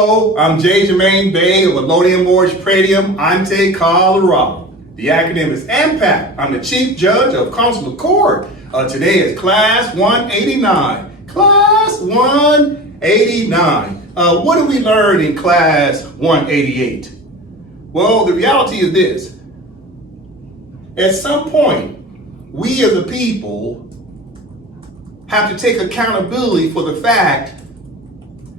Hello, I'm J. Jermaine Bay of Lothian Mortgage Pradium, Ante, Colorado. The acronym is AMPAC. I'm the Chief Judge of Consular Court. Today is Class 189. Class 189. What did we learn in Class 188? Well, the reality is this. At some point, we as a people have to take accountability for the fact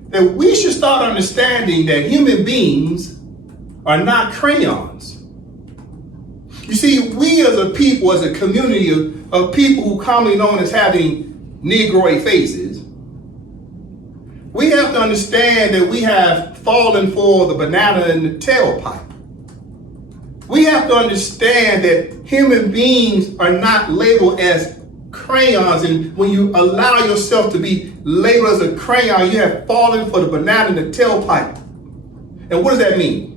that we should start understanding that human beings are not crayons. You see, we as a people, as a community of people who are commonly known as having Negroid faces, we have to understand that we have fallen for the banana in the tailpipe. We have to understand that human beings are not labeled as crayons, and when you allow yourself to be labeled as a crayon, you have fallen for the banana in the tailpipe. And what does that mean?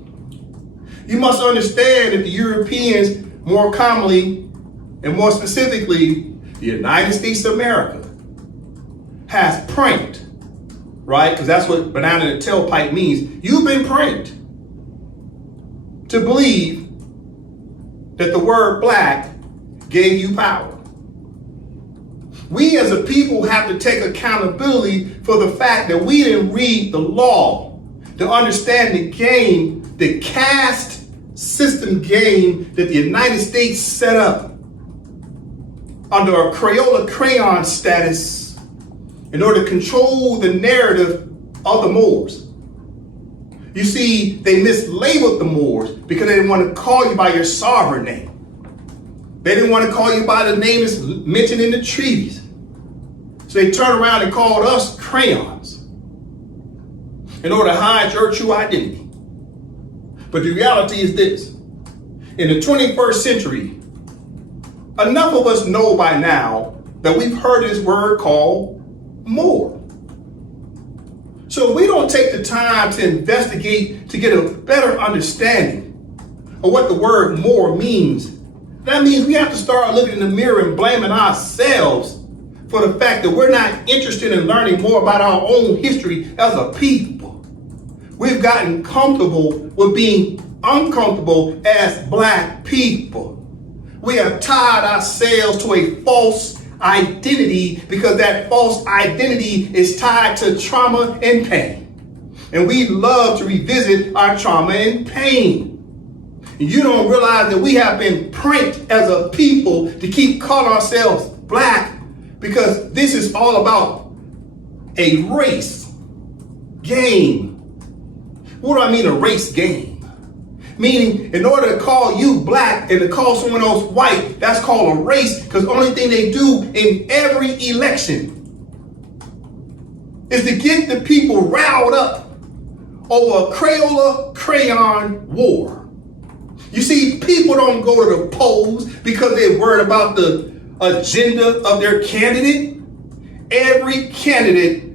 You must understand that the Europeans, more commonly and more specifically, the United States of America, has pranked, right? Because that's what banana in the tailpipe means. You've been pranked to believe that the word black gave you power. We as a people have to take accountability for the fact that we didn't read the law to understand the game, the caste system game that the United States set up under a Crayola crayon status in order to control the narrative of the Moors. You see, they mislabeled the Moors because they didn't want to call you by your sovereign name. They didn't want to call you by the name that's mentioned in the treaties. So they turned around and called us crayons in order to hide your true identity. But the reality is this. In the 21st century, enough of us know by now that we've heard this word called Moor. So if we don't take the time to investigate to get a better understanding of what the word Moor means, that means we have to start looking in the mirror and blaming ourselves for the fact that we're not interested in learning more about our own history as a people. We've gotten comfortable with being uncomfortable as black people. We have tied ourselves to a false identity because that false identity is tied to trauma and pain. And we love to revisit our trauma and pain. And you don't realize that we have been pranked as a people to keep calling ourselves black because this is all about a race game. What do I mean a race game? Meaning, in order to call you black and to call someone else white, that's called a race, because the only thing they do in every election is to get the people riled up over a Crayola crayon war. You see, people don't go to the polls because they're worried about the agenda of their candidate. Every candidate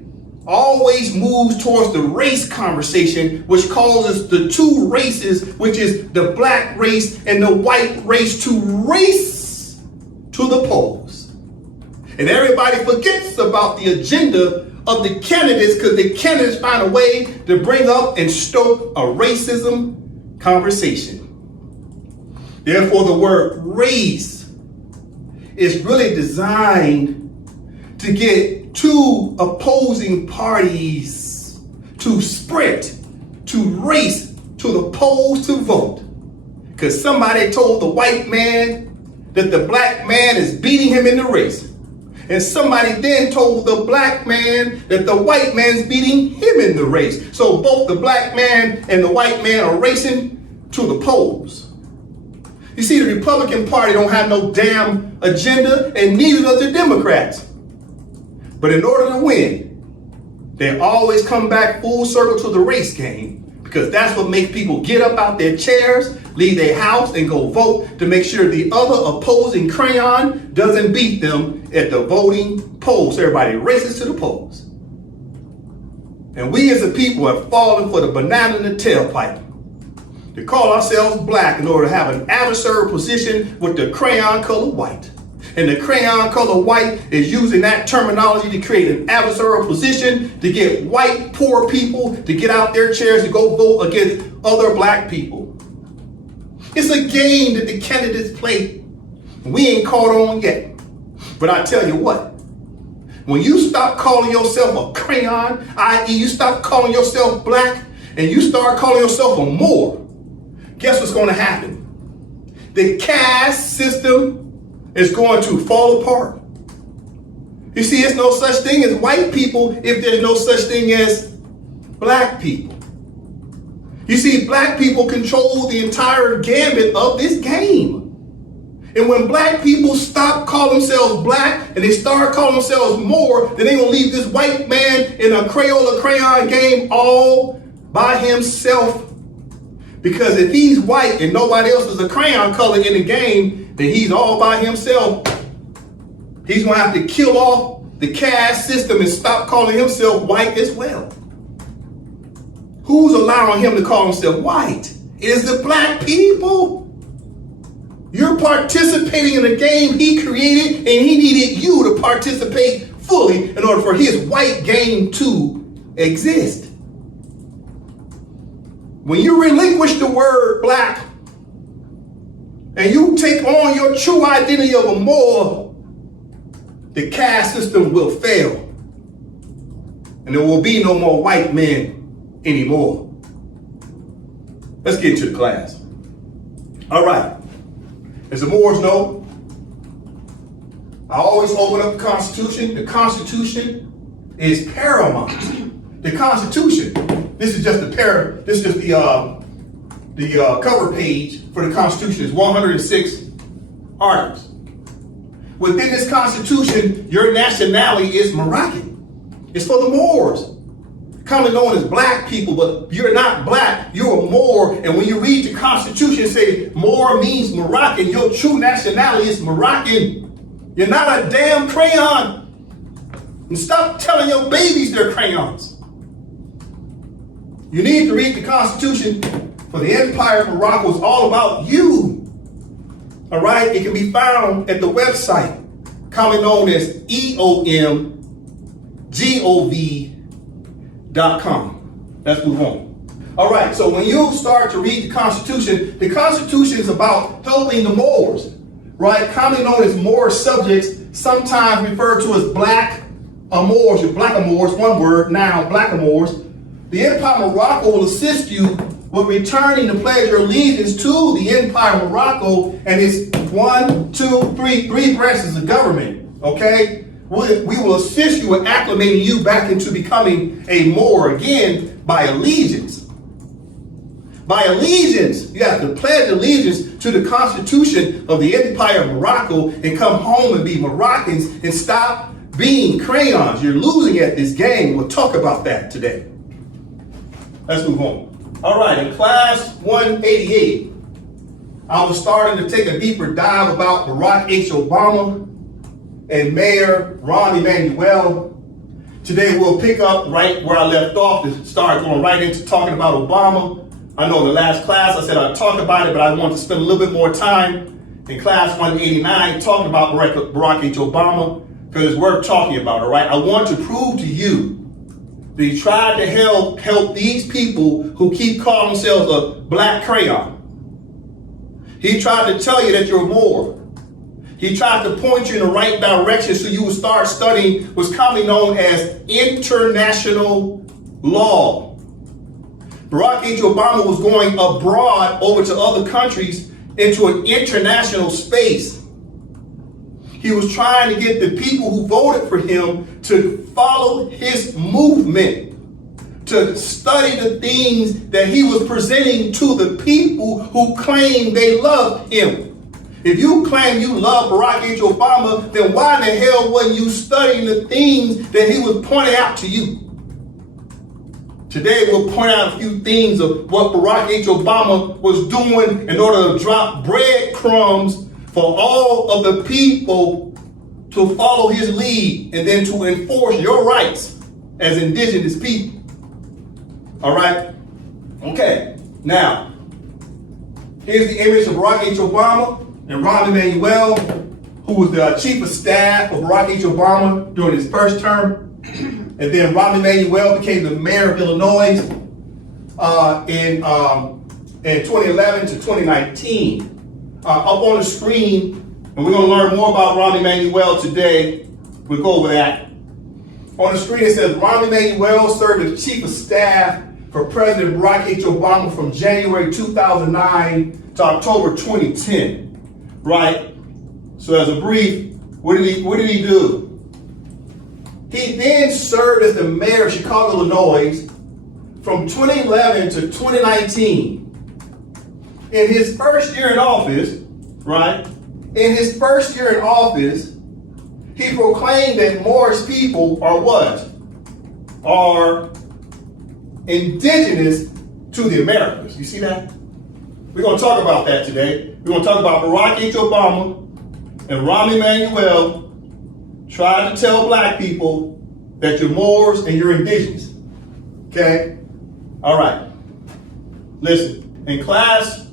always moves towards the race conversation, which causes the two races, which is the black race and the white race, to race to the polls. And everybody forgets about the agenda of the candidates because the candidates find a way to bring up and stoke a racism conversation. Therefore, the word race is really designed to get two opposing parties to sprint, to race to the polls to vote. Because somebody told the white man that the black man is beating him in the race. And somebody then told the black man that the white man's beating him in the race. So both the black man and the white man are racing to the polls. You see, the Republican Party don't have no damn agenda, and neither does the Democrats. But in order to win, they always come back full circle to the race game, because that's what makes people get up out their chairs, leave their house, and go vote to make sure the other opposing crayon doesn't beat them at the voting polls. So everybody races to the polls. And we as a people have fallen for the banana in the tailpipe to call ourselves black in order to have an adversarial position with the crayon color white. And the crayon color white is using that terminology to create an adversarial position to get white poor people to get out their chairs to go vote against other black people. It's a game that the candidates play. We ain't caught on yet. But I tell you what, when you stop calling yourself a crayon, i.e. you stop calling yourself black, and you start calling yourself a Moor, guess what's going to happen? The caste system is going to fall apart. You see, there's no such thing as white people if there's no such thing as black people. You see, black people control the entire gambit of this game. And when black people stop calling themselves black and they start calling themselves Moor, then they're going to leave this white man in a Crayola crayon game all by himself. Because if he's white and nobody else is a crayon color in the game, then he's all by himself. He's going to have to kill off the caste system and stop calling himself white as well. Who's allowing him to call himself white? It is the black people. You're participating in a game he created, and he needed you to participate fully in order for his white game to exist. When you relinquish the word black and you take on your true identity of a Moor, the caste system will fail. And there will be no more white men anymore. Let's get into the class. All right. As the Moors know, I always open up the Constitution. The Constitution is paramount. The Constitution. This is just the cover page for the Constitution. Is 106 articles. Within this Constitution, your nationality is Moroccan. It's for the Moors, commonly known as black people, but you're not black, you're a Moor. And when you read the Constitution and say Moor means Moroccan, your true nationality is Moroccan. You're not a damn crayon. And stop telling your babies they're crayons. You need to read the Constitution, for the Empire of Morocco is all about you. All right, it can be found at the website, commonly known as EOMGOV.com. Let's move on. All right, so when you start to read the Constitution is about helping the Moors, right? Commonly known as Moor subjects, sometimes referred to as black Moors, one word, now black Moors. The Empire of Morocco will assist you with returning to pledge your allegiance to the Empire of Morocco and its three branches of government, okay? We will assist you with acclimating you back into becoming a Moor again by allegiance. By allegiance, you have to pledge allegiance to the Constitution of the Empire of Morocco and come home and be Moroccans and stop being crayons. You're losing at this game. We'll talk about that today. Let's move on. All right, in class 188, I was starting to take a deeper dive about Barack H. Obama and Mayor Rahm Emanuel. Today we'll pick up right where I left off and start going right into talking about Obama. I know in the last class I said I'd talk about it, but I want to spend a little bit more time in class 189 talking about Barack H. Obama because it's worth talking about, all right? I want to prove to you that he tried to help these people who keep calling themselves a black crayon. He tried to tell you that you're Moor. He tried to point you in the right direction so you would start studying what's commonly known as international law. Barack H. Obama was going abroad over to other countries into an international space. He was trying to get the people who voted for him to follow his movement, to study the things that he was presenting to the people who claim they loved him. If you claim you love Barack H. Obama, then why in the hell wasn't you studying the things that he was pointing out to you? Today we'll point out a few things of what Barack H. Obama was doing in order to drop breadcrumbs for all of the people to follow his lead and then to enforce your rights as indigenous people. All right? Okay. Now, here's the image of Barack H. Obama and Rahm Emanuel, who was the chief of staff of Barack H. Obama during his first term. And then Rahm Emanuel became the mayor of Illinois in 2011 to 2019. Up on the screen, and we're going to learn more about Rahm Emanuel today. We'll go over that. On the screen it says Rahm Emanuel served as chief of staff for President Barack H. Obama from January 2009 to October 2010. Right? So as a brief, what did he do? He then served as the mayor of Chicago, Illinois from 2011 to 2019. In his first year in office, right? In his first year in office, he proclaimed that Moorish people are what? Are indigenous to the Americas. You see that? We're going to talk about that today. We're going to talk about Barack H. Obama and Rahm Emanuel tried to tell black people that you're Moors and you're indigenous. Okay? All right. Listen, in class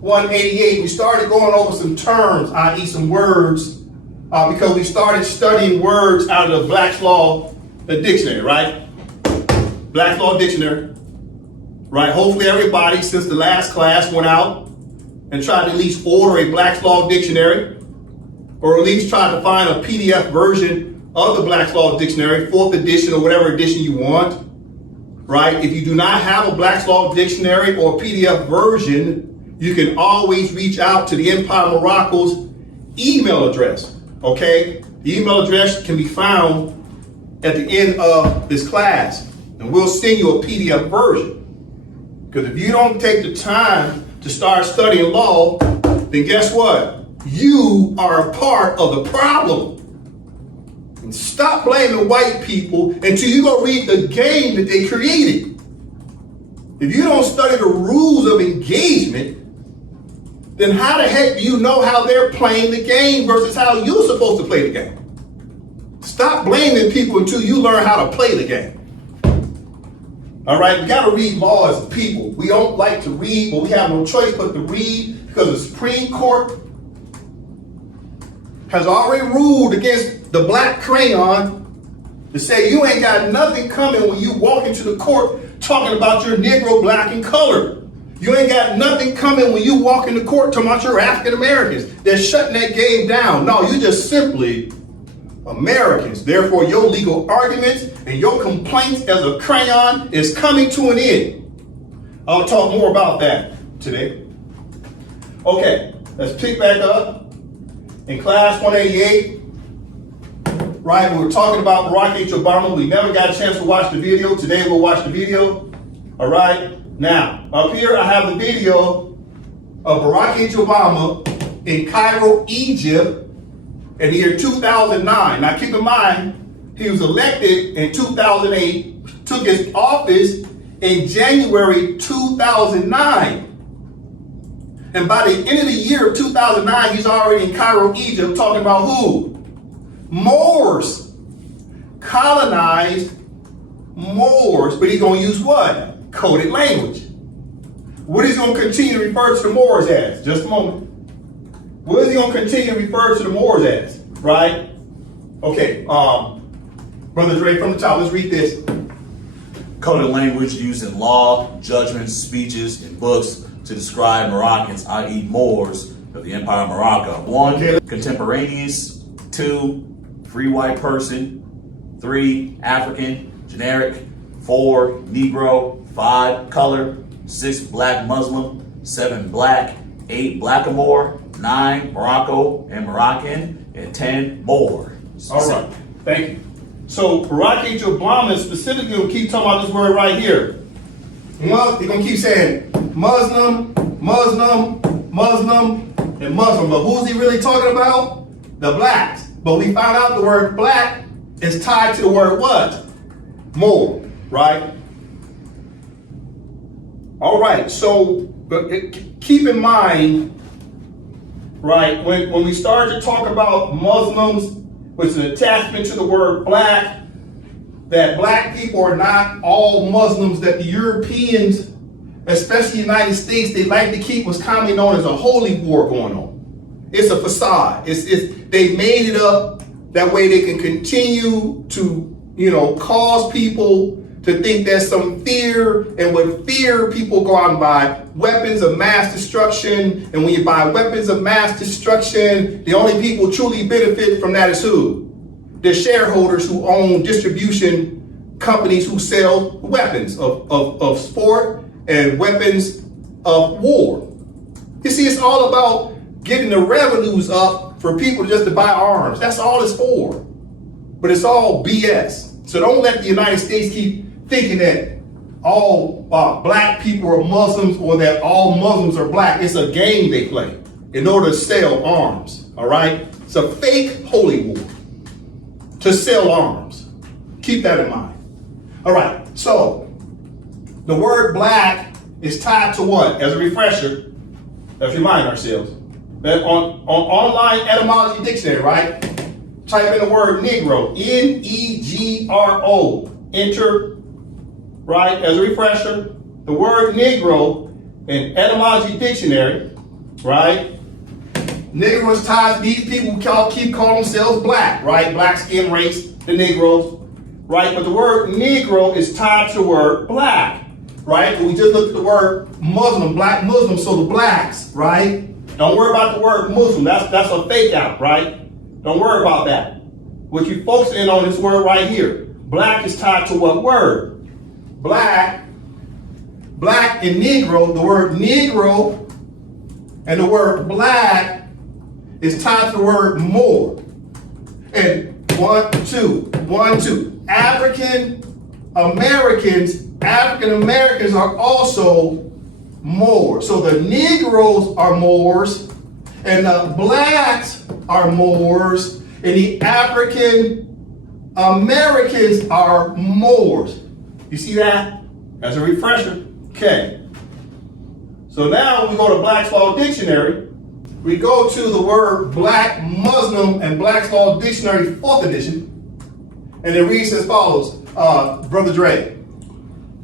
188, we started going over some terms, i.e. some words, because we started studying words out of the Black's Law Dictionary, right? Black's Law Dictionary, right? Hopefully everybody since the last class went out and tried to at least order a Black's Law Dictionary, or at least try to find a PDF version of the Black's Law Dictionary, 4th edition or whatever edition you want, right? If you do not have a Black's Law Dictionary or PDF version, you can always reach out to the Empire Morocco's email address, okay? The email address can be found at the end of this class, and we'll send you a PDF version. Because if you don't take the time to start studying law, then guess what? You are a part of the problem. And stop blaming white people until you go read the game that they created. If you don't study the rules of engagement, then how the heck do you know how they're playing the game versus how you're supposed to play the game? Stop blaming people until you learn how to play the game. All right, we got to read law as people. We don't like to read, but we have no choice but to read because the Supreme Court has already ruled against the black crayon to say you ain't got nothing coming when you walk into the court talking about your Negro, black, and colored. You ain't got nothing coming when you walk into court talking about your African Americans. They're shutting that game down. No, you're just simply Americans. Therefore, your legal arguments and your complaints as a crayon is coming to an end. I'll talk more about that today. Okay, let's pick back up. In class 188, right, we were talking about Barack H. Obama. We never got a chance to watch the video. Today we'll watch the video. All right. Now, up here I have the video of Barack H. Obama in Cairo, Egypt in the year 2009. Now keep in mind, he was elected in 2008, took his office in January 2009. And by the end of the year of 2009, he's already in Cairo, Egypt, talking about who? Moors. Colonized Moors. But he's going to use what? Coded language. What is he going to continue to refer to the Moors as? Just a moment. What is he going to continue to refer to the Moors as? Right? Okay. Brother Dre, from the top, let's read this. Coded language used in law, judgments, speeches, and books to describe Moroccans, i.e. Moors, of the Empire of Morocco. 1, contemporaneous. 2, free white person. 3, African, generic. 4, Negro. 5, color. 6, black Muslim. 7, black. 8, blackamoor. 9, Morocco and Moroccan. And 10, Moor. All right, thank you. So Barack H. Obama is specifically going to keep talking about this word right here. He's going to keep saying Muslim, Muslim, Muslim, and Muslim. But who's he really talking about? The blacks. But we found out the word black is tied to the word what? Moor, right? All right, so keep in mind, right, when we start to talk about Muslims, which is an attachment to the word black, that black people are not all Muslims, that the Europeans, especially the United States, they like to keep what's commonly known as a holy war going on. It's a facade. They made it up that way they can continue to, cause people to think there's some fear, and with fear, people go out and buy weapons of mass destruction. And when you buy weapons of mass destruction, the only people who truly benefit from that is who? The shareholders who own distribution companies who sell weapons of sport and weapons of war. You see, it's all about getting the revenues up for people just to buy arms. That's all it's for. But it's all BS. So don't let the United States keep thinking that all black people are Muslims or that all Muslims are black. It's a game they play in order to sell arms, all right? It's a fake holy war to sell arms. Keep that in mind. All right, so the word black is tied to what? As a refresher, let's remind ourselves that on online etymology dictionary, right? Type in the word Negro, Negro, enter, right? As a refresher, the word Negro in etymology dictionary, right? Negro is tied to these people who keep calling themselves black, right? Black skin race, the Negroes, right? But the word Negro is tied to the word black, right? We just looked at the word Muslim, black Muslim, so the blacks, right? Don't worry about the word Muslim. That's a fake out, right? Don't worry about that. What you focusing on this word right here. Black is tied to what word? Black and Negro, the word Negro and the word black is tied to the word more. And 1, 2. African Americans are also Moors. So the Negroes are Moors, and the blacks are Moors, and the African Americans are Moors. You see that? As a refresher. Okay. So now we go to Black's Law Dictionary. We go to the word Black Muslim and Black's Law Dictionary 4th edition. And it reads as follows. Brother Dre.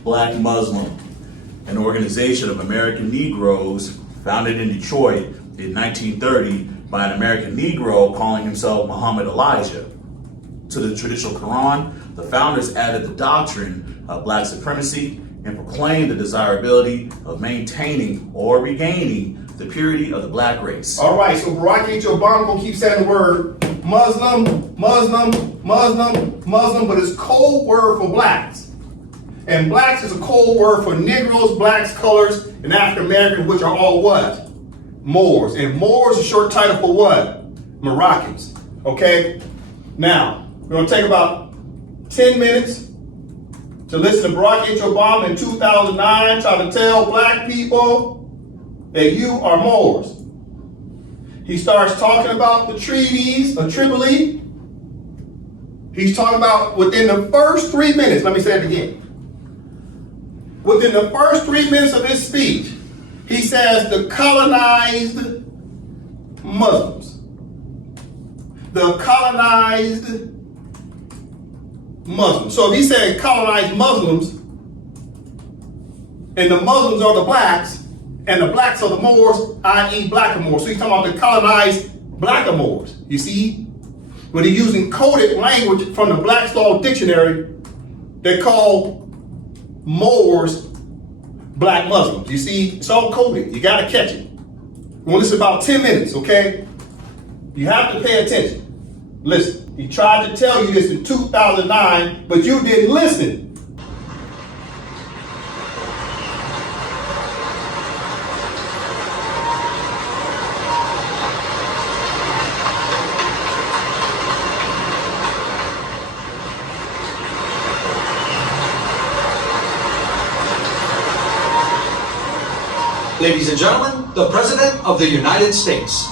Black Muslim, an organization of American Negroes founded in Detroit in 1930 by an American Negro calling himself Muhammad Elijah. To the traditional Quran, the founders added the doctrine of black supremacy and proclaimed the desirability of maintaining or regaining the purity of the black race. All right, so Barack Obama gonna keep saying the word Muslim, but it's code word for blacks. And blacks is a code word for Negroes, blacks, colors, and African Americans, which are all what? Moors. And Moors is a short title for what? Moroccans. Okay? Now, we're gonna take about 10 minutes to listen to Barack Obama in 2009 trying to tell black people that you are Moors. He starts talking about the treaties of Tripoli. He's talking about within the first 3 minutes, let me say it again. Within the first 3 minutes of his speech, he says the colonized Muslims. The colonized Muslims. So if he said colonized Muslims, and the Muslims are the blacks, and the blacks are the Moors, i.e. blackamoors. So he's talking about the colonized blackamoors. You see? But he's using coded language from the Black's Law Dictionary that call Moors black Muslims. You see? It's all coded. You got to catch it. Well, this is about 10 minutes, okay? You have to pay attention. Listen, he tried to tell you this in 2009, but you didn't listen. Ladies and gentlemen, the President of the United States.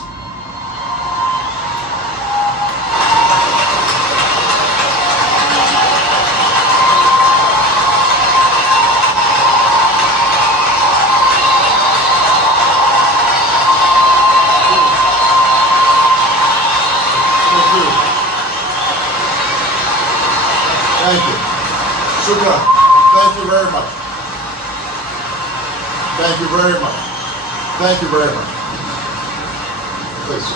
Thank you. Shukran. Thank you very much. Thank you very much. Thank you very much. Please.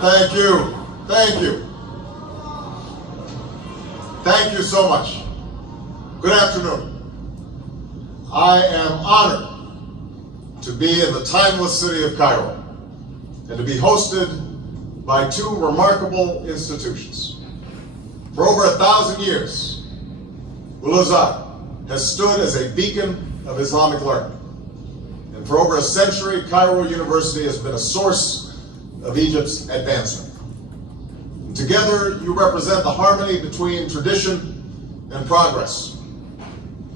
Thank you. Thank you. Thank you so much. Good afternoon. I am honored to be in the timeless city of Cairo and to be hosted by two remarkable institutions. For over 1,000 years, Al-Azhar has stood as a beacon of Islamic learning. And for over a century, Cairo University has been a source of Egypt's advancement. And together, you represent the harmony between tradition and progress.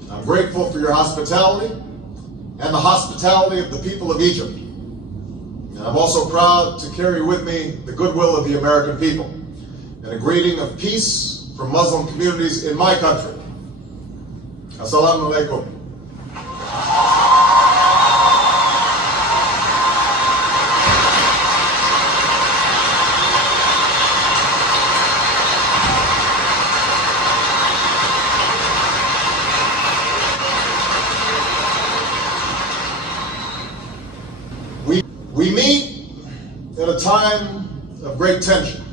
I'm grateful for your hospitality and the hospitality of the people of Egypt. And I'm also proud to carry with me the goodwill of the American people and a greeting of peace from Muslim communities in my country. Assalamu alaikum. We meet at a time of great tension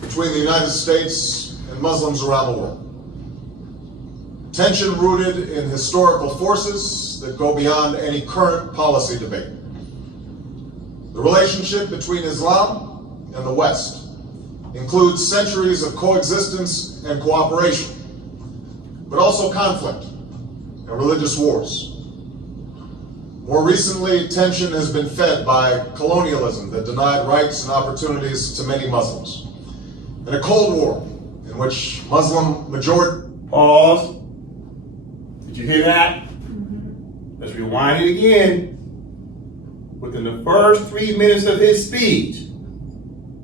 between the United States and Muslims around the world. Tension rooted in historical forces that go beyond any current policy debate. The relationship between Islam and the West includes centuries of coexistence and cooperation, but also conflict and religious wars. More recently, tension has been fed by colonialism that denied rights and opportunities to many Muslims, and a Cold War in which Muslim majority... Pause. Did you hear that? Let's rewind it again. Within the first 3 minutes of his speech,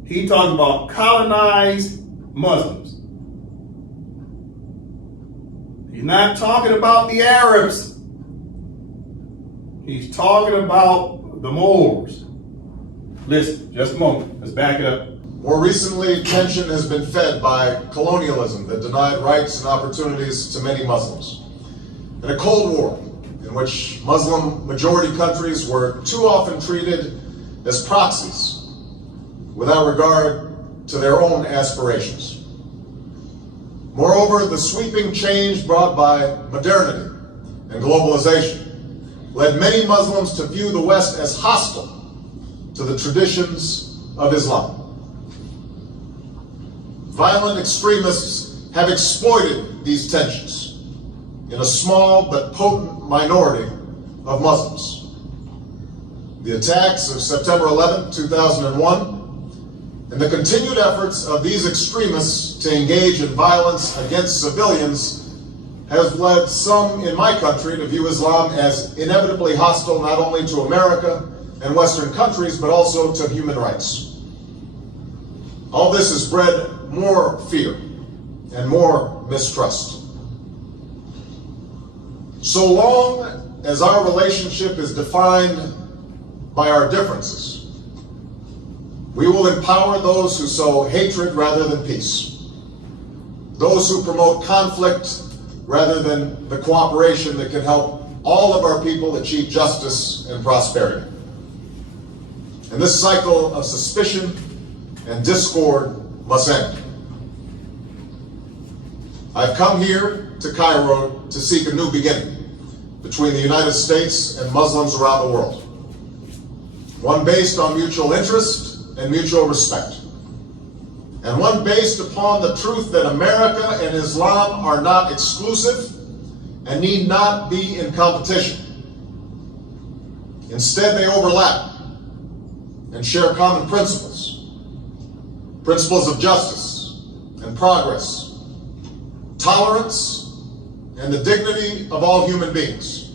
he talked about colonized Muslims. He's not talking about the Arabs. He's talking about the Moors. Listen, just a moment. Let's back it up. More recently, tension has been fed by colonialism that denied rights and opportunities to many Muslims, and a Cold War in which Muslim majority countries were too often treated as proxies without regard to their own aspirations. Moreover, the sweeping change brought by modernity and globalization led many Muslims to view the West as hostile to the traditions of Islam. Violent extremists have exploited these tensions in a small but potent minority of Muslims. The attacks of September 11, 2001, and the continued efforts of these extremists to engage in violence against civilians has led some in my country to view Islam as inevitably hostile not only to America and Western countries, but also to human rights. All this has bred more fear and more mistrust. So long as our relationship is defined by our differences, we will empower those who sow hatred rather than peace, those who promote conflict rather than the cooperation that can help all of our people achieve justice and prosperity. And this cycle of suspicion and discord must end. I've come here to Cairo to seek a new beginning between the United States and Muslims around the world, one based on mutual interest and mutual respect, and one based upon the truth that America and Islam are not exclusive and need not be in competition. Instead, they overlap and share common principles, principles of justice and progress, tolerance, and the dignity of all human beings.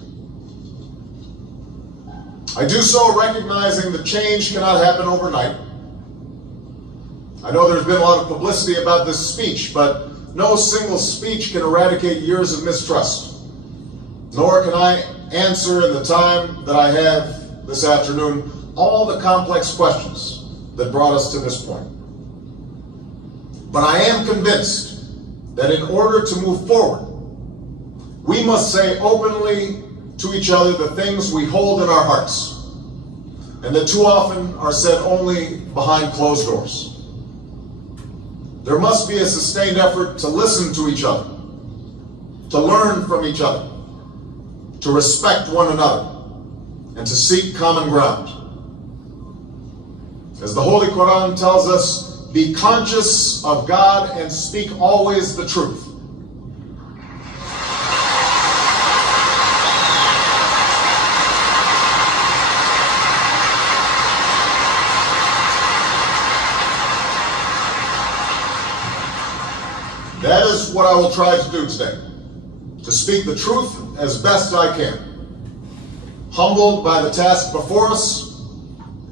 I do so recognizing that change cannot happen overnight. I know there's been a lot of publicity about this speech, but no single speech can eradicate years of mistrust. Nor can I answer in the time that I have this afternoon all the complex questions that brought us to this point. But I am convinced that in order to move forward, we must say openly to each other the things we hold in our hearts, and that too often are said only behind closed doors. There must be a sustained effort to listen to each other, to learn from each other, to respect one another, and to seek common ground. As the Holy Quran tells us, be conscious of God and speak always the truth. That is what I will try to do today, to speak the truth as best I can, humbled by the task before us,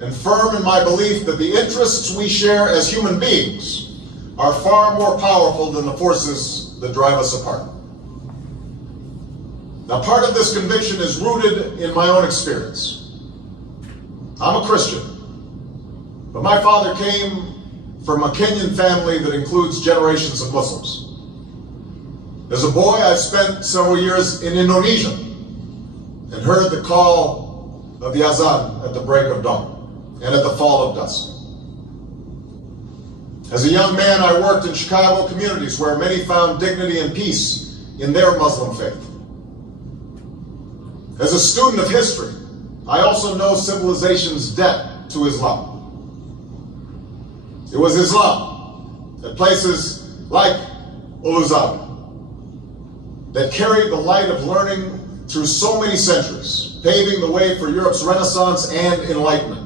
and firm in my belief that the interests we share as human beings are far more powerful than the forces that drive us apart. Now, part of this conviction is rooted in my own experience. I'm a Christian, but my father came from a Kenyan family that includes generations of Muslims. As a boy, I spent several years in Indonesia and heard the call of the azan at the break of dawn and at the fall of dusk. As a young man, I worked in Chicago communities where many found dignity and peace in their Muslim faith. As a student of history, I also know civilization's debt to Islam. It was Islam at places like Uluzawa that carried the light of learning through so many centuries, paving the way for Europe's Renaissance and Enlightenment.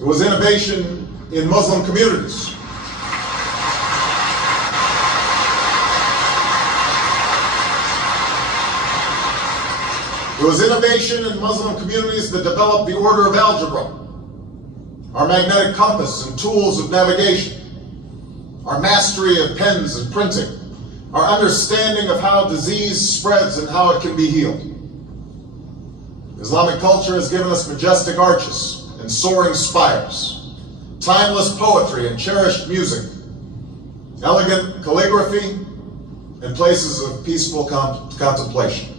It was innovation in Muslim communities. It was innovation in Muslim communities that developed the order of algebra, our magnetic compass and tools of navigation, our mastery of pens and printing, our understanding of how disease spreads and how it can be healed. Islamic culture has given us majestic arches and soaring spires, timeless poetry and cherished music, elegant calligraphy, and places of peaceful contemplation.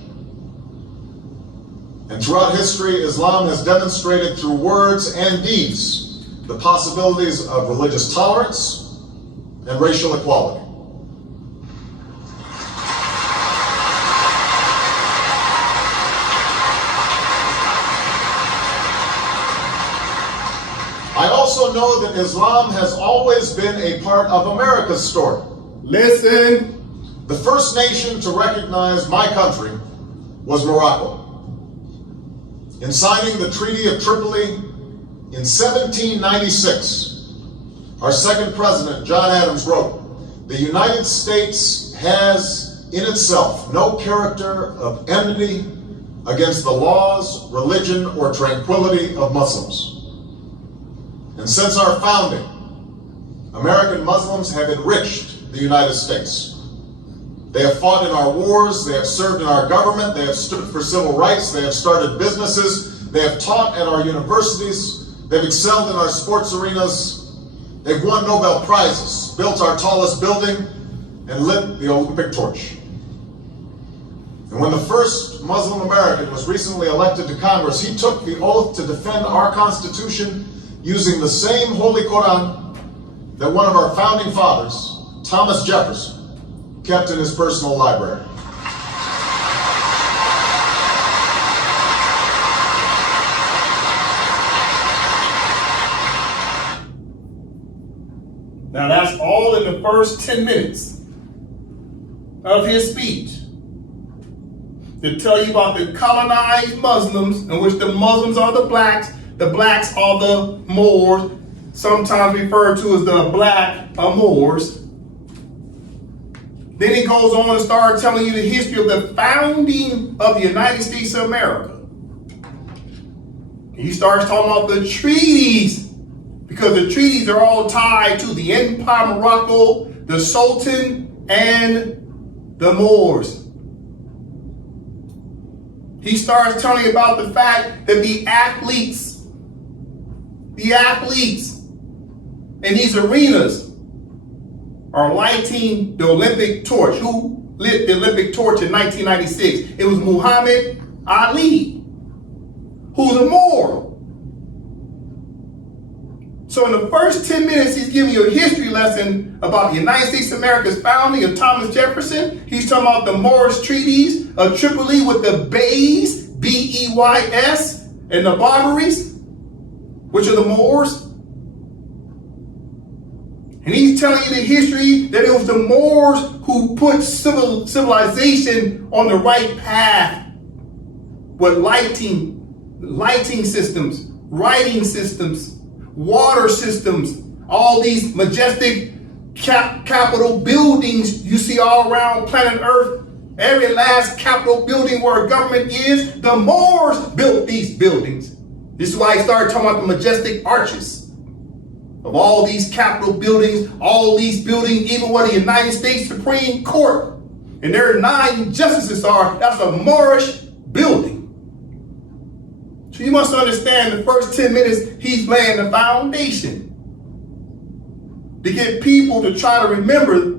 And throughout history, Islam has demonstrated through words and deeds the possibilities of religious tolerance and racial equality. I also know that Islam has always been a part of America's story. Listen. The first nation to recognize my country was Morocco. In signing the Treaty of Tripoli in 1796, our second president, John Adams, wrote, "The United States has in itself no character of enmity against the laws, religion, or tranquility of Muslims." And since our founding, American Muslims have enriched the United States. They have fought in our wars, they have served in our government, they have stood for civil rights, they have started businesses, they have taught at our universities, they've excelled in our sports arenas, they've won Nobel Prizes, built our tallest building, and lit the Olympic torch. And when the first Muslim American was recently elected to Congress, he took the oath to defend our Constitution using the same Holy Quran that one of our founding fathers, Thomas Jefferson, kept in his personal library. Now that's all in the first 10 minutes of his speech. To tell you about the colonized Muslims, in which the Muslims are the blacks are the Moors, sometimes referred to as the Black Moors. Then he goes on and starts telling you the history of the founding of the United States of America. He starts talking about the treaties, because the treaties are all tied to the Empire of Morocco, the Sultan, and the Moors. He starts telling you about the fact that the athletes in these arenas are lighting the Olympic torch. Who lit the Olympic torch in 1996? It was Muhammad Ali, who's a Moor. So in the first 10 minutes, he's giving you a history lesson about the United States of America's founding of Thomas Jefferson. He's talking about the Moorish treaties of Tripoli with the Beys, B-E-Y-S, and the Barbaries, which are the Moors. And he's telling you the history that it was the Moors who put civilization on the right path with lighting systems, writing systems, water systems, all these majestic Capitol buildings you see all around planet Earth. Every last Capitol building where a government is, the Moors built these buildings. This is why he started talking about the majestic arches of all these Capitol buildings, all these buildings, even where the United States Supreme Court and their 9 justices are, that's a Moorish building. So you must understand the first 10 minutes, he's laying the foundation to get people to try to remember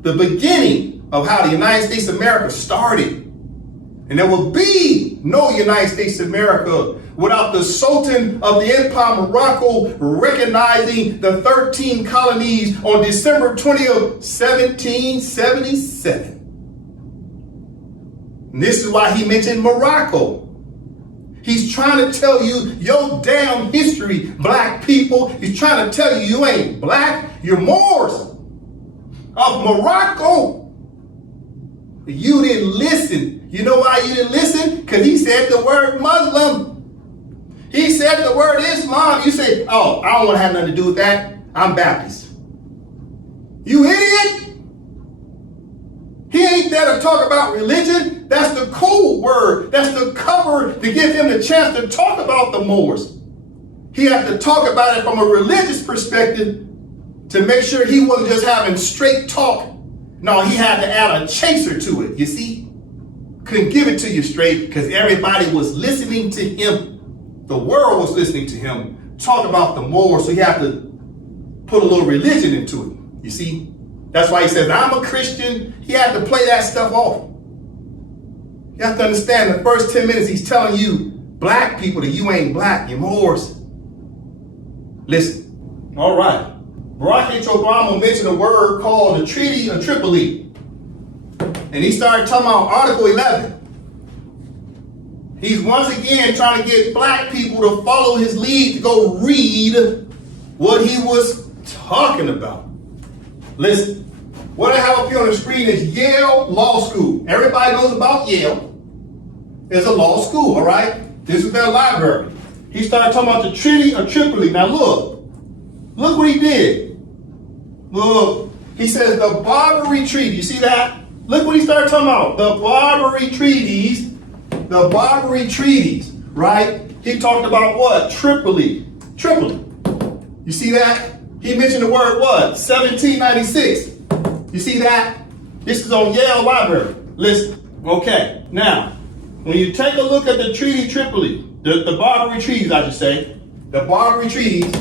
the beginning of how the United States of America started. And there will be no United States of America without the Sultan of the Empire of Morocco recognizing the 13 colonies on December 20th, 1777. And this is why he mentioned Morocco. He's trying to tell you your damn history, black people. He's trying to tell you you ain't black, you're Moors of Morocco. You didn't listen. You know why you didn't listen? Because he said the word Muslim. He said the word Islam. You say, oh, I don't want to have nothing to do with that. I'm Baptist. You idiot. He ain't there to talk about religion. That's the code word. That's the cover to give him the chance to talk about the Moors. He had to talk about it from a religious perspective to make sure he wasn't just having straight talk. No, he had to add a chaser to it, you see? Couldn't give it to you straight because everybody was listening to him. The world was listening to him talk about the Moors, so he had to put a little religion into it, you see? That's why he says, I'm a Christian. He had to play that stuff off. You have to understand the first 10 minutes he's telling you, black people, that you ain't black, you're Moors. Listen, all right. Barack H. Obama mentioned a word called the Treaty of Tripoli. And he started talking about Article 11. He's once again trying to get black people to follow his lead to go read what he was talking about. Listen, what I have up here on the screen is Yale Law School. Everybody knows about Yale. It's a law school, all right? This is their library. He started talking about the Treaty of Tripoli. Now look what he did. Look, he says the Barbary Treaty. You see that? Look what he started talking about. The Barbary treaties, right? He talked about what? Tripoli. You see that? He mentioned the word what? 1796. You see that? This is on Yale Library. Listen. Okay. Now, when you take a look at the Treaty Tripoli, the Barbary treaties, I should say, the Barbary treaties,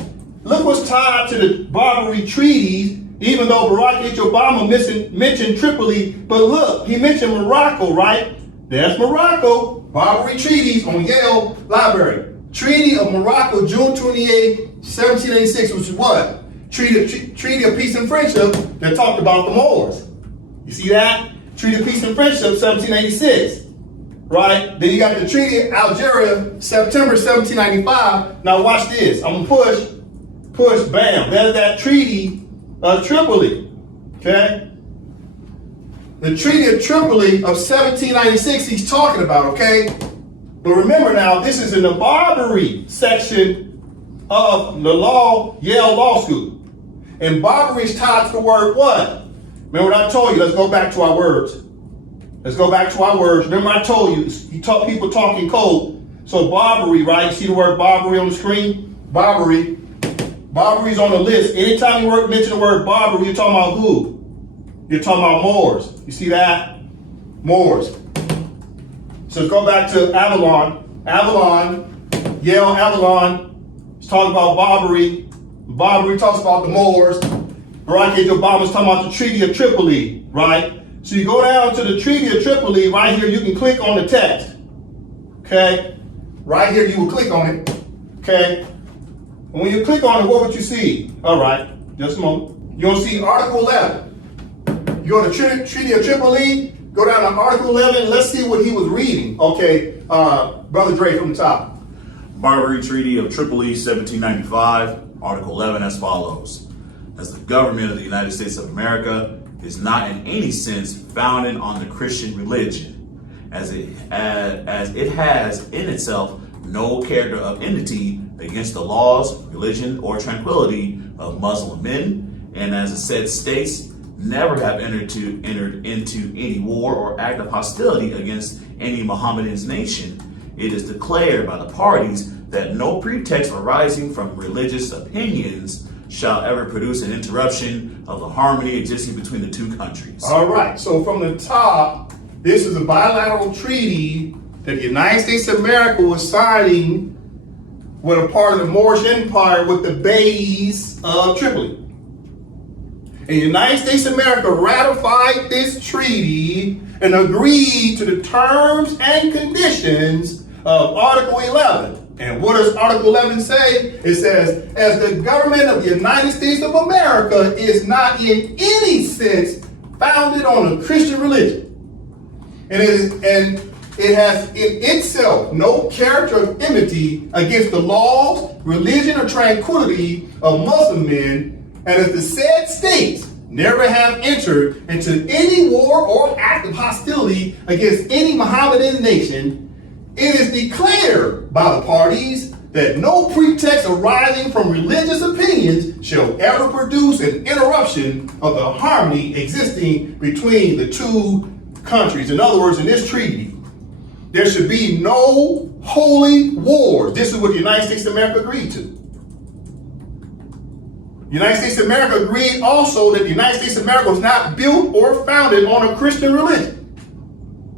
look what's tied to the Barbary treaties, even though Barack H. Obama mentioned Tripoli, but look, he mentioned Morocco, right? There's Morocco, Barbary treaties on Yale Library. Treaty of Morocco, June 28, 1786, which is what? Treaty of Peace and Friendship that talked about the Moors. You see that? Treaty of Peace and Friendship, 1786. Right? Then you got the Treaty of Algeria, September 1795. Now watch this. I'm gonna push, bam. There's that Treaty of Tripoli. Okay? The Treaty of Tripoli of 1796 he's talking about, okay? But remember now, this is in the Barbary section of the Yale Law School. And Barbary is tied to the word what? Remember what I told you? Let's go back to our words. Remember I told you, people talking code. So Barbary, right? You see the word Barbary on the screen? Barbary is on the list. Anytime you mention the word Barbary, you're talking about who? You're talking about Moors. You see that? Moors. So let's go back to Avalon, Yale Avalon. It's talking about Barbary. Barbary talks about the Moors. Barack H. Obama's talking about the Treaty of Tripoli, right? So you go down to the Treaty of Tripoli, right here, you can click on the text. Okay? Right here, you will click on it. Okay? And when you click on it, what would you see? All right, just a moment. You'll see Article 11. You go to Treaty of Tripoli, go down to Article 11, let's see what he was reading. Okay, Brother Dre from the top. Barbary Treaty of Tripoli, 1795, Article 11 as follows. As the government of the United States of America is not in any sense founded on the Christian religion, as it has in itself no character of enmity against the laws, religion, or tranquility of Muslim men, and as the said states never have entered into any war or act of hostility against any Mohammedan's nation, it is declared by the parties that no pretext arising from religious opinions shall ever produce an interruption of the harmony existing between the two countries. All right, so from the top, this is a bilateral treaty that the United States of America was signing with a part of the Moorish Empire with the Beys of Tripoli. And the United States of America ratified this treaty and agreed to the terms and conditions of Article 11. And what does Article 11 say? It says, as the government of the United States of America is not in any sense founded on a Christian religion. And it has in itself no character of enmity against the laws, religion, or tranquility of Muslim men, and as the said states never have entered into any war or act of hostility against any Mohammedan nation, it is declared by the parties that no pretext arising from religious opinions shall ever produce an interruption of the harmony existing between the two countries. In other words, in this treaty, there should be no holy wars. This is what the United States of America agreed to. The United States of America agreed also that the United States of America was not built or founded on a Christian religion.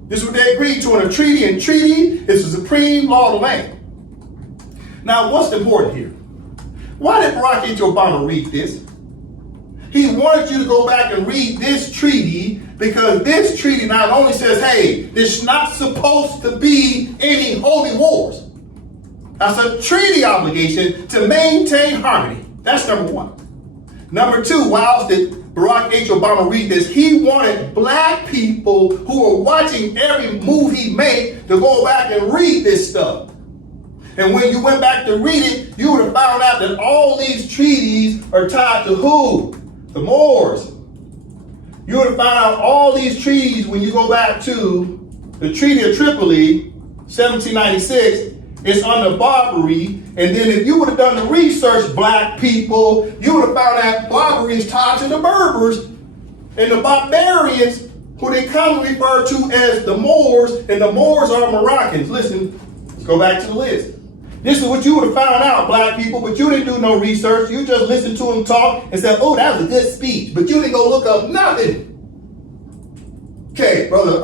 This is what they agreed to in a treaty, and treaty is the supreme law of the land. Now, what's important here? Why did Barack H. Obama read this? He wanted you to go back and read this treaty because this treaty not only says, hey, there's not supposed to be any holy wars. That's a treaty obligation to maintain harmony. That's number one. Number two, why else did Barack H. Obama read this? He wanted black people who were watching every move he made to go back and read this stuff. And when you went back to read it, you would have found out that all these treaties are tied to who? The Moors. You would have found out all these treaties when you go back to the Treaty of Tripoli, 1796, it's under Barbary. And then if you would have done the research, black people, you would have found out Barbary is tied to the Berbers and the barbarians, who they commonly refer to as the Moors, and the Moors are Moroccans. Listen, let's go back to the list. This is what you would have found out, black people, but you didn't do no research. You just listened to them talk and said, oh, that was a good speech, but you didn't go look up nothing. Okay, brother,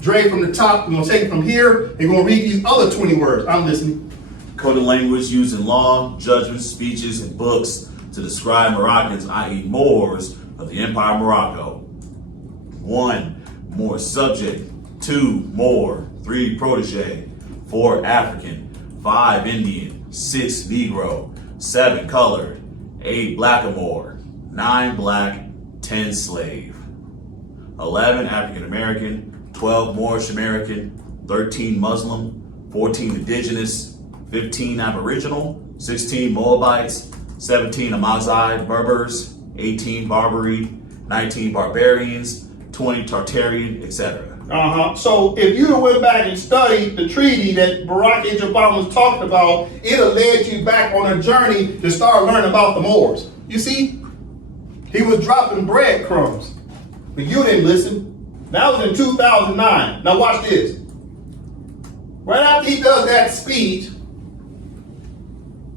Dre from the top, we're going to take it from here, and we're going to read these other 20 words. I'm listening. Coded language used in law, judgments, speeches, and books to describe Moroccans, i.e. Moors, of the Empire of Morocco. 1. Moor subject. 2. Moor. 3. Protege. 4. African. 5. Indian. 6. Negro. 7. Colored. 8. Blackamoor. 9. Black. 10. Slave. 11. African American. 12. Moorish American. 13. Muslim. 14. Indigenous. 15. Aboriginal. 16. Moabites. 17. Amazigh Berbers. 18. Barbary. 19. Barbarians. 20. Tartarian, etc. So if you went back and studied the treaty that Barack H. Obama was talking about, it have led you back on a journey to start learning about the Moors. You see, he was dropping breadcrumbs, but you didn't listen. That was in 2009. Now watch this. Right after he does that speech,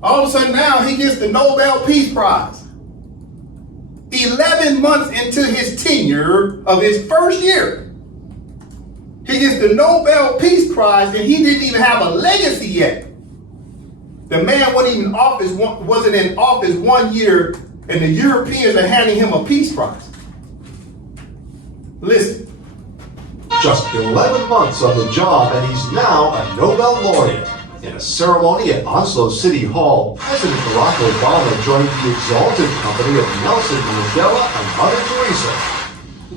all of a sudden now he gets the Nobel Peace Prize. 11 months into his tenure of his first year, he gets the Nobel Peace Prize, and he didn't even have a legacy yet. The man wasn't in office 1 year, and the Europeans are handing him a peace prize. Listen. Just 11 months on the job, and he's now a Nobel laureate. In a ceremony at Oslo City Hall, President Barack Obama joined the exalted company of Nelson Mandela and Mother Teresa.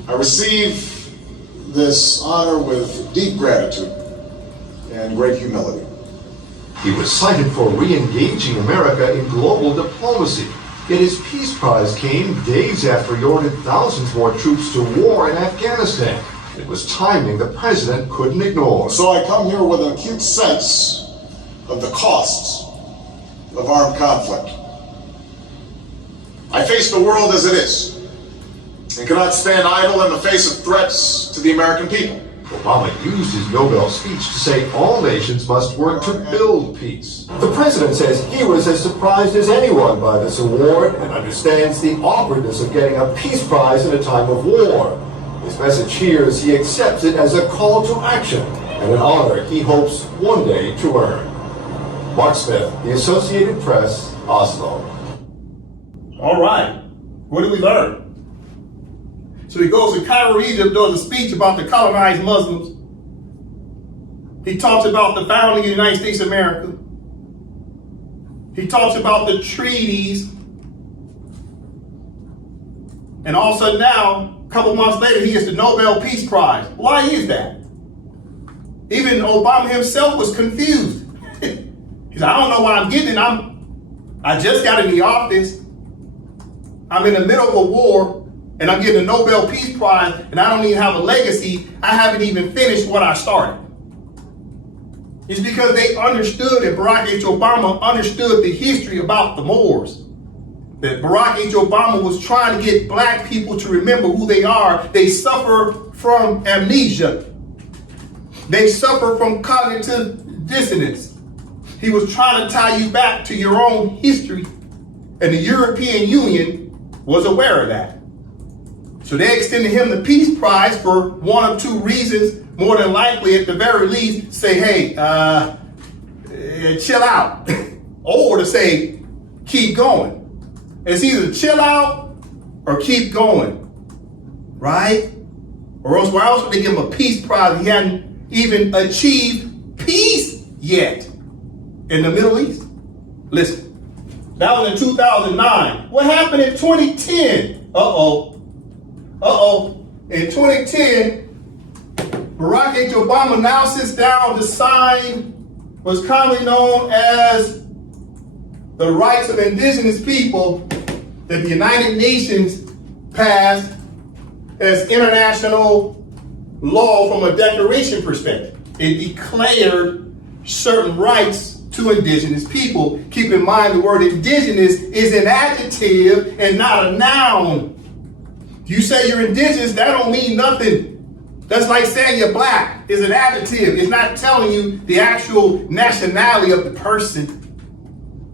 I receive this honor with deep gratitude and great humility. He was cited for re-engaging America in global diplomacy. Yet his Peace Prize came days after he ordered thousands more troops to war in Afghanistan. It was timing the president couldn't ignore. So I come here with an acute sense of the costs of armed conflict. I face the world as it is and cannot stand idle in the face of threats to the American people. Obama used his Nobel speech to say all nations must work to build peace. The president says he was as surprised as anyone by this award and understands the awkwardness of getting a Peace Prize in a time of war. His message here is he accepts it as a call to action and an honor he hopes one day to earn. Mark Smith, The Associated Press, Oslo. All right. What did we learn? So he goes to Cairo, Egypt, does a speech about the colonized Muslims. He talks about the founding of the United States of America. He talks about the treaties. And all of a sudden now, a couple months later, he gets the Nobel Peace Prize. Why is that? Even Obama himself was confused. He said, I don't know why I'm getting it. I just got in the office. I'm in the middle of a war, and I'm getting a Nobel Peace Prize, and I don't even have a legacy. I haven't even finished what I started. It's because they understood, and Barack H. Obama understood the history about the Moors. That Barack H. Obama was trying to get black people to remember who they are. They suffer from amnesia. They suffer from cognitive dissonance. He was trying to tie you back to your own history, and the European Union was aware of that. So they extended him the Peace Prize for one of two reasons, more than likely at the very least, say, hey, chill out, or to say, keep going. It's either chill out or keep going, right? Or else, why else would they give him a Peace Prize? He hadn't even achieved peace yet in the Middle East. Listen, that was in 2009. What happened in 2010? In 2010, Barack H. Obama now sits down to sign what's commonly known as the rights of indigenous people that the United Nations passed as international law from a declaration perspective. It declared certain rights to indigenous people. Keep in mind the word indigenous is an adjective and not a noun. You say you're indigenous, that don't mean nothing. That's like saying you're black is an adjective. It's not telling you the actual nationality of the person.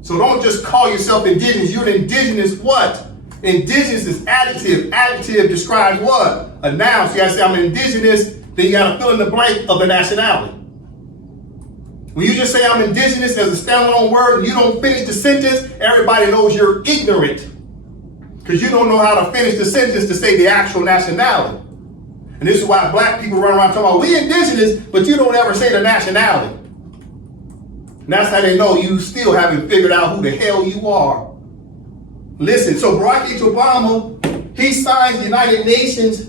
So don't just call yourself indigenous. You're an indigenous what? Indigenous is adjective. Adjective describes what? A noun. So you gotta say I'm an indigenous, then you gotta fill in the blank of the nationality. When you just say I'm indigenous as a standalone word and you don't finish the sentence, everybody knows you're ignorant. Because you don't know how to finish the sentence to say the actual nationality. And this is why black people run around talking about we indigenous, but you don't ever say the nationality. And that's how they know you still haven't figured out who the hell you are. Listen, so Barack H. Obama, he signs the United Nations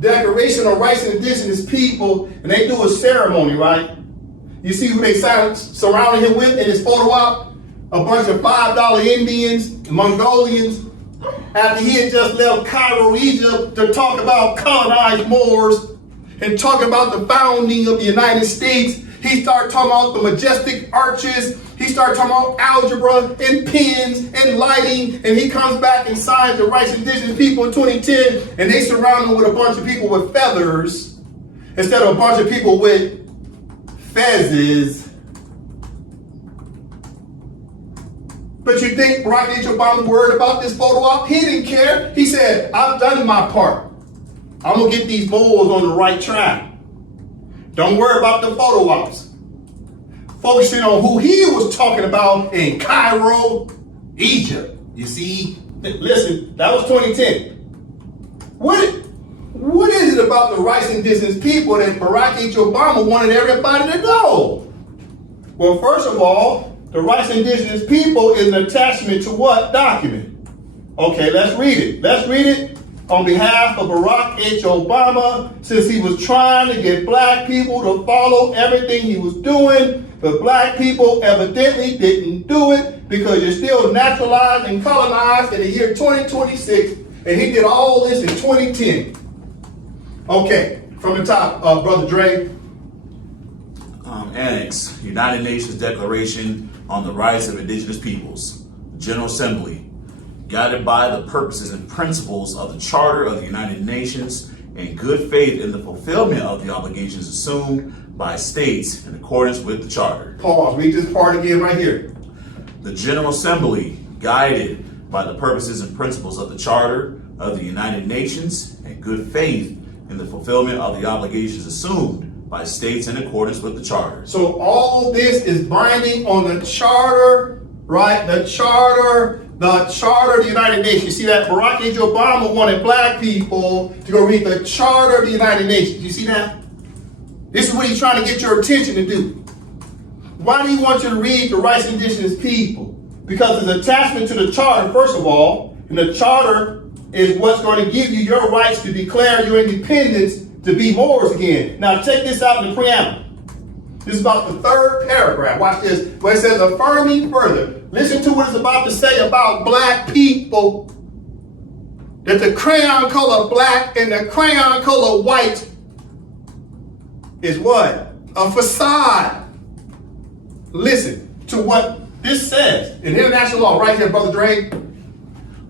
Declaration on Rights of Indigenous People, and they do a ceremony, right? You see who they surrounded him with in his photo op? A bunch of $5 Indians, Mongolians, after he had just left Cairo, Egypt to talk about colonized Moors and talking about the founding of the United States. He started talking about the majestic arches. He started talking about algebra and pens and lighting. And he comes back and signs the rights of indigenous people in 2010. And they surround him with a bunch of people with feathers instead of a bunch of people with fezzes. But you think Barack H. Obama worried about this photo op? He didn't care. He said, I've done my part. I'm going to get these Moors on the right track. Don't worry about the photo ops. Focusing on who he was talking about in Cairo, Egypt. You see? Listen, that was 2010. What is it about about the rights of indigenous people that Barack H. Obama wanted everybody to know? Well, first of all, the rights of indigenous people is an attachment to what document? Okay, let's read it. Let's read it on behalf of Barack H. Obama, since he was trying to get black people to follow everything he was doing, but black people evidently didn't do it because you're still naturalized and colonized in the year 2026, and he did all this in 2010. Okay, from the top, Brother Dre. Annex, United Nations Declaration on the Rights of Indigenous Peoples, General Assembly, guided by the purposes and principles of the Charter of the United Nations, in good faith in the fulfillment of the obligations assumed by states in accordance with the Charter. Pause, read this part again right here. The General Assembly, guided by the purposes and principles of the Charter of the United Nations, in good faith in the fulfillment of the obligations assumed by states in accordance with the Charter. So all this is binding on the Charter, right? The Charter of the United Nations. You see that? Barack H. Obama wanted black people to go read the Charter of the United Nations. You see that? This is what he's trying to get your attention to do. Why do he want you to read the rights of indigenous people? Because it's attachment to the Charter, first of all, and the Charter is what's going to give you your rights to declare your independence to be Moors again. Now check this out in the preamble. This is about the third paragraph. Watch this, where it says affirming further. Listen to what it's about to say about black people. That the crayon color black and the crayon color white is what? A facade. Listen to what this says in international law right here, Brother Dre.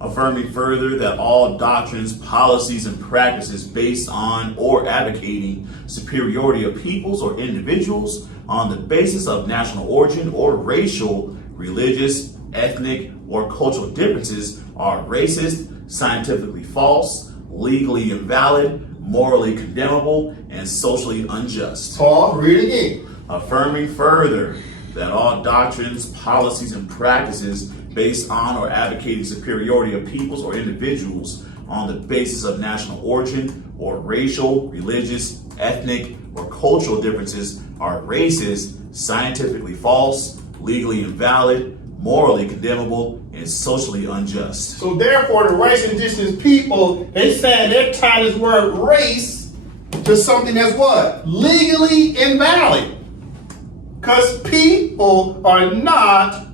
Affirming further that all doctrines, policies, and practices based on or advocating superiority of peoples or individuals on the basis of national origin or racial, religious, ethnic, or cultural differences are racist, scientifically false, legally invalid, morally condemnable, and socially unjust. Pause, read it again. Affirming further that all doctrines, policies, and practices based on or advocating superiority of peoples or individuals on the basis of national origin or racial, religious, ethnic, or cultural differences are racist, scientifically false, legally invalid, morally condemnable, and socially unjust. So therefore, the rights of indigenous people, they saying they're tying this word race to something that's what? Legally invalid. Because people are not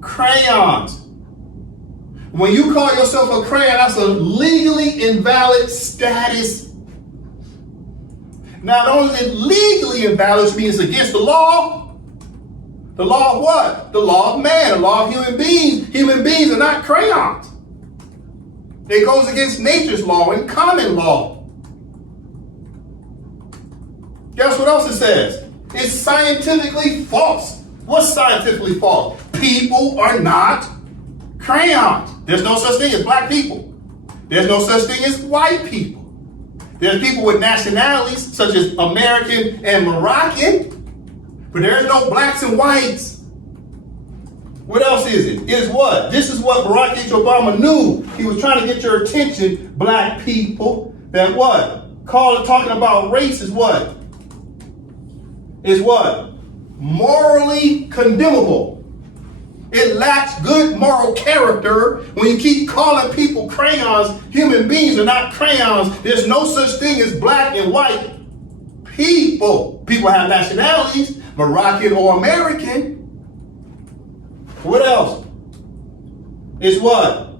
crayons. When you call yourself a crayon, that's a legally invalid status. Not only is it legally invalid, which means it's against the law. The law of what? The law of man, the law of human beings. Human beings are not crayons. It goes against nature's law and common law. Guess what else it says? It's scientifically false. What's scientifically false? People are not crayons. There's no such thing as black people. There's no such thing as white people. There's people with nationalities such as American and Moroccan, but there's no blacks and whites. What else is it? It is what? This is what Barack H. Obama knew. He was trying to get your attention, black people, that what? Talking about race is what? Is what? Morally condemnable. It lacks good moral character when you keep calling people crayons. Human beings are not crayons. There's no such thing as black and white people. People have nationalities, Moroccan or American. What else? It's what?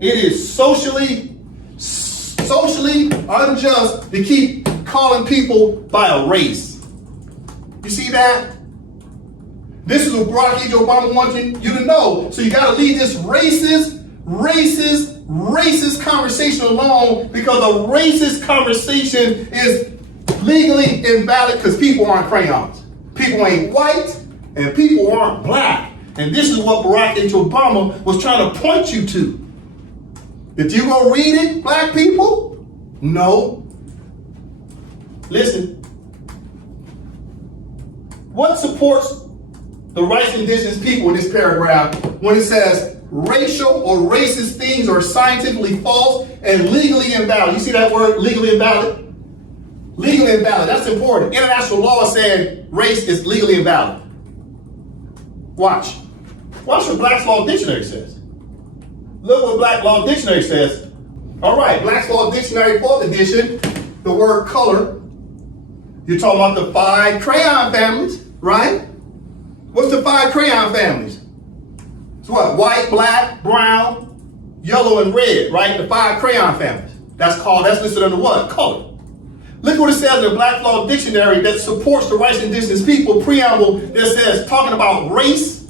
It is socially unjust to keep calling people by a race. You see that? This is what Barack H. Obama wants you to know. So you got to leave this racist conversation alone, because a racist conversation is legally invalid because people aren't crayons. People ain't white and people aren't black. And this is what Barack H. Obama was trying to point you to. Did you go read it, black people? No. Listen. What supports the rights of indigenous people in this paragraph when it says racial or racist things are scientifically false and legally invalid? You see that word, legally invalid? Legally invalid. That's important. International law is saying race is legally invalid. Watch. Watch what Black's Law Dictionary says. Look what Black Law Dictionary says. All right, Black's Law Dictionary, 4th edition, the word color. You're talking about the 5 crayon families, right? What's the 5 crayon families? It's what? White, black, brown, yellow, and red, right? The 5 crayon families. That's listed under what? Color. Look what it says in the Black Law Dictionary that supports the rights of indigenous people preamble that says talking about race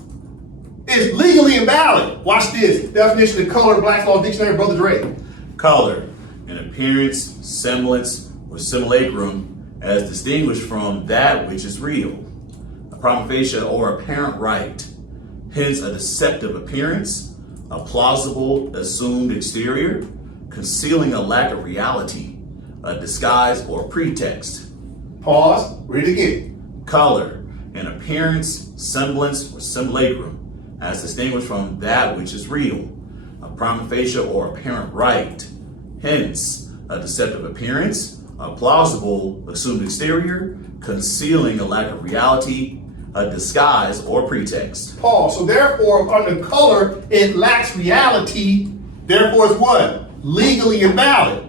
is legally invalid. Watch this. Definition of color, Black Law Dictionary, Brother Dre. Color, an appearance, semblance, or simulacrum as distinguished from that which is real. A prima facie or apparent right. Hence a deceptive appearance, a plausible assumed exterior, concealing a lack of reality, a disguise or pretext. Pause, read it again. Color, an appearance, semblance, or simulacrum, as distinguished from that which is real, a prima facie or apparent right, hence a deceptive appearance, a plausible assumed exterior, concealing a lack of reality, a disguise or pretext. Pause. So therefore, under color, it lacks reality, therefore it's what? Legally invalid.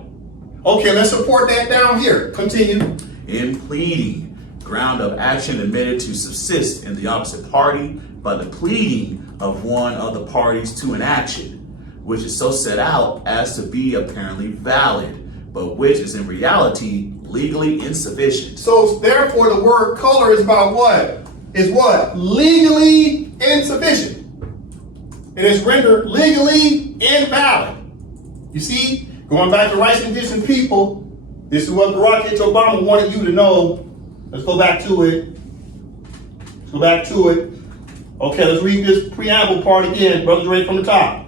Okay, let's support that down here. Continue. In pleading, ground of action admitted to subsist in the opposite party by the pleading of one of the parties to an action, which is so set out as to be apparently valid, but which is in reality legally insufficient. So therefore, the word color is about what? Is what? Legally insufficient. And it's rendered legally invalid. You see, going back to rights of indigenous people, this is what Barack Obama wanted you to know. Let's go back to it. Let's go back to it. Okay, let's read this preamble part again. Brother Dre from the top.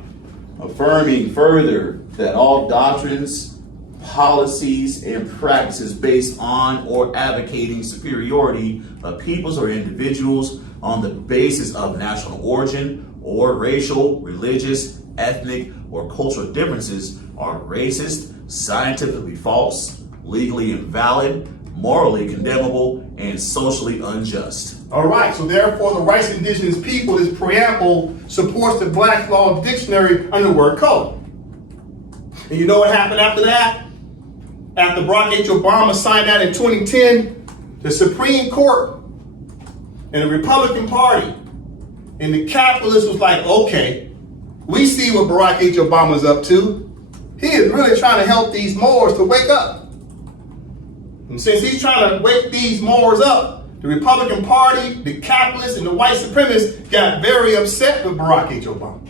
Affirming further that all doctrines, policies, and practices based on or advocating superiority of peoples or individuals on the basis of national origin or racial, religious, ethnic, or cultural differences are racist, scientifically false, legally invalid, morally condemnable, and socially unjust. All right, so therefore the rights of indigenous people, this preamble supports the Black Law Dictionary under the word color. And you know what happened after that? After Barack H. Obama signed that in 2010, the Supreme Court and the Republican Party and the capitalists was like, okay, we see what Barack H. Obama's up to. He is really trying to help these Moors to wake up. And since he's trying to wake these Moors up, the Republican Party, the capitalists, and the white supremacists got very upset with Barack H. Obama.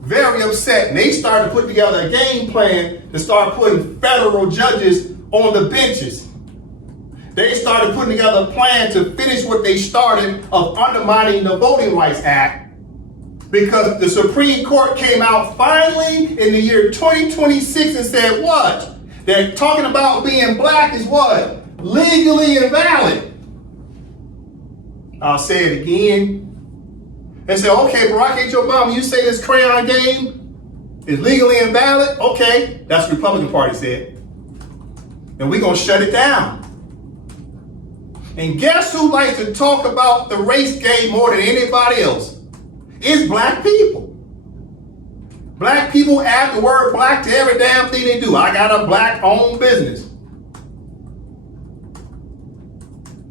Very upset. And they started to put together a game plan to start putting federal judges on the benches. They started putting together a plan to finish what they started of undermining the Voting Rights Act, because the Supreme Court came out finally in the year 2026 and said what? They're talking about being black is what? Legally invalid. I'll say it again. And say, okay, Barack H. Obama, you say this crayon game is legally invalid? Okay, that's what the Republican Party said. And we're going to shut it down. And guess who likes to talk about the race game more than anybody else? It's black people. Black people add the word black to every damn thing they do. I got a black-owned business.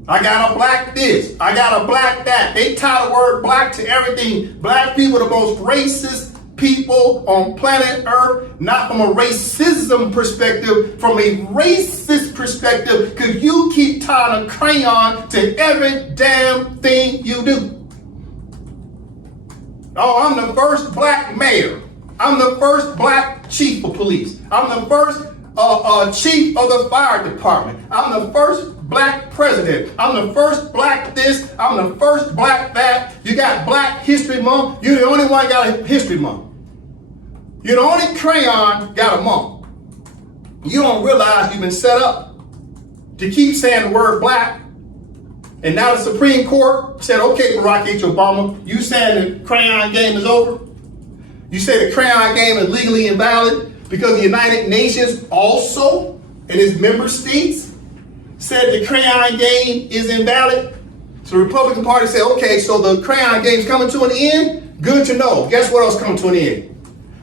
I got a black this. I got a black that. They tie the word black to everything. Black people are the most racist people on planet Earth, not from a racism perspective, from a racist perspective, because you keep tying a crayon to every damn thing you do. Oh, I'm the first black mayor. I'm the first black chief of police. I'm the first chief of the fire department. I'm the first black president. I'm the first black this. I'm the first black that. You got Black History Month. You're the only one got a History Month. You're the only crayon got a month. You don't realize you've been set up to keep saying the word black. And now the Supreme Court said, okay, Barack H. Obama, you saying the crayon game is over? You say the crayon game is legally invalid because the United Nations also, and its member states, said the crayon game is invalid? So the Republican Party said, okay, so the crayon game is coming to an end? Good to know. Guess what else coming to an end?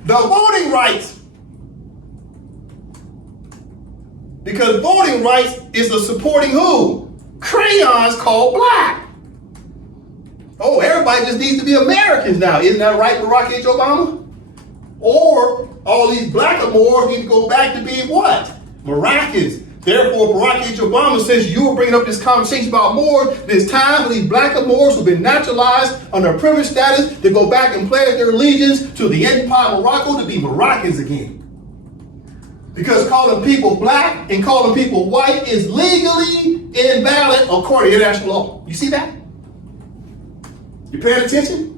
The voting rights. Because voting rights is the supporting who? Crayons called black. Oh, everybody just needs to be Americans now. Isn't that right, Barack H. Obama? Or all these blackamoors need to go back to being what? Moroccans. Therefore, Barack H. Obama, since you were bringing up this conversation about Moors, it's time for these blackamoors who've been naturalized under privileged status to go back and pledge their allegiance to the Empire of Morocco to be Moroccans again. Because calling people black and calling people white is legally invalid according to international law. You see that? You paying attention?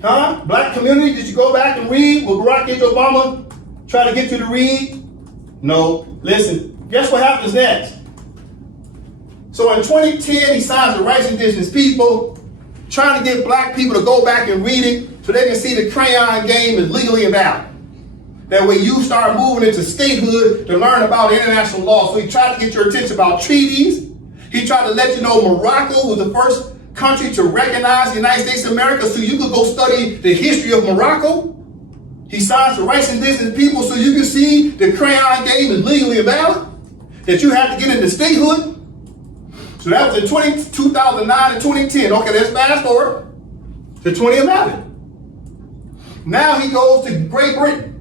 Huh? Black community, did you go back and read what Barack H. Obama tried to get you to read? No. Listen, guess what happens next? So in 2010, he signs the Rights of Indigenous People, trying to get black people to go back and read it so they can see the crayon game is legally invalid. That way you start moving into statehood to learn about international law. So he tried to get your attention about treaties. He tried to let you know Morocco was the first country to recognize the United States of America so you could go study the history of Morocco. He signs the Rights of Indigenous People so you can see the crayon game is legally invalid, that you have to get into statehood. So that was in 2009 and 2010. Okay, let's fast forward to 2011. Now he goes to Great Britain.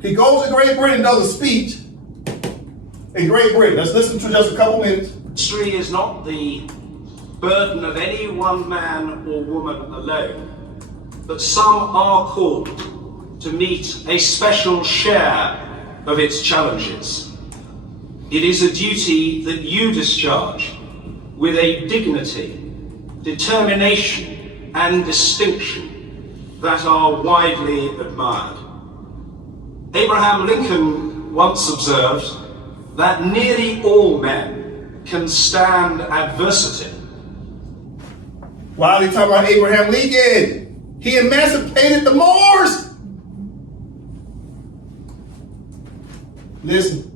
He goes to Great Britain and does a speech in Great Britain. Let's listen to just a couple minutes. History is not the burden of any one man or woman alone, but some are called to meet a special share of its challenges. It is a duty that you discharge with a dignity, determination, and distinction that are widely admired. Abraham Lincoln once observed that nearly all men can stand adversity. Why are they talking about Abraham Lincoln? He emancipated the Moors. Listen.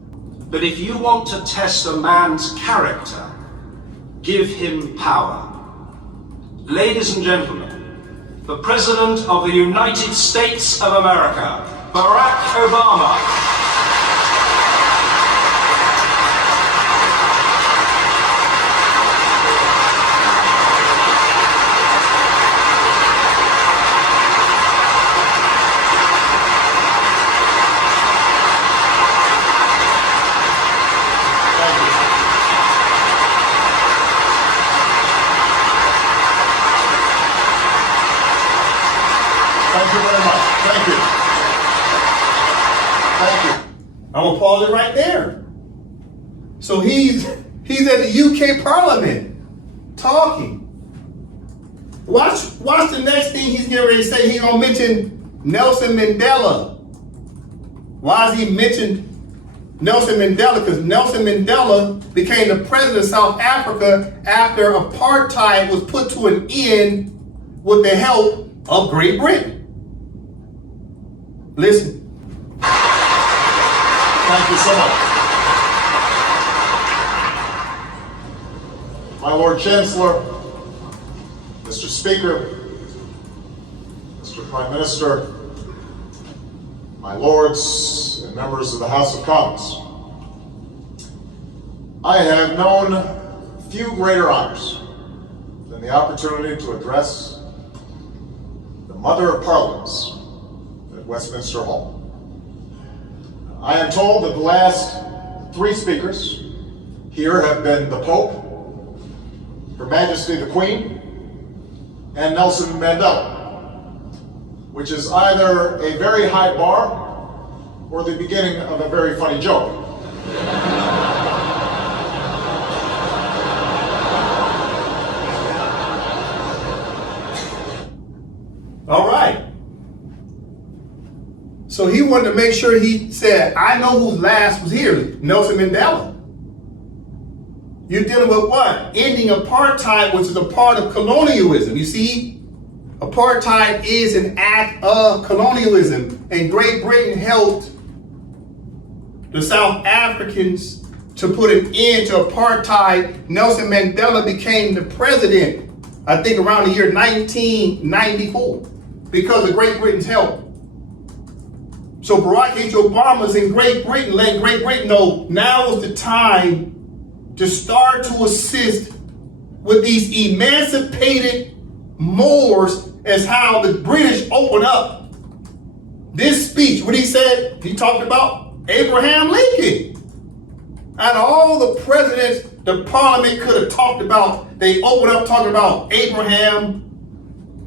But if you want to test a man's character, give him power. Ladies and gentlemen, the President of the United States of America, Barack Obama. Thank you very much. Thank you. Thank you. I'm gonna pause it right there. So he's at the UK Parliament talking. Watch the next thing he's getting ready to say. He's gonna mention Nelson Mandela. Why is he mentioning Nelson Mandela? Because Nelson Mandela became the president of South Africa after apartheid was put to an end with the help of Great Britain. Listen. Thank you so much. My Lord Chancellor, Mr. Speaker, Mr. Prime Minister, my lords and members of the House of Commons, I have known few greater honors than the opportunity to address the Mother of Parliaments at Westminster Hall. I am told that the last three speakers here have been the Pope, Her Majesty the Queen, and Nelson Mandela, which is either a very high bar or the beginning of a very funny joke. All right. So he wanted to make sure he said, I know whose last was here, Nelson Mandela. You're dealing with what? Ending apartheid, which is a part of colonialism. You see, apartheid is an act of colonialism, and Great Britain helped the South Africans to put an end to apartheid, Nelson Mandela became the president, I think around the year 1994, because of Great Britain's help. So Barack H. Obama's in Great Britain, letting Great Britain know now is the time to start to assist with these emancipated Moors, as how the British opened up this speech. What he said, he talked about Abraham Lincoln. And all the presidents the parliament could have talked about, they opened up talking about Abraham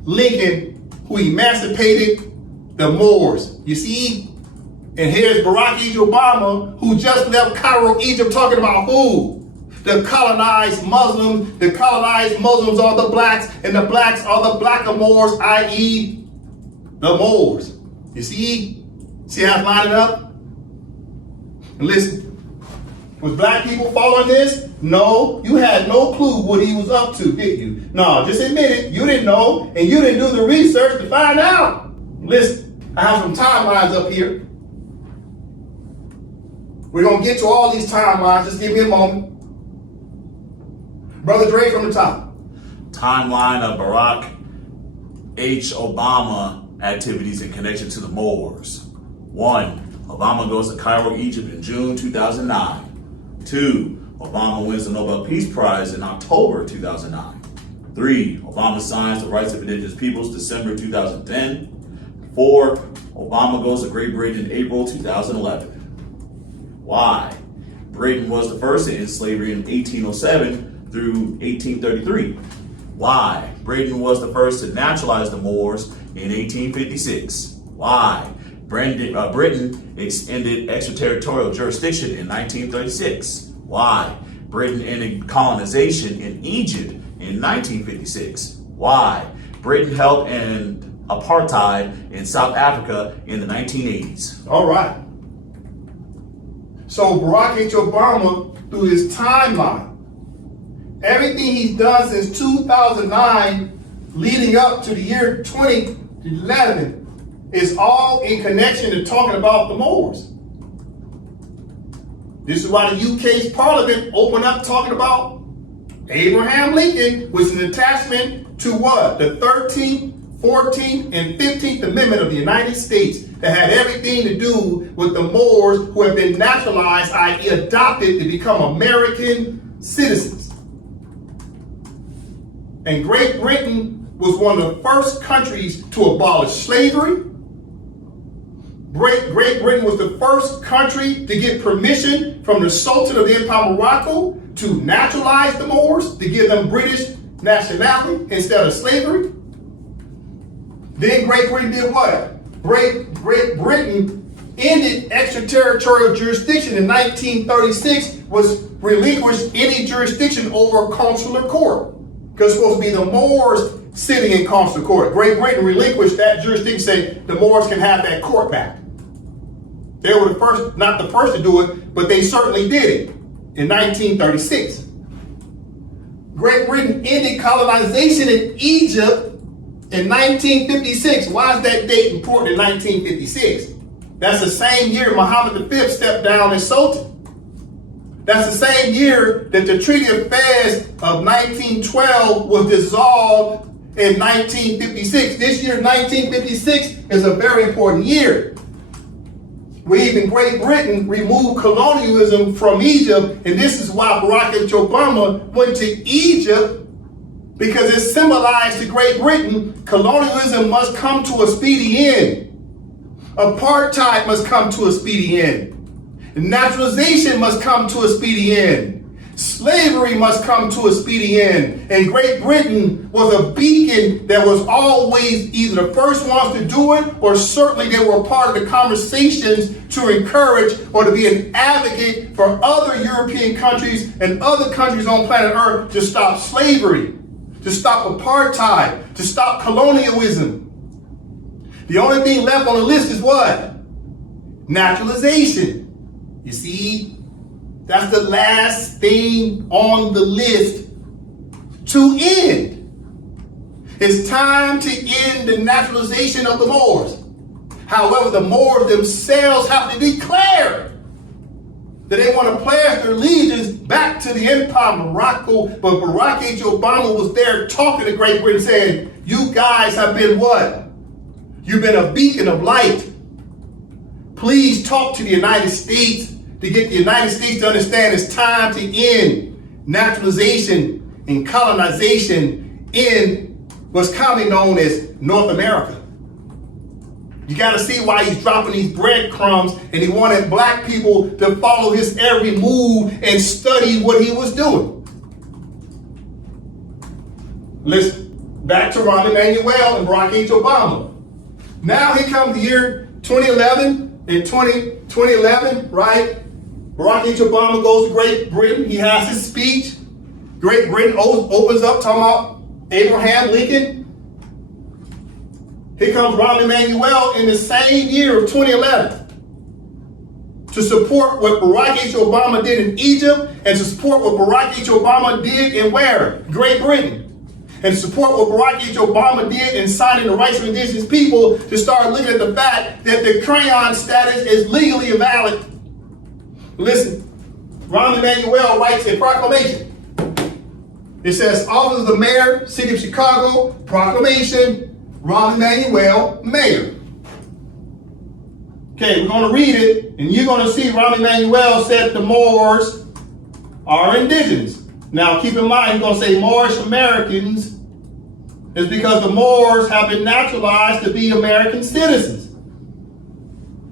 Lincoln, who emancipated the Moors. You see? And here's Barack H. Obama, who just left Cairo, Egypt, talking about who? The colonized Muslims. The colonized Muslims are the blacks, and the blacks are the blackamoors, i.e. the Moors. You see? See how it's lining up? And listen, was black people following this? No, you had no clue what he was up to, did you? No, just admit it. You didn't know, and you didn't do the research to find out. Listen, I have some timelines up here. We're going to get to all these timelines. Just give me a moment. Brother Dre from the top. Timeline of Barack H. Obama activities in connection to the Moors. 1. Obama goes to Cairo, Egypt in June 2009. 2. Obama wins the Nobel Peace Prize in October 2009. 3. Obama signs the Rights of Indigenous Peoples December 2010. 4. Obama goes to Great Britain in April 2011. Why? Britain was the first to end slavery in 1807 through 1833. Why? Britain was the first to naturalize the Moors in 1856. Why? Britain extended extraterritorial jurisdiction in 1936. Why? Britain ended colonization in Egypt in 1956. Why? Britain helped end apartheid in South Africa in the 1980s. All right. So Barack H. Obama, through his timeline, everything he's done since 2009 leading up to the year 2011 is all in connection to talking about the Moors. This is why the UK's parliament opened up talking about Abraham Lincoln, was an attachment to what? The 13th, 14th, and 15th Amendment of the United States that had everything to do with the Moors who have been naturalized, i.e. adopted to become American citizens. And Great Britain was one of the first countries to abolish slavery. Great Britain was the first country to get permission from the Sultan of the Empire of Morocco to naturalize the Moors, to give them British nationality instead of slavery. Then Great Britain did what? Great Britain ended extraterritorial jurisdiction in 1936, was relinquished any jurisdiction over a consular court. Because it's supposed to be the Moors sitting in consular court. Great Britain relinquished that jurisdiction, saying the Moors can have that court back. They were the first, not the first to do it, but they certainly did it in 1936. Great Britain ended colonization in Egypt in 1956. Why is that date important in 1956? That's the same year Muhammad V stepped down as Sultan. That's the same year that the Treaty of Fez of 1912 was dissolved in 1956. This year, 1956, is a very important year. Where even Great Britain removed colonialism from Egypt, and this is why Barack H. Obama went to Egypt, because it symbolized to Great Britain, colonialism must come to a speedy end. Apartheid must come to a speedy end. Naturalization must come to a speedy end. Slavery must come to a speedy end. And Great Britain was a beacon that was always either the first ones to do it, or certainly they were a part of the conversations to encourage or to be an advocate for other European countries and other countries on planet Earth to stop slavery, to stop apartheid, to stop colonialism. The only thing left on the list is what? Naturalization. You see, that's the last thing on the list to end. It's time to end the naturalization of the Moors. However, the Moors themselves have to declare that they want to pledge their allegiance back to the Empire of Morocco, but Barack H. Obama was there talking to Great Britain saying, you guys have been what? You've been a beacon of light. Please talk to the United States to get the United States to understand it's time to end naturalization and colonization in what's commonly known as North America. You got to see why he's dropping these breadcrumbs, and he wanted black people to follow his every move and study what he was doing. Listen, back to Rahm Emanuel and Barack H. Obama. Now here comes the year 2011. In 2011, right? Barack H. Obama goes to Great Britain. He has his speech. Great Britain opens up talking about Abraham Lincoln. Here comes Rahm Emanuel in the same year of 2011 to support what Barack H. Obama did in Egypt and to support what Barack H. Obama did in where? Great Britain. And support what Barack H. Obama did in signing the rights of indigenous people to start looking at the fact that the crayon status is legally invalid. Listen, Rahm Emanuel writes a proclamation. It says, Office of the Mayor, City of Chicago, proclamation, Rahm Emanuel, Mayor. Okay, we're going to read it, and you're going to see Rahm Emanuel said the Moors are indigenous. Now, keep in mind, he's going to say Moorish Americans is because the Moors have been naturalized to be American citizens.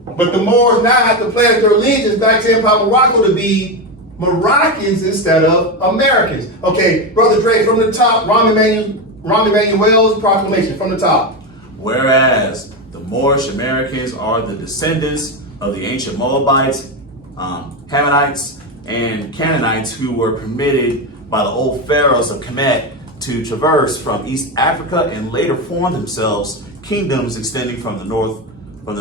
But the Moors now have to pledge their allegiance back to Empire Morocco to be Moroccans instead of Americans. Okay, Brother Dre, from the top, Rahm Emanuel's proclamation from the top. Whereas the Moorish Americans are the descendants of the ancient Moabites, Hammonites, and Canaanites who were permitted by the old pharaohs of Kemet to traverse from East Africa and later form themselves kingdoms extending from the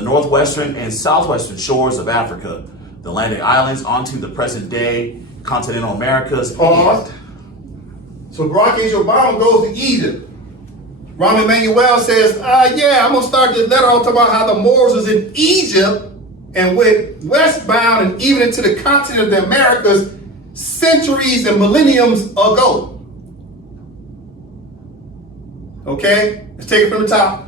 northwestern and southwestern shores of Africa, the Atlantic islands onto the present day continental Americas. Pause. So Barack H. Obama goes to Egypt. Rahm Emanuel says, yeah, I'm going to start this letter on talking about how the Moors was in Egypt and went westbound and even into the continent of the Americas centuries and millenniums ago. Okay, let's take it from the top.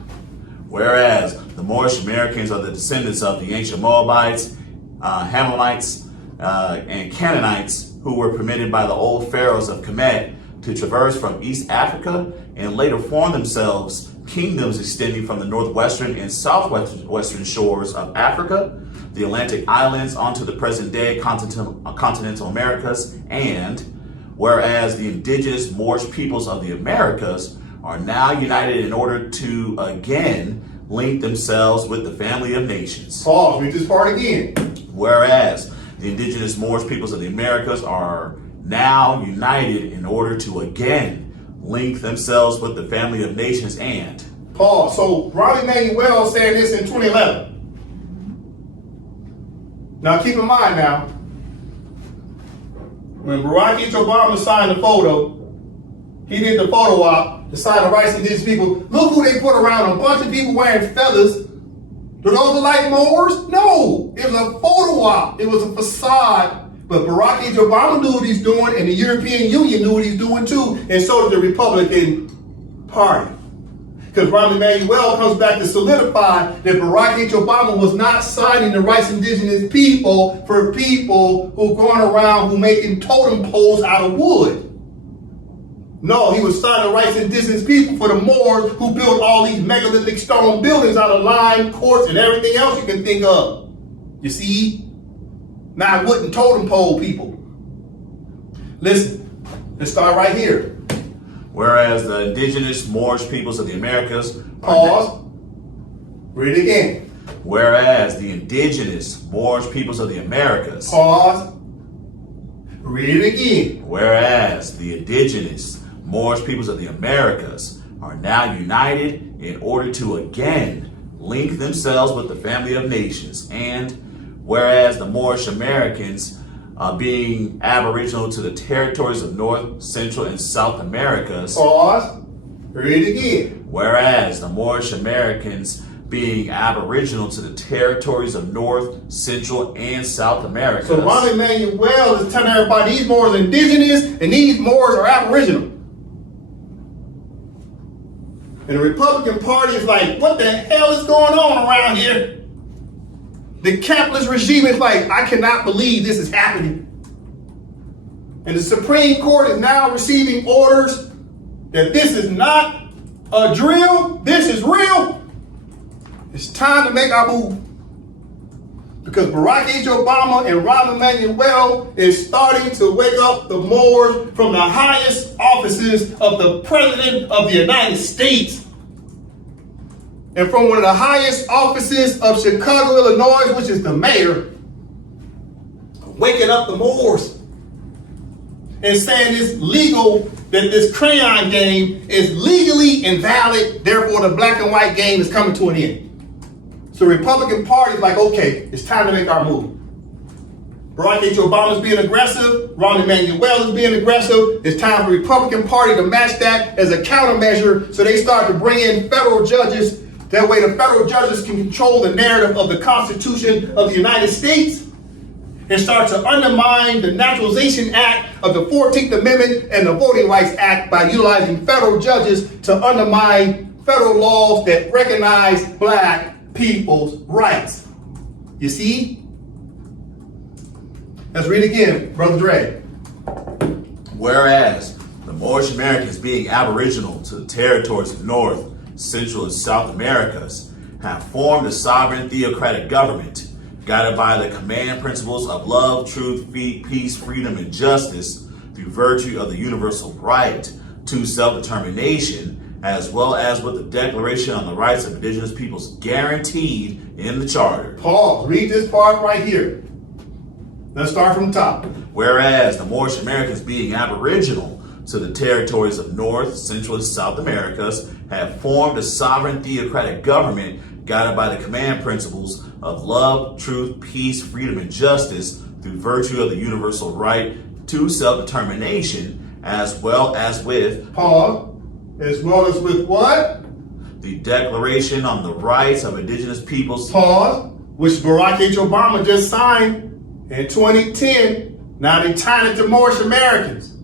Whereas the Moorish Americans are the descendants of the ancient Moabites, Hammonites, and Canaanites who were permitted by the old pharaohs of Kemet to traverse from East Africa and later form themselves kingdoms extending from the northwestern and southwestern shores of Africa, the Atlantic islands onto the present day continental Americas, and whereas the indigenous Moorish peoples of the Americas are now united in order to again link themselves with the family of nations. Pause, read this part again. Whereas the indigenous Moorish peoples of the Americas are now united in order to again link themselves with the family of nations and... Pause. So Rahm Emanuel saying this in 2011. Now keep in mind now, when Barack H. Obama signed the photo, he did the photo op to sign the rights of indigenous people. Look who they put around, a bunch of people wearing feathers. Do those look like Moors? No, it was a photo op. It was a facade. But Barack H. Obama knew what he's doing, and the European Union knew what he's doing too, and so did the Republican Party. Because Rahm Emanuel comes back to solidify that Barack H. Obama was not signing the rights of indigenous people for people who going around who making totem poles out of wood. No, he was signing the rights of indigenous people for the Moors who built all these megalithic stone buildings out of lime, quartz, and everything else you can think of. You see? Not wooden totem pole people. Listen, let's start right here. Whereas the indigenous Moorish peoples of the Americas... Pause. Read it again. Whereas the indigenous Moorish peoples of the Americas... Pause. Read it again. Whereas the indigenous Moorish peoples of the Americas are now united in order to again link themselves with the family of nations, and whereas the Moorish Americans, being aboriginal to the territories of North, Central, and South Americas... Pause. Read it again. Whereas the Moorish Americans, being aboriginal to the territories of North, Central, and South America. So Rahm Emanuel is telling everybody these Moors are indigenous and these Moors are aboriginal. And the Republican Party is like, what the hell is going on around here? The capitalist regime is like, I cannot believe this is happening. And the Supreme Court is now receiving orders that this is not a drill, this is real. It's time to make our move. Because Barack H. Obama and Rahm Emanuel is starting to wake up the Moors from the highest offices of the President of the United States. And from one of the highest offices of Chicago, Illinois, which is the mayor, waking up the Moors and saying it's legal, that this crayon game is legally invalid, therefore the black and white game is coming to an end. So the Republican Party is like, okay, it's time to make our move. Barack H. Obama is being aggressive. Rahm Emanuel is being aggressive. It's time for the Republican Party to match that as a countermeasure, so they start to bring in federal judges. That way the federal judges can control the narrative of the Constitution of the United States and start to undermine the Naturalization Act of the 14th Amendment and the Voting Rights Act by utilizing federal judges to undermine federal laws that recognize black people's rights. You see? Let's read again, Brother Dre. Whereas the Moorish Americans, being aboriginal to the territories of North, Central, and South Americas, have formed a sovereign theocratic government guided by the command principles of love, truth, peace, freedom, and justice through virtue of the universal right to self-determination, as well as with the Declaration on the Rights of Indigenous Peoples guaranteed in the Charter. Pause. Read this part right here. Let's start from the top. Whereas the Moorish Americans, being aboriginal to the territories of North, Central, and South Americas, have formed a sovereign theocratic government guided by the command principles of love, truth, peace, freedom, and justice through virtue of the universal right to self-determination, as well as with... Pause. As well as with what? The Declaration on the Rights of Indigenous Peoples. Pause. Which Barack H. Obama just signed in 2010. Now they tying it to Moorish Americans.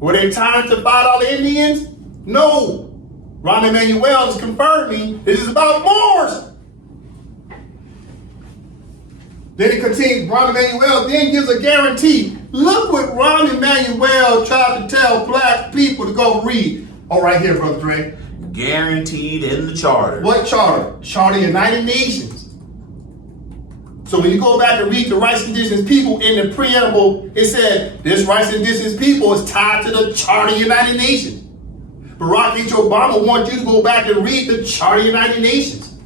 Were they tying it to fight all the Indians? No. Rahm Emanuel is confirming this is about Moors. Then it continues. Rahm Emanuel then gives a guarantee. Look what Rahm Emanuel tried to tell black people to go read. Oh, right here, Brother Dre. Guaranteed in the Charter. What charter? Charter of the United Nations. So when you go back and read the rights of indigenous people in the preamble, it said this rights of indigenous people is tied to the Charter of the United Nations. Barack H. Obama wants you to go back and read the Charter of the United Nations.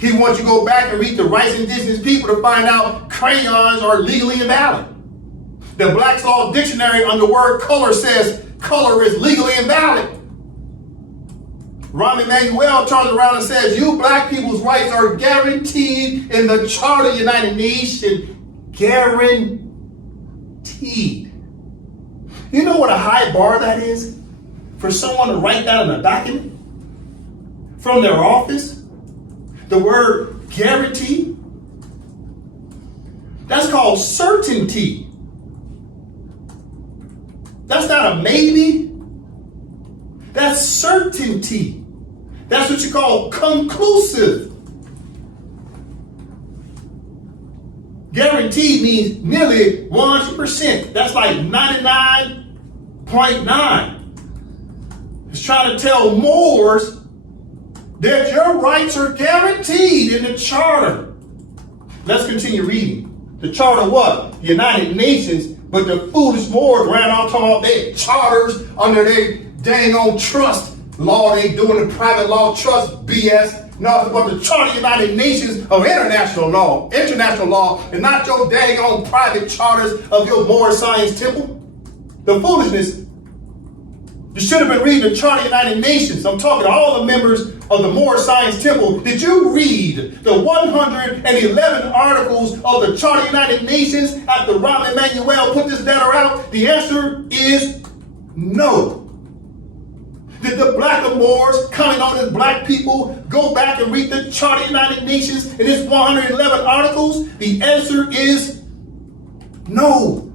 He wants you to go back and read the rights of indigenous people to find out crayons are legally invalid. The Black's Law Dictionary on the word color says color is legally invalid. Rahm Emanuel turns around and says, you black people's rights are guaranteed in the Charter of the United Nations. Guaranteed. You know what a high bar that is? For someone to write that in a document? From their office? The word guarantee? That's called certainty. That's not a maybe. That's certainty. That's what you call conclusive. Guaranteed means nearly 100%. That's like 99.9. It's trying to tell Moors that your rights are guaranteed in the Charter. Let's continue reading. The Charter what? The United Nations, but the foolish Moors ran out talking about their charters under their dang on trust law. They doing the private law trust BS. No, but the Charter of the United Nations of international law, and not your dang on private charters of your Moor Science Temple. The foolishness. You should have been reading the Charter of the United Nations. I'm talking to all the members of the Moor Science Temple. Did you read the 111 articles of the Charter of the United Nations after Rahm Emanuel put this letter out? The answer is no. Did the blackamoors, counting on as black people, go back and read the Charter of the United Nations in its 111 articles? The answer is no.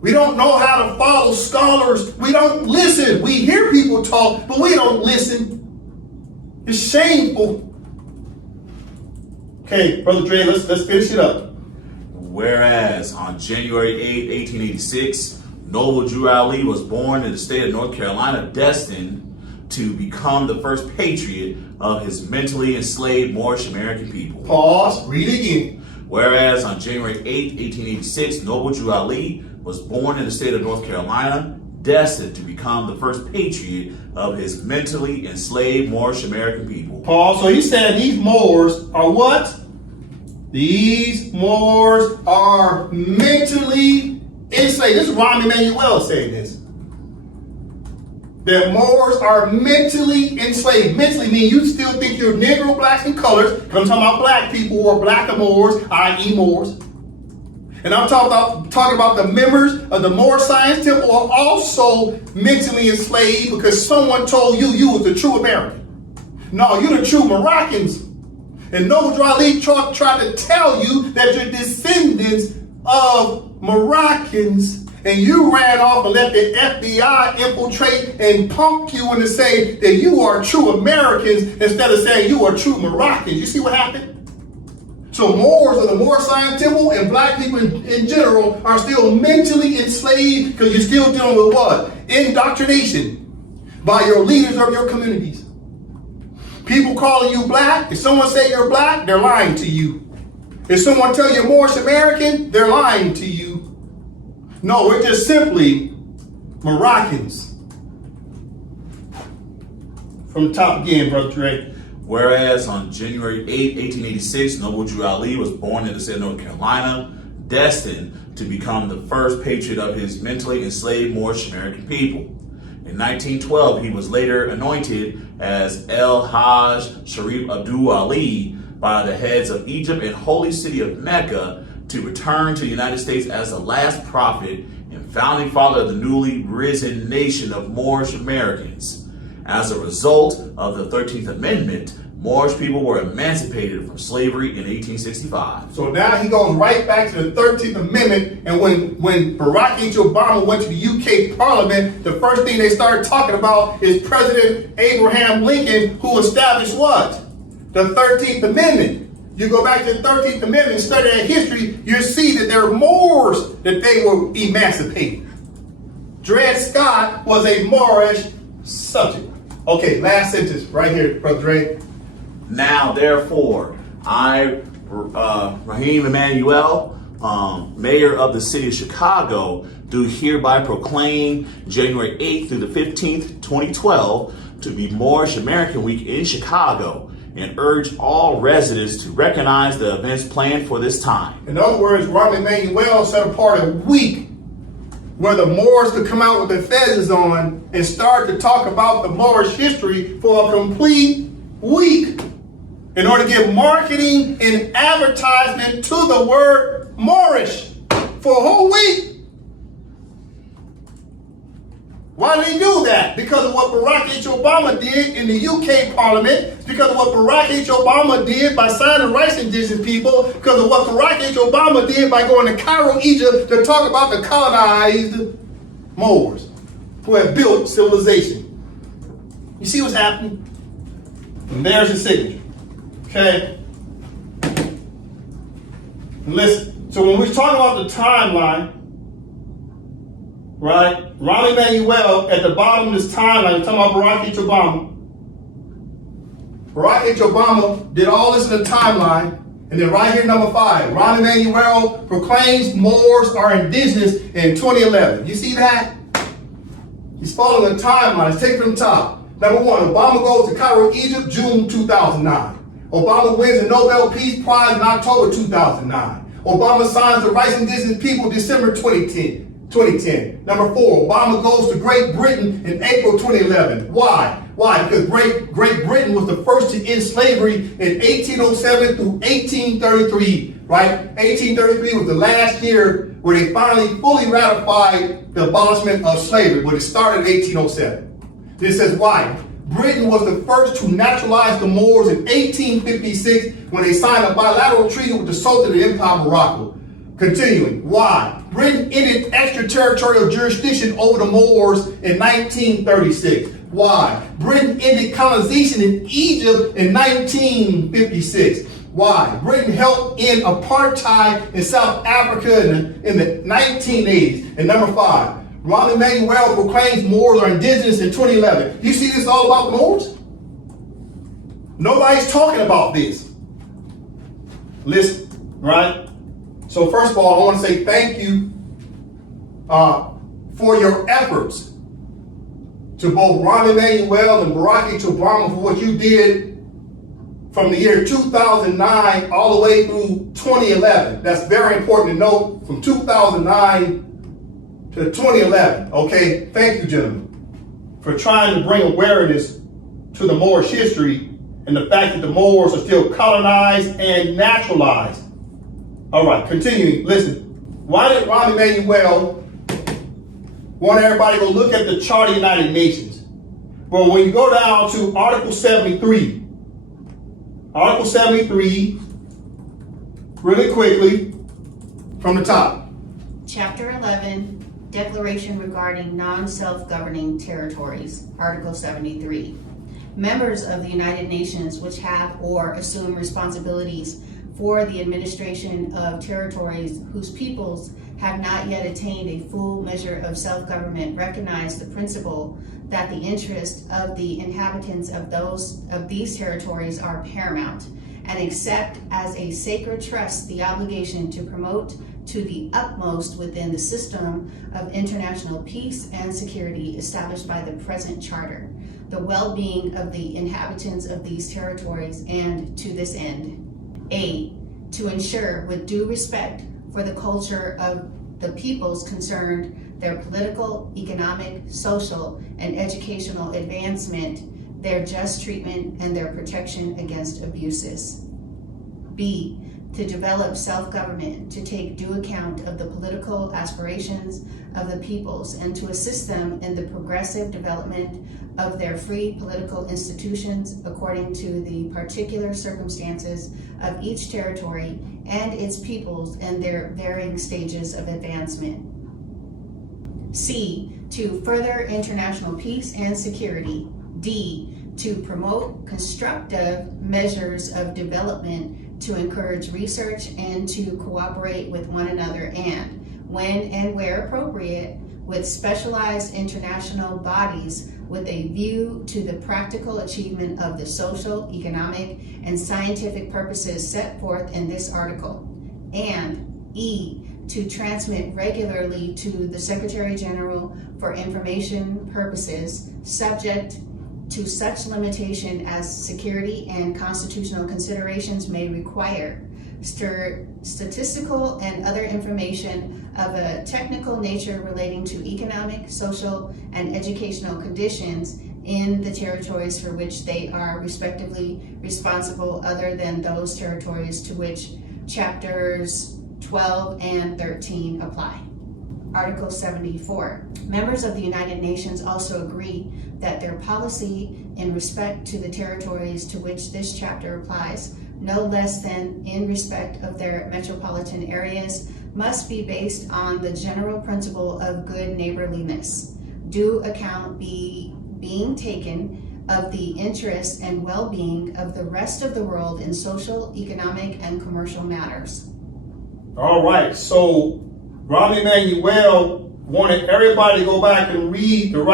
We don't know how to follow scholars. We don't listen. We hear people talk, but we don't listen. It's shameful. Okay, Brother Dre, let's finish it up. Whereas on January 8, 1886, Noble Drew Ali was born in the state of North Carolina, destined to become the first patriot of his mentally enslaved Moorish American people. Pause, read it again. Whereas on January 8, 1886, Noble Drew Ali was born in the state of North Carolina, destined to become the first patriot of his mentally enslaved Moorish American people. Paul, so he said these Moors are what? These Moors are mentally enslaved. This is Rahm Emanuel saying this. That Moors are mentally enslaved. Mentally means you still think you're Negro, blacks, and colors. I'm talking about black people who are blackamoors, i.e. Moors. And I'm talking about the members of the Moor Science Temple are also mentally enslaved because someone told you was the true American. No, you're the true Moroccans. And Noble Drew Ali tried to tell you that you're descendants of Moroccans, and you ran off and let the FBI infiltrate and punk you into saying that you are true Americans instead of saying you are true Moroccans. You see what happened? So Moors of the Moor Science Temple and black people in general are still mentally enslaved because you're still dealing with what? Indoctrination by your leaders of your communities. People calling you black, if someone say you're black, they're lying to you. If someone tell you Moorish American, they're lying to you. No, we're just simply Moroccans. From the top again, Brother Dre. Whereas on January 8, 1886, Noble Drew Ali was born in the state of North Carolina, destined to become the first patriot of his mentally enslaved Moorish American people. In 1912, he was later anointed as El Hajj Sharif Abdul Ali by the heads of Egypt and holy city of Mecca to return to the United States as the last prophet and founding father of the newly risen nation of Moorish Americans. As a result of the 13th Amendment, Moorish people were emancipated from slavery in 1865. So now he goes right back to the 13th Amendment, and when Barack H. Obama went to the UK Parliament, the first thing they started talking about is President Abraham Lincoln, who established what? The 13th Amendment. You go back to the 13th Amendment and study that history, you'll see that there are Moors that they were emancipated. Dred Scott was a Moorish subject. Okay, last sentence right here, Brother Dre. Now, therefore, I, Rahm Emanuel, mayor of the city of Chicago, do hereby proclaim January 8th through the 15th, 2012 to be Moorish American Week in Chicago, and urge all residents to recognize the events planned for this time. In other words, Rahm Emanuel set apart a week where the Moors could come out with their feathers on and start to talk about the Moorish history for a complete week in order to give marketing and advertisement to the word Moorish for a whole week. Why did he do that? Because of what Barack H. Obama did in the UK Parliament, because of what Barack H. Obama did by signing rights to indigenous people, because of what Barack H. Obama did by going to Cairo, Egypt to talk about the colonized Moors who had built civilization. You see what's happening? And there's his signature. Okay? And listen, so when we talk about the timeline, right? Rahm Emanuel at the bottom of this timeline, talking about Barack H. Obama. Barack H. Obama did all this in the timeline, and then right here, number 5, Rahm Emanuel proclaims Moors are indigenous in 2011. You see that? He's following the timeline. Let's take it from the top. Number 1, Obama goes to Cairo, Egypt, June 2009. Obama wins the Nobel Peace Prize in October 2009. Obama signs the Rights of Indigenous People December 2010. Number 4, Obama goes to Great Britain in April 2011. Why? Because Great Britain was the first to end slavery in 1807 through 1833, right? 1833 was the last year where they finally fully ratified the abolishment of slavery, but it started in 1807. This says why? Britain was the first to naturalize the Moors in 1856 when they signed a bilateral treaty with the Sultan of the Empire of Morocco. Continuing, why? Britain ended extraterritorial jurisdiction over the Moors in 1936. Why? Britain ended colonization in Egypt in 1956. Why? Britain helped end apartheid in South Africa in the 1980s. And number 5, Rahm Emanuel proclaims Moors are indigenous in 2011. You see this all about the Moors? Nobody's talking about this. Listen, right? So first of all, I want to say thank you for your efforts to both Rahm Emanuel and Barack Obama for what you did from the year 2009 all the way through 2011. That's very important to note, from 2009 to 2011. Okay, thank you, gentlemen, for trying to bring awareness to the Moorish history and the fact that the Moors are still colonized and naturalized. All right, continuing, listen. Why did Rahm Emanuel want everybody to go look at the Charter of the United Nations? Well, when you go down to Article 73, really quickly, from the top. Chapter 11, Declaration regarding non-self-governing territories, Article 73. Members of the United Nations which have or assume responsibilities for the administration of territories whose peoples have not yet attained a full measure of self-government recognize the principle that the interests of the inhabitants of these territories are paramount, and accept as a sacred trust the obligation to promote to the utmost within the system of international peace and security established by the present charter, the well-being of the inhabitants of these territories, and to this end, A, to ensure with due respect for the culture of the peoples concerned, their political, economic, social, and educational advancement, their just treatment, and their protection against abuses. B, to develop self-government, to take due account of the political aspirations of the peoples, and to assist them in the progressive development of their free political institutions according to the particular circumstances of each territory and its peoples and their varying stages of advancement. C, to further international peace and security. D, to promote constructive measures of development, to encourage research and to cooperate with one another, and, when and where appropriate, with specialized international bodies with a view to the practical achievement of the social, economic, and scientific purposes set forth in this article. And E, to transmit regularly to the Secretary General for information purposes, subject to such limitation as security and constitutional considerations may require, statistical and other information of a technical nature relating to economic, social, and educational conditions in the territories for which they are respectively responsible, other than those territories to which chapters 12 and 13 apply. Article 74. Members of the United Nations also agree that their policy in respect to the territories to which this chapter applies, no less than in respect of their metropolitan areas, must be based on the general principle of good neighborliness, due account being taken of the interests and well-being of the rest of the world in social, economic, and commercial matters. All right, so Rahm Emanuel wanted everybody to go back and read the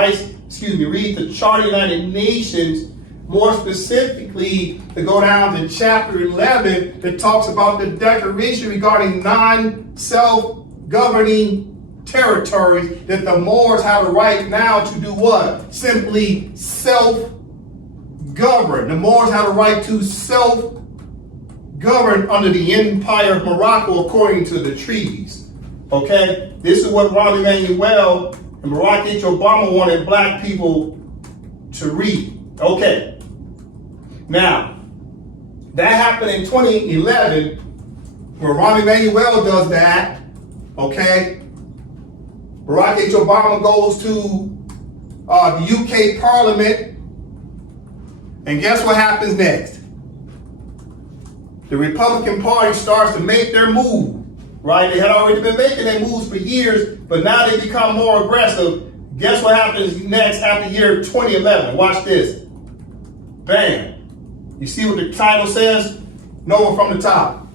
Charter of the United Nations, more specifically to go down to chapter 11 that talks about the declaration regarding non-self-governing territories, that the Moors have a right now to do what? Simply self-govern. The Moors have a right to self-govern under the Empire of Morocco according to the treaties. Okay? This is what Rahm Emanuel and Barack Obama wanted black people to read. Okay. Now, that happened in 2011, where Rahm Emanuel does that, Okay? Barack H. Obama goes to the UK Parliament, and guess what happens next? The Republican Party starts to make their move, right? They had already been making their moves for years, but now they become more aggressive. Guess what happens next after year 2011? Watch this. Bam. You see what the title says? Nova from the top.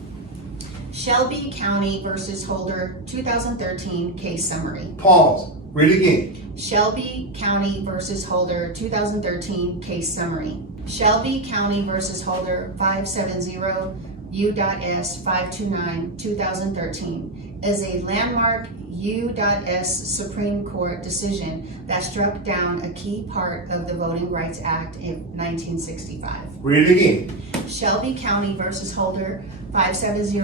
Shelby County versus Holder 2013 case summary. Pause. Read it again. Shelby County versus Holder 2013 case summary. Shelby County versus Holder 570 U.S. 529 2013 is a landmark U.S. Supreme Court decision that struck down a key part of the Voting Rights Act in 1965. Read it again. Shelby County versus Holder 570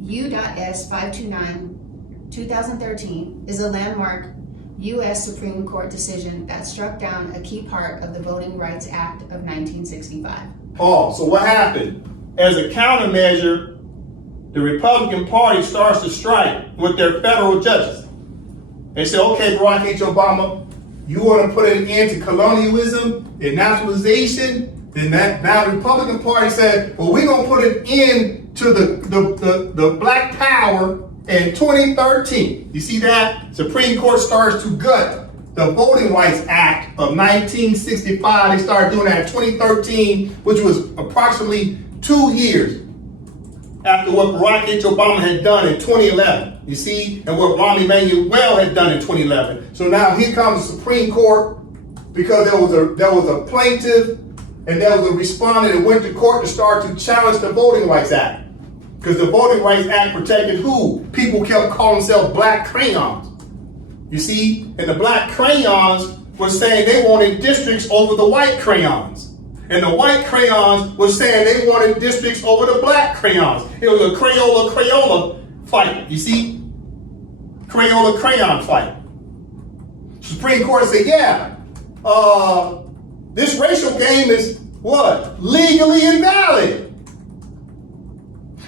U.S. 529 2013 is a landmark U.S. Supreme Court decision that struck down a key part of the Voting Rights Act of 1965. Pause. So what happened? As a countermeasure, the Republican Party starts to strike with their federal judges. They say, okay, Barack H. Obama, you want to put an end to colonialism and nationalization? Then now the Republican Party said, well, we're going to put an end to the black power in 2013. You see that? Supreme Court starts to gut the Voting Rights Act of 1965. They started doing that in 2013, which was approximately 2 years after what Barack H. Obama had done in 2011. You see? And what Rahm Emanuel had done in 2011. So now here comes the Supreme Court, because there was a plaintiff and there was a respondent that went to court to start to challenge the Voting Rights Act. Because the Voting Rights Act protected who? People kept calling themselves black crayons. You see? And the black crayons were saying they wanted districts over the white crayons. And the white crayons were saying they wanted districts over the black crayons. It was a Crayola fight. You see? Crayola crayon fight. Supreme Court said, yeah, this racial game is what? Legally invalid.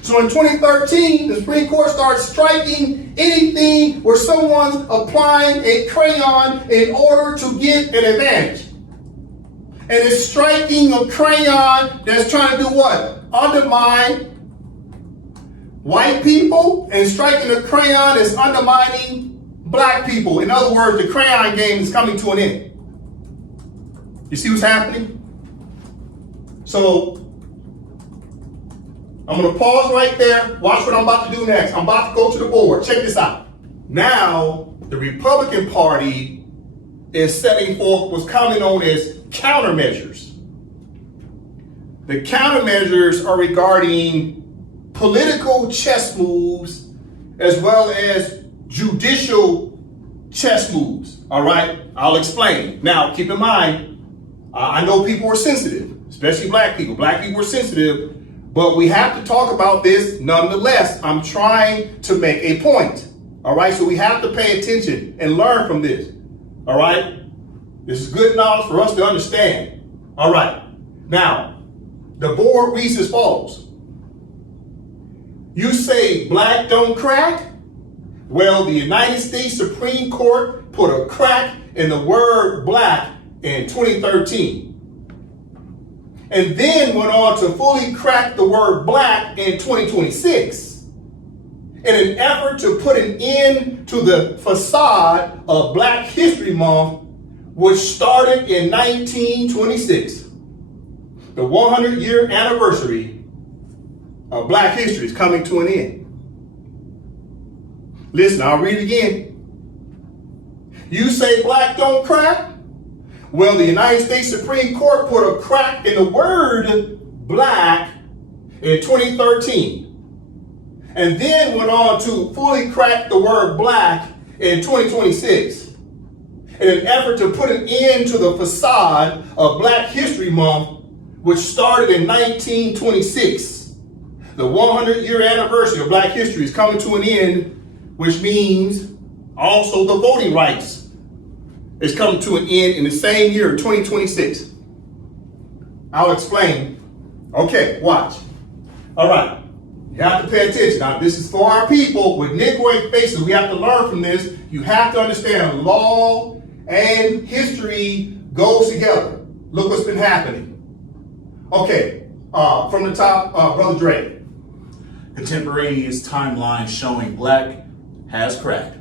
So in 2013, the Supreme Court starts striking anything where someone's applying a crayon in order to get an advantage. And it's striking a crayon that's trying to do what? Undermine white people, and striking a crayon is undermining black people. In other words, the crayon game is coming to an end. You see what's happening? So I'm going to pause right there. Watch what I'm about to do next. I'm about to go to the board. Check this out. Now, the Republican Party is setting forth what's commonly known as countermeasures. The countermeasures are regarding political chess moves as well as judicial chess moves. All right? I'll explain. Now, keep in mind, I know people are sensitive, especially black people. Black people are sensitive. But we have to talk about this nonetheless. I'm trying to make a point. All right, so we have to pay attention and learn from this. All right, this is good knowledge for us to understand. All right, now the board reads as follows. You say black don't crack? Well, the United States Supreme Court put a crack in the word black in 2013. And then went on to fully crack the word black in 2026 in an effort to put an end to the facade of Black History Month, which started in 1926. The 100-year anniversary of Black history is coming to an end. Listen, I'll read it again. You say black don't crack? Well, the United States Supreme Court put a crack in the word black in 2013, and then went on to fully crack the word black in 2026 in an effort to put an end to the facade of Black History Month, which started in 1926. The 100-year anniversary of Black history is coming to an end, which means also the voting rights is coming to an end in the same year, 2026. I'll explain. Okay, watch. All right. You have to pay attention. Now, this is for our people with Negroid faces. We have to learn from this. You have to understand law and history goes together. Look what's been happening. Okay, from the top, Brother Dre. Contemporaneous timeline showing black has cracked.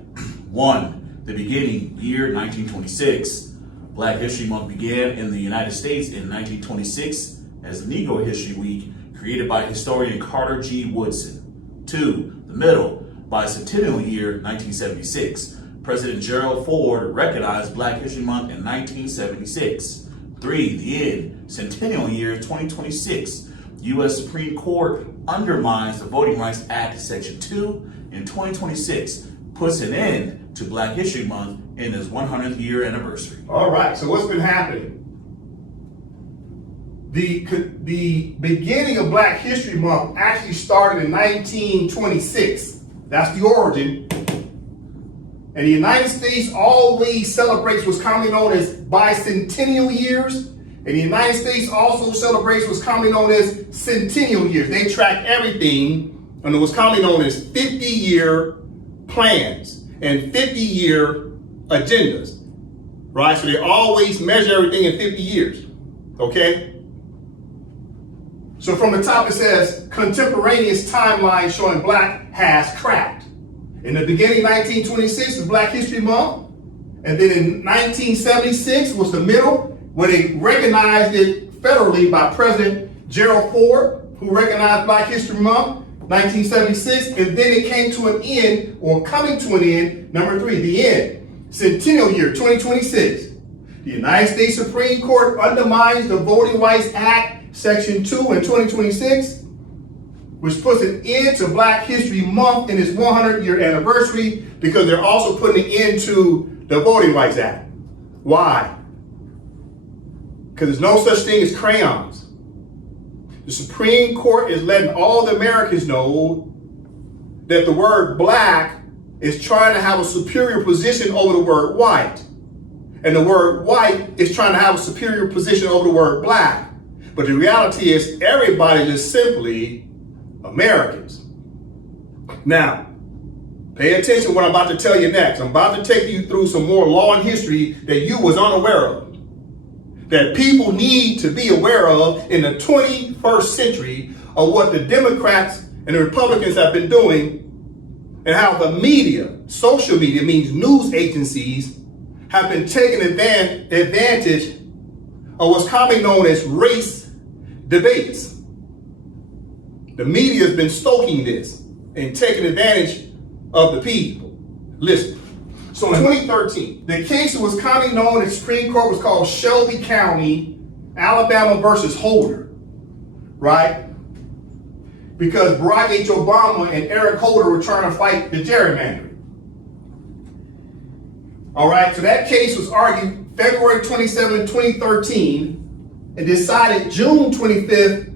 1. The beginning, year 1926. Black History Month began in the United States in 1926 as Negro History Week, created by historian Carter G. Woodson. 2. The middle, by centennial year 1976. President Gerald Ford recognized Black History Month in 1976. 3. The end, centennial year 2026. U.S. Supreme Court undermines the Voting Rights Act, Section 2 in 2026, puts an end to Black History Month in its 100th year anniversary. All right, so what's been happening? The beginning of Black History Month actually started in 1926. That's the origin. And the United States always celebrates what's commonly known as bicentennial years. And the United States also celebrates what's commonly known as centennial years. They track everything under what's commonly known as 50-year plans and 50-year agendas, right? So they always measure everything in 50 years, okay? So from the top it says, contemporaneous timeline showing black has cracked. In the beginning, 1926 was Black History Month. And then in 1976 was the middle, when they recognized it federally by President Gerald Ford, who recognized Black History Month, 1976. And then it came to an end, or coming to an end, number 3, the end. Centennial year, 2026. The United States Supreme Court undermines the Voting Rights Act, Section 2 in 2026, which puts an end to Black History Month in its 100-year anniversary, because they're also putting an end to the Voting Rights Act. Why? Because there's no such thing as crayons. The Supreme Court is letting all the Americans know that the word black is trying to have a superior position over the word white. And the word white is trying to have a superior position over the word black. But the reality is everybody is simply Americans. Now, pay attention to what I'm about to tell you next. I'm about to take you through some more law and history that you was unaware of, that people need to be aware of in the 21st century, of what the Democrats and the Republicans have been doing, and how the media, social media means news agencies, have been taking advantage of what's commonly known as race debates. The media has been stoking this and taking advantage of the people. Listen. So in 2013, the case that was commonly known as Supreme Court was called Shelby County, Alabama versus Holder, right? Because Barack H. Obama and Eric Holder were trying to fight the gerrymandering. All right, so that case was argued February 27, 2013, and decided June 25th,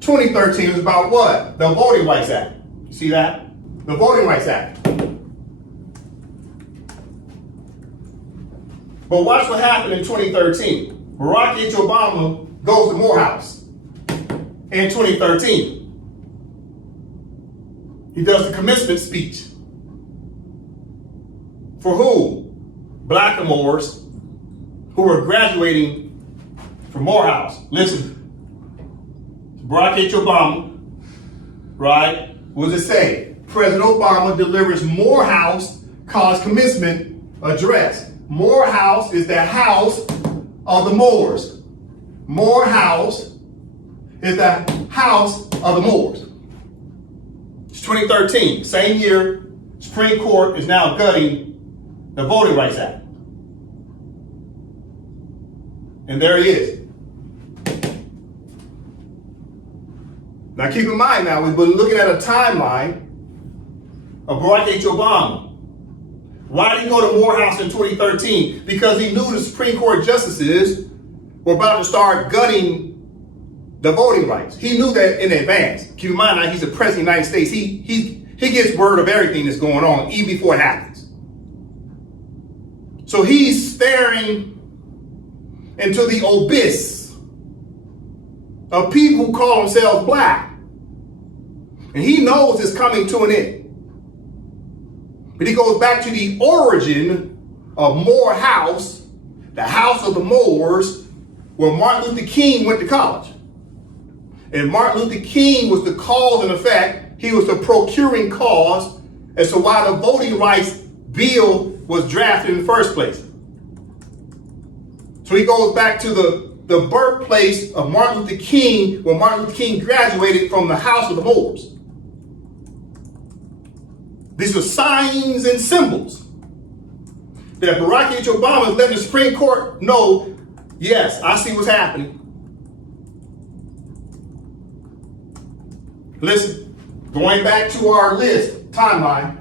2013. It was about what? The Voting Rights Act. You see that? The Voting Rights Act. But watch what happened in 2013. Barack H. Obama goes to Morehouse in 2013. He does the commencement speech. For who? Blackamoors who are graduating from Morehouse. Listen, Barack H. Obama, right? What does it say? President Obama delivers Morehouse college commencement address. Morehouse is the house of the Moors. Morehouse is the house of the Moors. It's 2013, same year, Supreme Court is now gutting the Voting Rights Act. And there he is. Now keep in mind now, we've been looking at a timeline of Barack H. Obama. Why did he go to Morehouse in 2013? Because he knew the Supreme Court justices were about to start gutting the voting rights. He knew that in advance. Keep in mind now, he's the president of the United States. He gets word of everything that's going on even before it happens. So he's staring into the abyss of people who call themselves black. And he knows it's coming to an end. But he goes back to the origin of Moore House, the house of the Moors, where Martin Luther King went to college. And Martin Luther King was the cause and effect. He was the procuring cause as to why the voting rights bill was drafted in the first place. So he goes back to the birthplace of Martin Luther King, where Martin Luther King graduated from the house of the Moors. These are signs and symbols that Barack H. Obama is letting the Supreme Court know, yes, I see what's happening. Listen, going back to our list, timeline,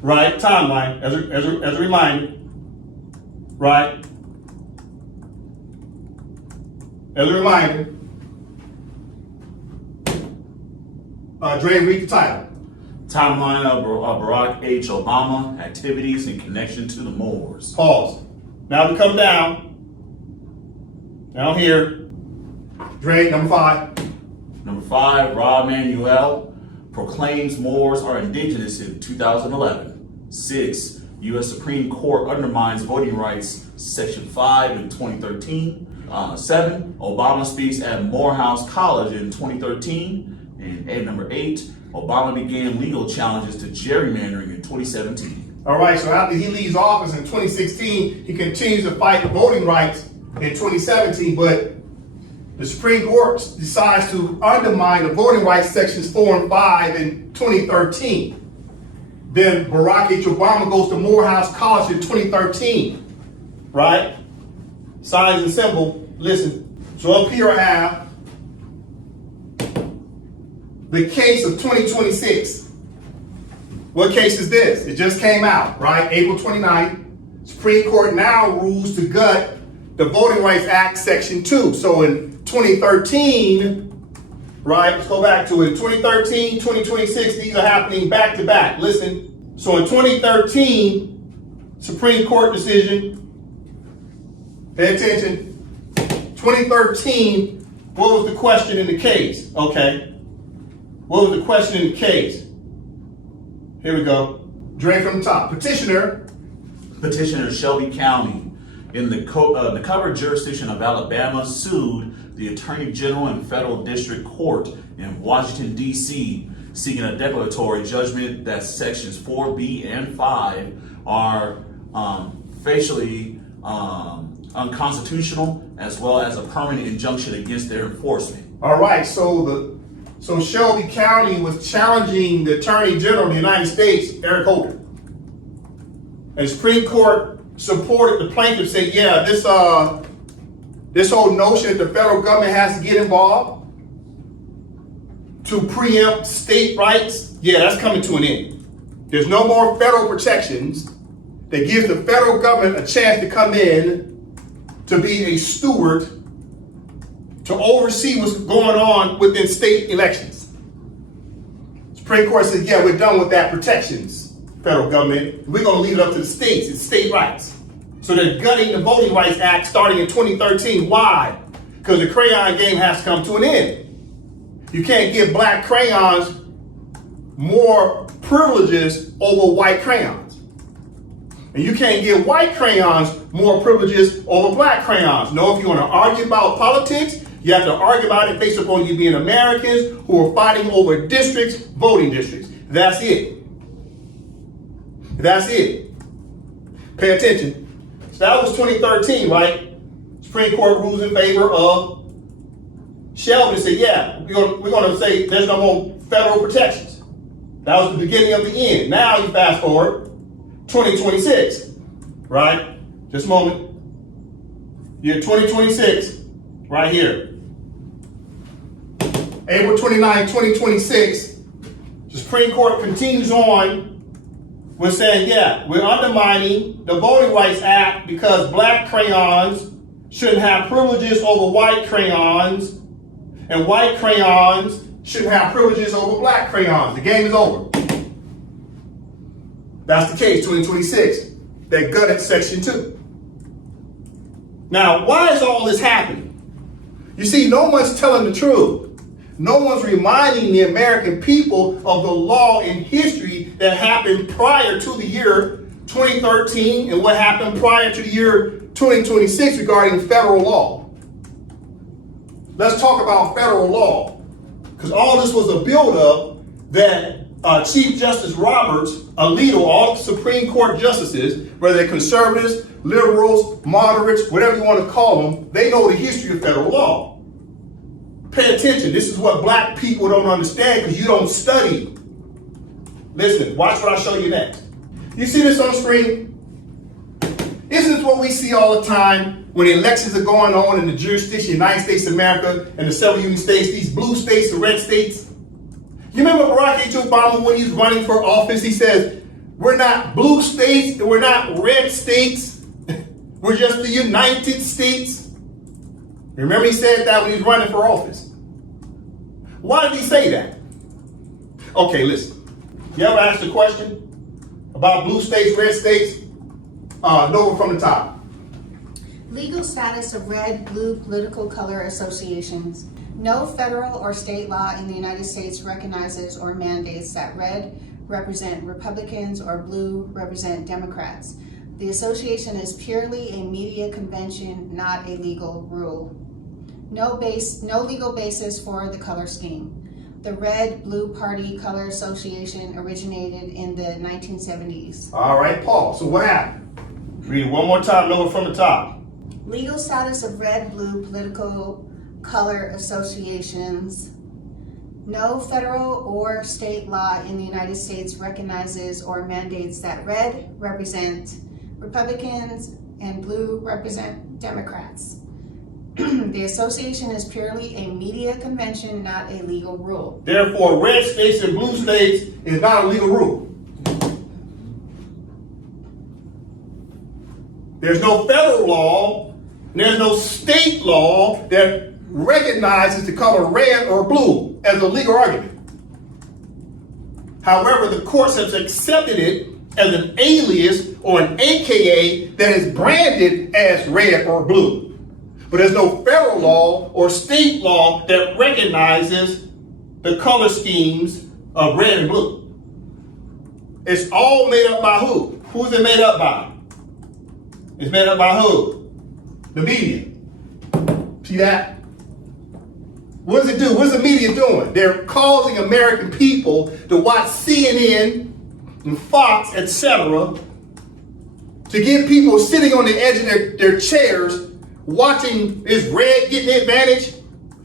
right? Timeline, as a reminder, right? As a reminder, Dre, read the title. Timeline of Barack H. Obama activities in connection to the Moors. Pause. Now we come down here. Dre, number 5. Number 5, Rob Manuel proclaims Moors are indigenous in 2011. 6, U.S. Supreme Court undermines voting rights, Section 5 in 2013. 7, Obama speaks at Morehouse College in 2013. And number 8, Obama began legal challenges to gerrymandering in 2017. All right, so after he leaves office in 2016, he continues to fight for voting rights in 2017, but the Supreme Court decides to undermine the voting rights sections 4 and 5 in 2013. Then Barack H. Obama goes to Morehouse College in 2013, right? Signs and symbol, listen. So up here I have the case of 2026. What case is this? It just came out, right? April 29th. Supreme Court now rules to gut the Voting Rights Act Section 2. So in 2013, right? Let's go back to it. 2013, 2026, these are happening back to back. Listen. So in 2013, Supreme Court decision, pay attention. 2013, what was the question in the case? Okay. What was the question in the case? Here we go. Dre from the top. Petitioner Shelby County in the covered jurisdiction of Alabama sued the Attorney General and Federal District Court in Washington, D.C., seeking a declaratory judgment that sections 4B and 5 are facially unconstitutional, as well as a permanent injunction against their enforcement. All right, so Shelby County was challenging the Attorney General of the United States, Eric Holder. And the Supreme Court supported the plaintiff, said, yeah, this whole notion that the federal government has to get involved to preempt state rights, yeah, that's coming to an end. There's no more federal protections that gives the federal government a chance to come in to be a steward, to oversee what's going on within state elections. Supreme Court says, yeah, we're done with that protections, federal government. We're going to leave it up to the states. It's state rights. So they're gutting the Voting Rights Act starting in 2013. Why? Because the crayon game has to come to an end. You can't give black crayons more privileges over white crayons. And you can't give white crayons more privileges over black crayons. No, if you want to argue about politics, you have to argue about it based upon you being Americans who are fighting over districts, voting districts. That's it. That's it. Pay attention. So that was 2013, right? Supreme Court rules in favor of Shelby and said, yeah, we're going to say there's no more federal protections. That was the beginning of the end. Now you fast forward, 2026, right? Just a moment. Year 2026, right here. April 29, 2026, the Supreme Court continues on with saying, yeah, we're undermining the Voting Rights Act because black crayons shouldn't have privileges over white crayons, and white crayons shouldn't have privileges over black crayons. The game is over. That's the case, 2026. They gutted Section 2. Now, why is all this happening? You see, no one's telling the truth. No one's reminding the American people of the law and history that happened prior to the year 2013 and what happened prior to the year 2026 regarding federal law. Let's talk about federal law, because all this was a buildup that Chief Justice Roberts, Alito, all Supreme Court justices, whether they're conservatives, liberals, moderates, whatever you want to call them, they know the history of federal law. Pay attention. This is what black people don't understand because you don't study. Listen, watch what I show you next. You see this on the screen? Isn't this what we see all the time when the elections are going on in the jurisdiction of the United States of America and the several union states, these blue states, the red states? You remember Barack H. Obama when he's running for office, he says, we're not blue states and we're not red states. We're just the United States. Remember he said that when he was running for office. Why did he say that? Okay, listen. You ever asked a question about blue states, red states? Nova from the top. Legal status of red, blue political color associations. No federal or state law in the United States recognizes or mandates that red represent Republicans or blue represent Democrats. The association is purely a media convention, not a legal rule. No legal basis for the color scheme. The Red-Blue Party Color Association originated in the 1970s. All right, Paul. So what happened? Read it one more time, Nova from the top. Legal status of red-blue political color associations. No federal or state law in the United States recognizes or mandates that red represent Republicans and blue represent Democrats. The association is purely a media convention, not a legal rule. Therefore, red states and blue states is not a legal rule. There's no federal law, and there's no state law that recognizes the color red or blue as a legal argument. However, the courts have accepted it as an alias or an AKA that is branded as red or blue. But there's no federal law or state law that recognizes the color schemes of red and blue. It's all made up by who? Who's it made up by? It's made up by who? The media. See that? What does it do? What's the media doing? They're causing American people to watch CNN and Fox, etc., to get people sitting on the edge of their chairs watching, is red getting the advantage?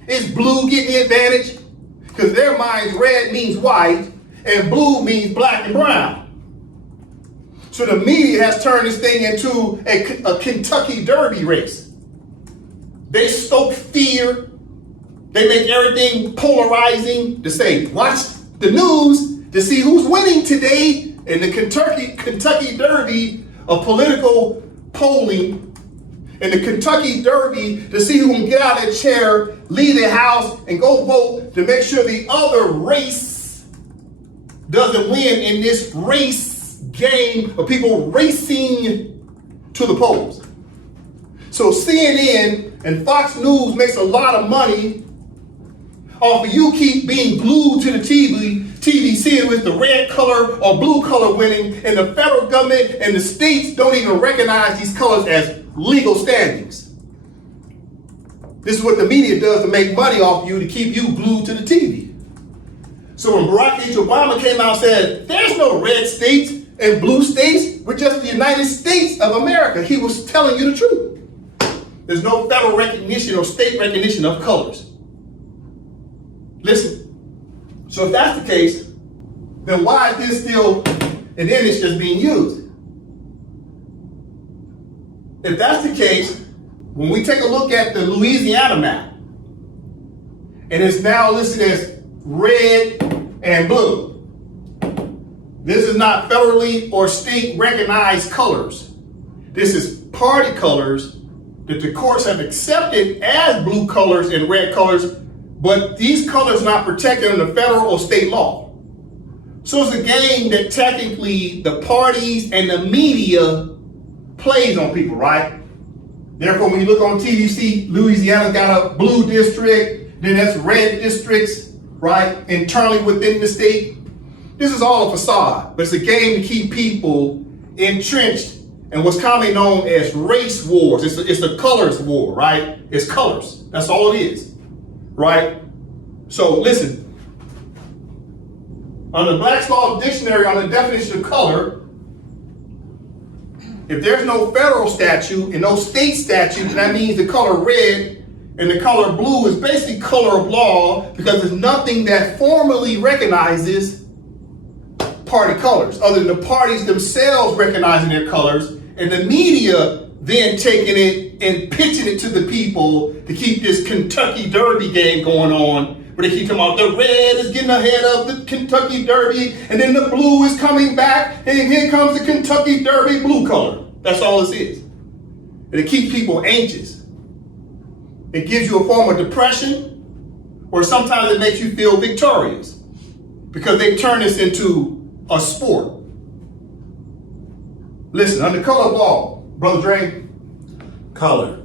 Is blue getting the advantage? Because their minds, red means white and blue means black and brown. So the media has turned this thing into a Kentucky Derby race. They stoke fear. They make everything polarizing to say, watch the news to see who's winning today in the Kentucky Derby of political polling, in the Kentucky Derby to see who can get out of their chair, leave their house, and go vote to make sure the other race doesn't win in this race game of people racing to the polls. So CNN and Fox News makes a lot of money off of you keep being glued to the TV seeing with the red color or blue color winning, and the federal government and the states don't even recognize these colors as legal standings. This is what the media does to make money off you, to keep you glued to the TV. So when Barack H. Obama came out and said, there's no red states and blue states, we're just the United States of America, he was telling you the truth. There's no federal recognition or state recognition of colors. Listen, so if that's the case, then why is this still an image that's being used? If that's the case, when we take a look at the Louisiana map, and it's now listed as red and blue, this is not federally or state recognized colors. This is party colors that the courts have accepted as blue colors and red colors, but these colors are not protected under federal or state law. So it's a game that technically the parties and the media plays on people, right? Therefore, when you look on TV, you see Louisiana got a blue district, Then there's red districts, right, internally within the state. This is all a facade, but it's a game to keep people entrenched in what's commonly known as race wars. It's a colors war, right? It's colors. That's all it is, right? So listen, on the Black's Law Dictionary, on the definition of color, if there's no federal statute and no state statute, then that means the color red and the color blue is basically color of law, because there's nothing that formally recognizes party colors other than the parties themselves recognizing their colors, and the media then taking it and pitching it to the people to keep this Kentucky Derby game going on, where they keep talking about the red is getting ahead of the Kentucky Derby, and then the blue is coming back, and here comes the Kentucky Derby blue color. That's all this is. And it keeps people anxious. It gives you a form of depression, or sometimes it makes you feel victorious, because they turn this into a sport. Listen, under color of law, Brother Dre. Color,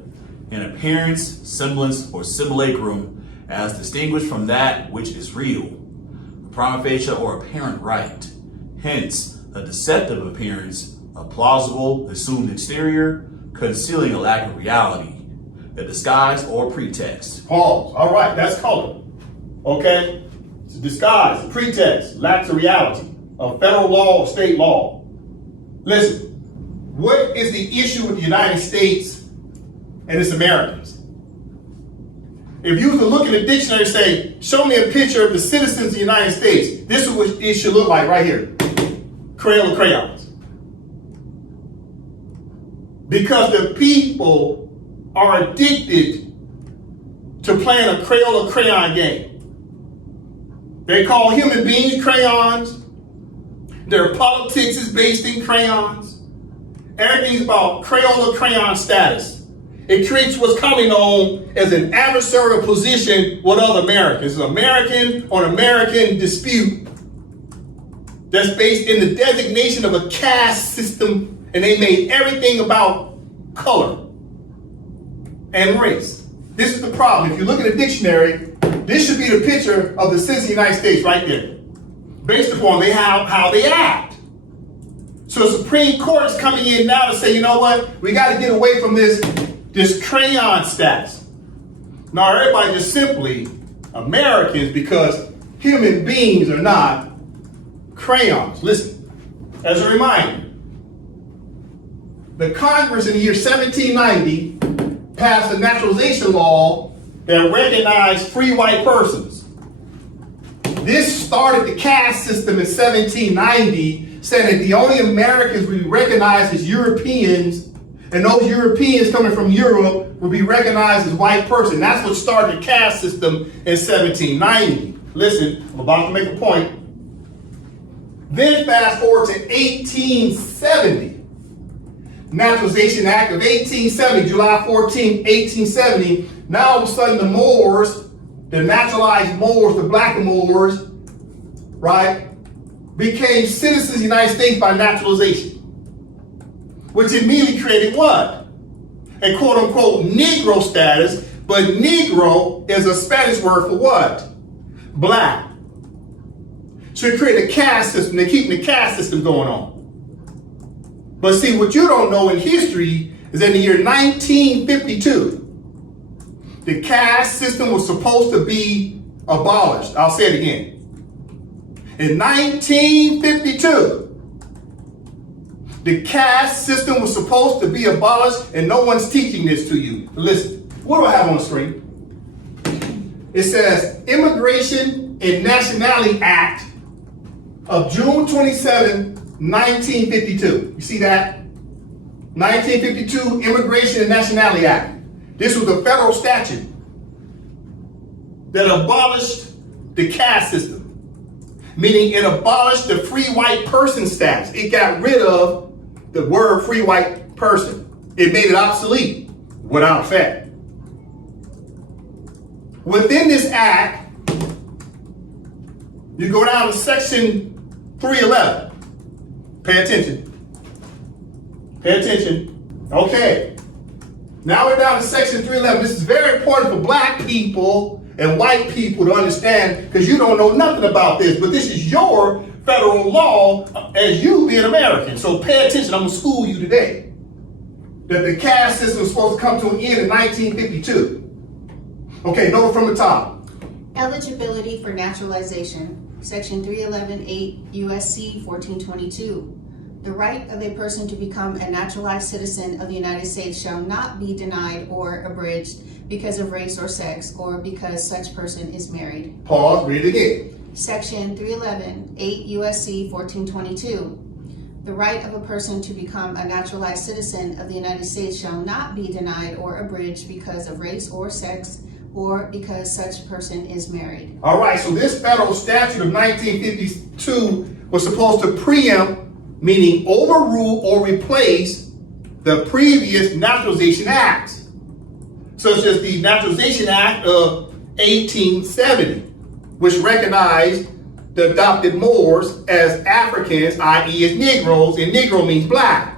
an appearance, semblance, or simulacrum as distinguished from that which is real, a prima facie or apparent right. Hence, a deceptive appearance, a plausible, assumed exterior, concealing a lack of reality, a disguise or pretext. Pause. All right, that's color. Okay? It's a disguise, a pretext, lacks of reality of federal law or state law. Listen, what is the issue with the United States and its Americans? If you were to look in the dictionary and say, show me a picture of the citizens of the United States, this is what it should look like right here. Crayon or crayons. Because the people are addicted to playing a crayon or crayon game. They call human beings crayons. Their politics is based in crayons. Everything's about crayon or crayon status. It creates what's commonly known as an adversarial position with other Americans. It's an American on American dispute that's based in the designation of a caste system, and they made everything about color and race. This is the problem. If you look at the dictionary, this should be the picture of the citizens of the United States right there, based upon how they act. So the Supreme Court is coming in now to say, you know what, we got to get away from this crayon status. Now everybody just simply Americans, because human beings are not crayons. Listen, as a reminder, the Congress in the year 1790 passed a naturalization law that recognized free white persons. This started the caste system in 1790, saying that the only Americans we recognize as Europeans, and those Europeans coming from Europe will be recognized as white person. That's what started the caste system in 1790. Listen, I'm about to make a point. Then fast forward to 1870. Naturalization Act of 1870, July 14, 1870. Now all of a sudden the Moors, the naturalized Moors, the black Moors, right, became citizens of the United States by naturalization. Which immediately created what? A quote unquote Negro status, but Negro is a Spanish word for what? Black. So it created a caste system. They're keeping the caste system going on. But see, what you don't know in history is in the year 1952, the caste system was supposed to be abolished. I'll say it again. In 1952, the caste system was supposed to be abolished, and no one's teaching this to you. Listen, what do I have on the screen? It says Immigration and Nationality Act of June 27, 1952. You see that? 1952 Immigration and Nationality Act. This was a federal statute that abolished the caste system, meaning it abolished the free white person status. It got rid of the word free white person. It made it obsolete without effect. Within this act, you go down to section 311. Pay attention. Pay attention. Okay. Now we're down to section 311. This is very important for black people and white people to understand, because you don't know nothing about this, but this is your federal law as you being American. So pay attention, I'm gonna school you today. That the caste system was supposed to come to an end in 1952. Okay, note from the top. Eligibility for naturalization, Section 311(8) USC 1422. The right of a person to become a naturalized citizen of the United States shall not be denied or abridged because of race or sex, or because such person is married. Pause, read it again. Section 311(8) USC 1422. The right of a person to become a naturalized citizen of the United States shall not be denied or abridged because of race or sex, or because such person is married. All right, so this federal statute of 1952 was supposed to preempt, meaning overrule or replace, the previous naturalization acts, such as the Naturalization Act of 1870, which recognized the adopted Moors as Africans, i.e. as Negroes, and Negro means black.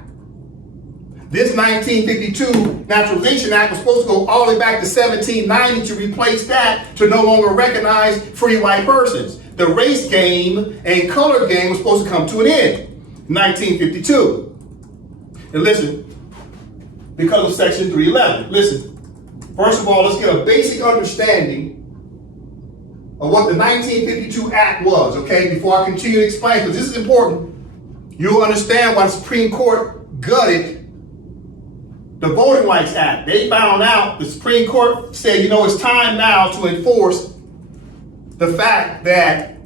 This 1952 Naturalization Act was supposed to go all the way back to 1790 to replace that, to no longer recognize free white persons. The race game and color game was supposed to come to an end in 1952. And listen, because of Section 311, listen, first of all, let's get a basic understanding of what the 1952 Act was, okay, before I continue to explain, because this is important. You'll understand why the Supreme Court gutted the Voting Rights Act. They found out, the Supreme Court said, you know, it's time now to enforce the fact that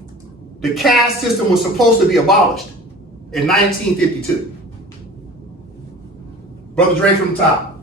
the caste system was supposed to be abolished in 1952. Brother Dre from the top.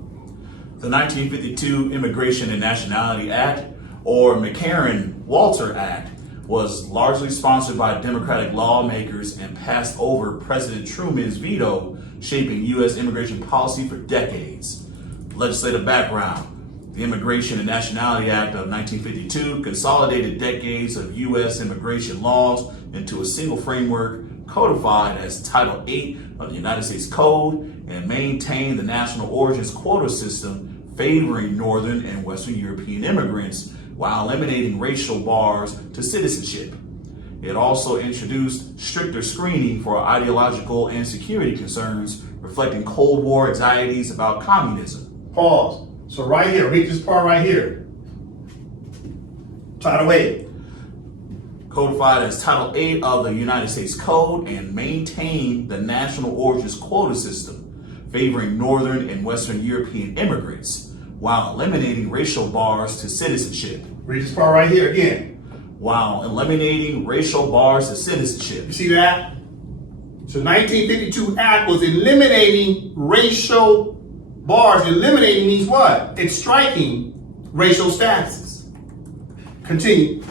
The 1952 Immigration and Nationality Act, or McCarran-Walter Act, was largely sponsored by Democratic lawmakers and passed over President Truman's veto, shaping U.S. immigration policy for decades. Legislative background. The Immigration and Nationality Act of 1952 consolidated decades of U.S. immigration laws into a single framework codified as Title VIII of the United States Code and maintained the national origins quota system favoring Northern and Western European immigrants while eliminating racial bars to citizenship. It also introduced stricter screening for ideological and security concerns, reflecting Cold War anxieties about communism. Pause. So right here, read this part right here. Title VIII. Codified as Title VIII of the United States Code and maintained the national origins quota system, favoring Northern and Western European immigrants, while eliminating racial bars to citizenship. Read this part right here again. While eliminating racial bars to citizenship. You see that? So 1952 Act was eliminating racial bars. Eliminating means what? It's striking racial statuses. Continue.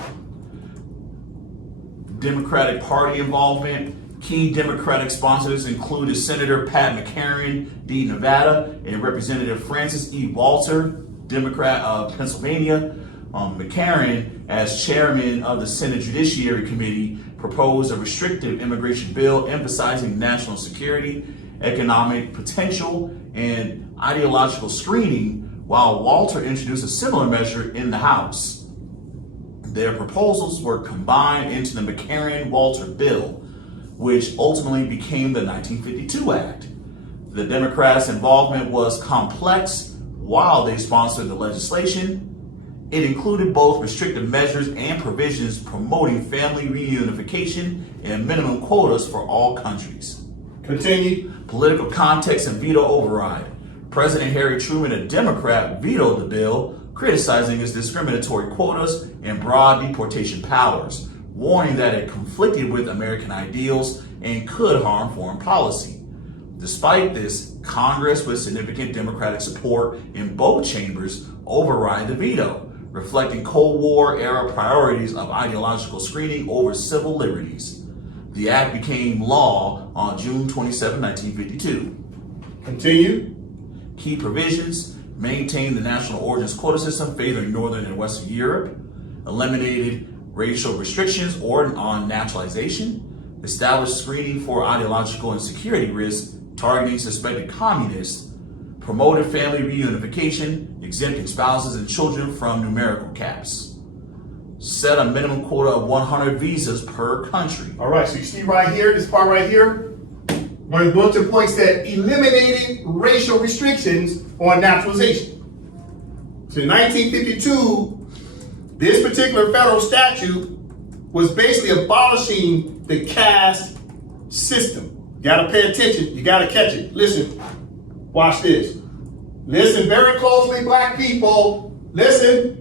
Democratic Party involvement. Key Democratic sponsors included Senator Pat McCarran, D. Nevada, and Representative Francis E. Walter, Democrat of Pennsylvania. McCarran, as chairman of the Senate Judiciary Committee, proposed a restrictive immigration bill emphasizing national security, economic potential, and ideological screening, while Walter introduced a similar measure in the House. Their proposals were combined into the McCarran-Walter bill, which ultimately became the 1952 Act. The Democrats' involvement was complex while they sponsored the legislation. It included both restrictive measures and provisions promoting family reunification and minimum quotas for all countries. Continue. Political context and veto override. President Harry Truman, a Democrat, vetoed the bill, criticizing its discriminatory quotas and broad deportation powers, warning that it conflicted with American ideals and could harm foreign policy. Despite this, Congress, with significant Democratic support in both chambers, override the veto, reflecting Cold War era priorities of ideological screening over civil liberties. The act became law on June 27, 1952. Continue. Key provisions: maintained the national origins quota system favoring Northern and Western Europe, eliminated racial restrictions on naturalization, established screening for ideological and security risks targeting suspected communists, promoted family reunification, exempting spouses and children from numerical caps. set a minimum quota of 100 visas per country. All right, so you see right here, this part right here, one of the bulletin points that eliminated racial restrictions on naturalization. So in 1952, this particular federal statute was basically abolishing the caste system. You gotta pay attention, you gotta catch it. Listen, watch this. Listen very closely, black people. Listen.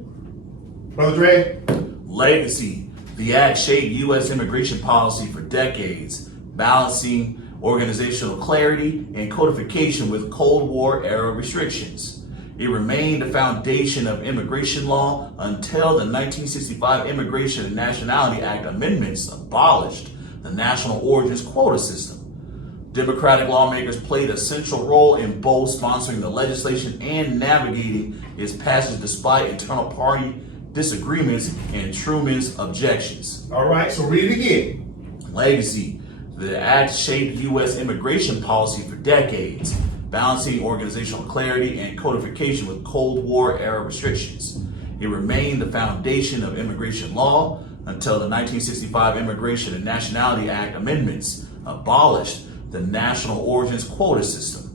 Brother Dre. Legacy. The act shaped U.S. immigration policy for decades, balancing organizational clarity and codification with Cold War era restrictions. It remained the foundation of immigration law until the 1965 Immigration and Nationality Act amendments abolished the national origins quota system. Democratic lawmakers played a central role in both sponsoring the legislation and navigating its passage despite internal party disagreements and Truman's objections. All right, so read it again. Legacy. The act shaped U.S. immigration policy for decades, balancing organizational clarity and codification with Cold War era restrictions. It remained the foundation of immigration law until the 1965 Immigration and Nationality Act amendments abolished the national origins quota system.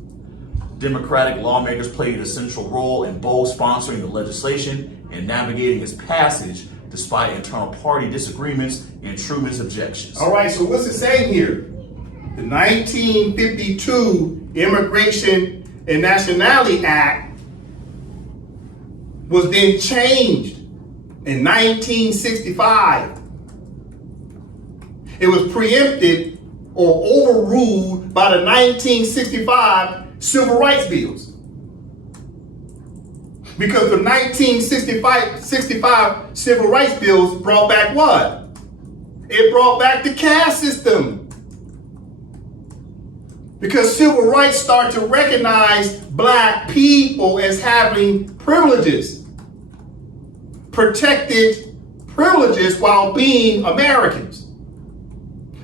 Democratic lawmakers played a central role in both sponsoring the legislation and navigating its passage despite internal party disagreements and Truman's objections. All right, so what's it saying here? The 1952 Immigration and Nationality Act was then changed in 1965. It was preempted or overruled by the 1965 Civil Rights Bills. Because the 1965 Civil Rights Bills brought back what? It brought back the caste system. Because civil rights start to recognize black people as having privileges, protected privileges while being Americans.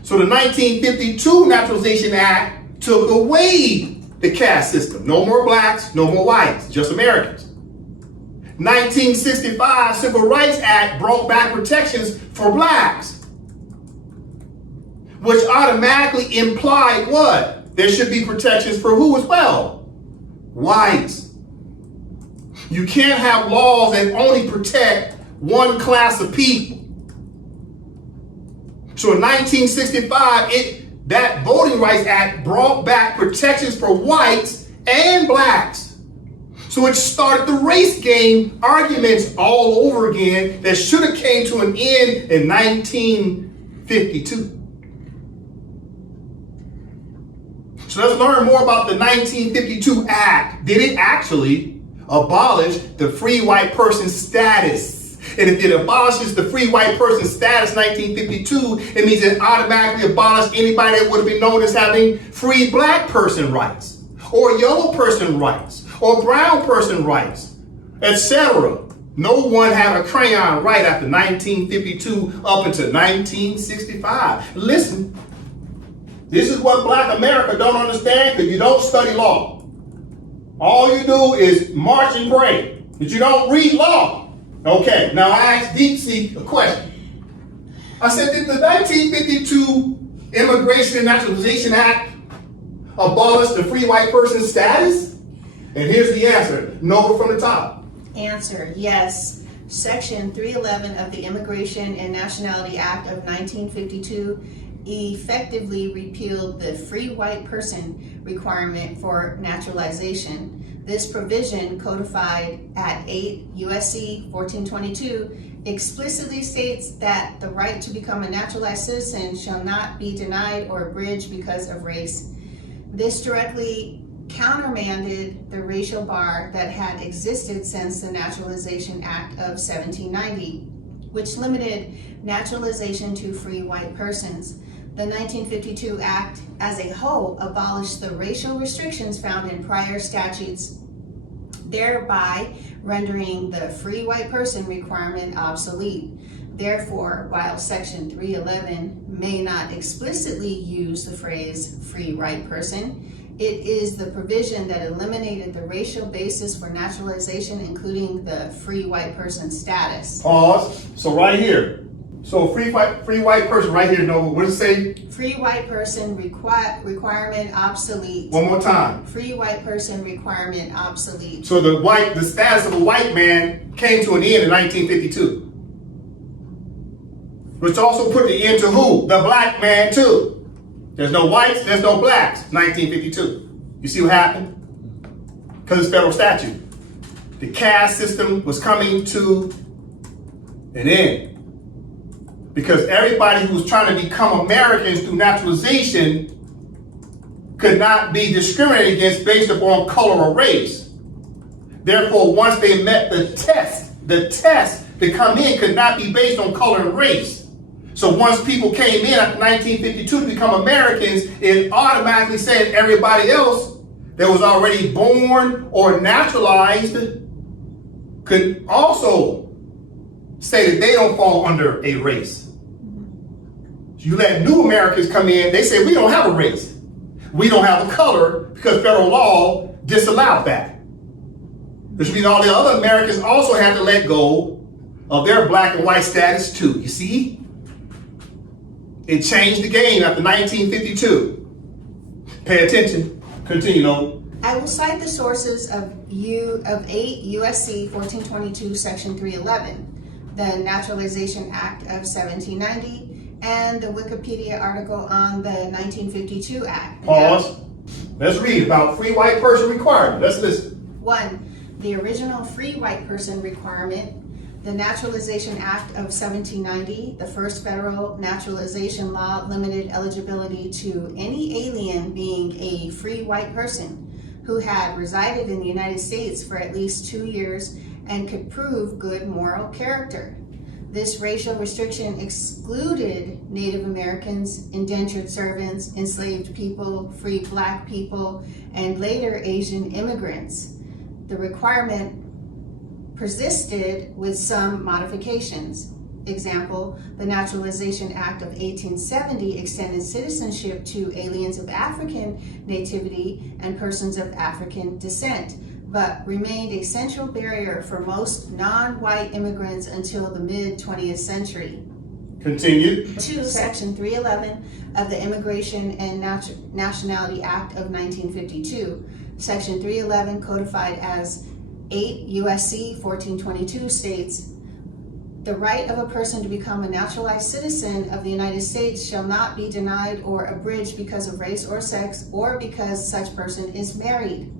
So the 1952 Naturalization Act took away the caste system. No more blacks, no more whites, just Americans. 1965 Civil Rights Act brought back protections for blacks, which automatically implied what? There should be protections for who as well? Whites. You can't have laws that only protect one class of people. So in 1965, that Voting Rights Act brought back protections for whites and blacks. So it started the race game arguments all over again that should have came to an end in 1952. So let's learn more about the 1952 Act. Did it actually abolish the free white person status? And if it abolishes the free white person status 1952, it means it automatically abolished anybody that would have been known as having free black person rights, or yellow person rights, or brown person rights, etc. No one had a crayon right after 1952 up until 1965. Listen, this is what black America don't understand because you don't study law. All you do is march and pray, but you don't read law. Okay, now I asked DeepSeek a question. I said, did the 1952 Immigration and Naturalization Act abolish the free white person status? And here's the answer. No, from the top. Answer, yes. Section 311 of the Immigration and Nationality Act of 1952 effectively repealed the free white person requirement for naturalization. This provision, codified at 8 U.S.C. 1422, explicitly states that the right to become a naturalized citizen shall not be denied or abridged because of race. This directly countermanded the racial bar that had existed since the Naturalization Act of 1790, which limited naturalization to free white persons. The 1952 Act as a whole abolished the racial restrictions found in prior statutes, thereby rendering the free white person requirement obsolete. Therefore, while Section 311 may not explicitly use the phrase free white person, It is the provision that eliminated the racial basis for naturalization, including the free white person status. Pause. So right here. So free white person right here, Nova, what does it say? Free white person requirement obsolete. One more time. Free white person requirement obsolete. So the status of a white man came to an end in 1952. Which also put the end to who? The black man too. There's no whites, there's no blacks. 1952. You see what happened? Because it's federal statute. The caste system was coming to an end. Because everybody who was trying to become Americans through naturalization could not be discriminated against based upon color or race. Therefore, once they met the test to come in could not be based on color and race. So once people came in after 1952 to become Americans, it automatically said everybody else that was already born or naturalized could also say that they don't fall under a race. You let new Americans come in, they say we don't have a race. We don't have a color because federal law disallowed that. Which means all the other Americans also had to let go of their black and white status too. You see? It changed the game after 1952. Pay attention. Continue, Noel. I will cite the sources of 8 USC 1422 Section 311, the Naturalization Act of 1790, and the Wikipedia article on the 1952 Act. Pause. Let's read about free white person requirement. Let's listen. 1. The original free white person requirement. The Naturalization Act of 1790, the first federal naturalization law, limited eligibility to any alien being a free white person who had resided in the United States for at least 2 years and could prove good moral character. This racial restriction excluded Native Americans, indentured servants, enslaved people, free black people, and later Asian immigrants. The requirement persisted with some modifications. Example, the Naturalization Act of 1870 extended citizenship to aliens of African nativity and persons of African descent, but remained a central barrier for most non-white immigrants until the mid-20th century. Continue. 2. Section 311 of the Immigration and Nationality Act of 1952. Section 311, codified as 8 USC 1422, states, the right of a person to become a naturalized citizen of the United States shall not be denied or abridged because of race or sex or because such person is married.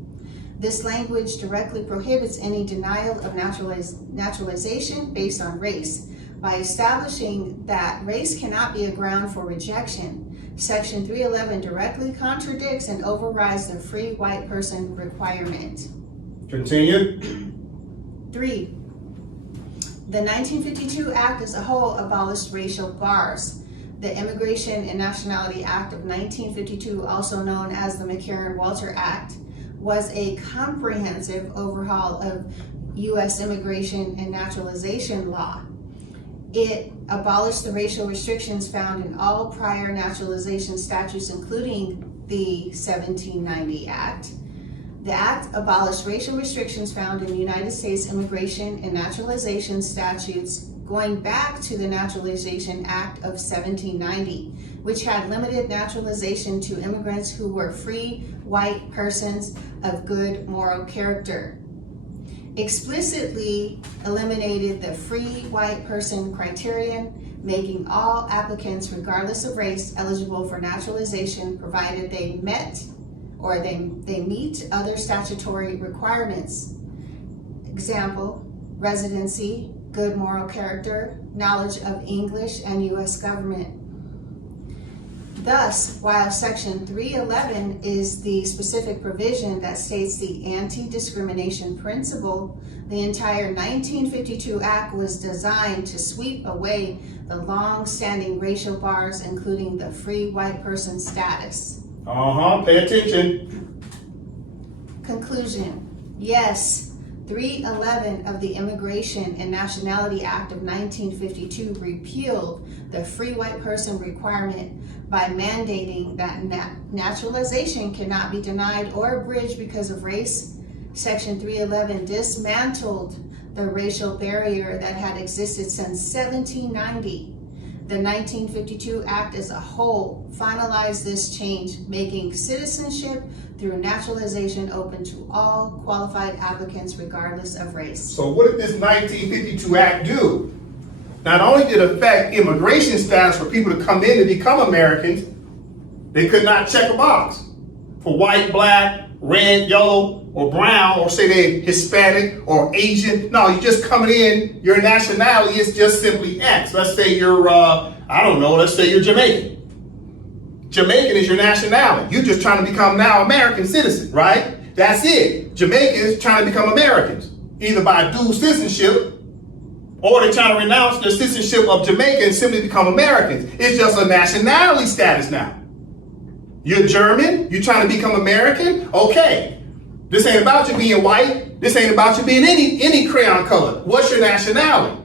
This language directly prohibits any denial of naturalization based on race. By establishing that race cannot be a ground for rejection, Section 311 directly contradicts and overrides the free white person requirement. Continue. 3. The 1952 Act as a whole abolished racial bars. The Immigration and Nationality Act of 1952, also known as the McCarran-Walter Act, was a comprehensive overhaul of U.S. immigration and naturalization law. It abolished the racial restrictions found in all prior naturalization statutes, including the 1790 Act. The Act abolished racial restrictions found in United States immigration and naturalization statutes going back to the Naturalization Act of 1790, which had limited naturalization to immigrants who were free white persons of good moral character. Explicitly eliminated the free white person criterion, making all applicants, regardless of race, eligible for naturalization provided they met or they meet other statutory requirements. Example, residency, good moral character, knowledge of English and U.S. government. Thus, while Section 311 is the specific provision that states the anti-discrimination principle, the entire 1952 Act was designed to sweep away the long-standing racial bars, including the free white person status. Pay attention. Conclusion. Yes, 311 of the Immigration and Nationality Act of 1952 repealed the free white person requirement by mandating that naturalization cannot be denied or abridged because of race. Section 311 dismantled the racial barrier that had existed since 1790. The 1952 Act as a whole finalized this change, making citizenship through naturalization open to all qualified applicants regardless of race. So what did this 1952 Act do? Not only did it affect immigration status for people to come in to become Americans, they could not check a box for white, black, red, yellow, or brown, or say they're Hispanic or Asian. No, you're just coming in, your nationality is just simply X. Let's say you're, let's say you're Jamaican. Jamaican is your nationality. You're just trying to become now American citizen, right? That's it. Jamaicans trying to become Americans, either by dual citizenship, or they're trying to renounce their citizenship of Jamaica and simply become Americans. It's just a nationality status now. You're German, you're trying to become American, okay. This ain't about you being white. This ain't about you being any crayon color. What's your nationality?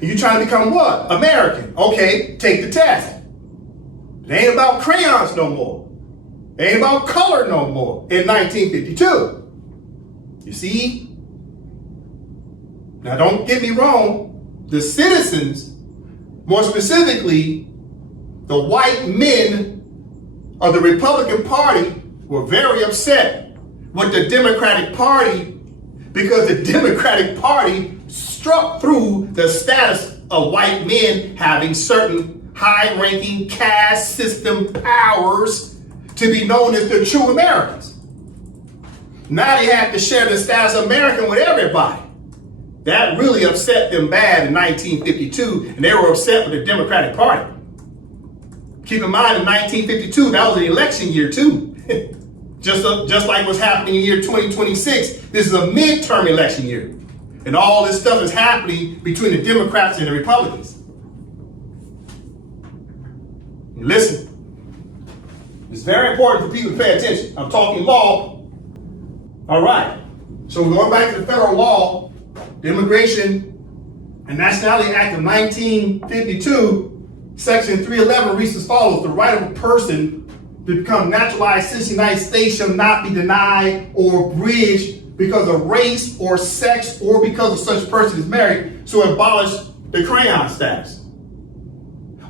You trying to become what? American. Okay, take the test. It ain't about crayons no more. It ain't about color no more in 1952. You see? Now don't get me wrong. The citizens, more specifically, the white men of the Republican Party, were very upset with the Democratic Party because the Democratic Party struck through the status of white men having certain high-ranking caste system powers to be known as the true Americans. Now they had to share the status of American with everybody. That really upset them bad in 1952, and they were upset with the Democratic Party. Keep in mind, in 1952, that was an election year too. Just like what's happening in year 2026, this is a midterm election year. And all this stuff is happening between the Democrats and the Republicans. Listen, it's very important for people to pay attention. I'm talking law. All right, so we're going back to the federal law, the Immigration and Nationality Act of 1952, Section 311 reads as follows: the right of a person to become naturalized citizen of the United States shall not be denied or abridged because of race or sex or because of such person is married, so abolish the crayon status.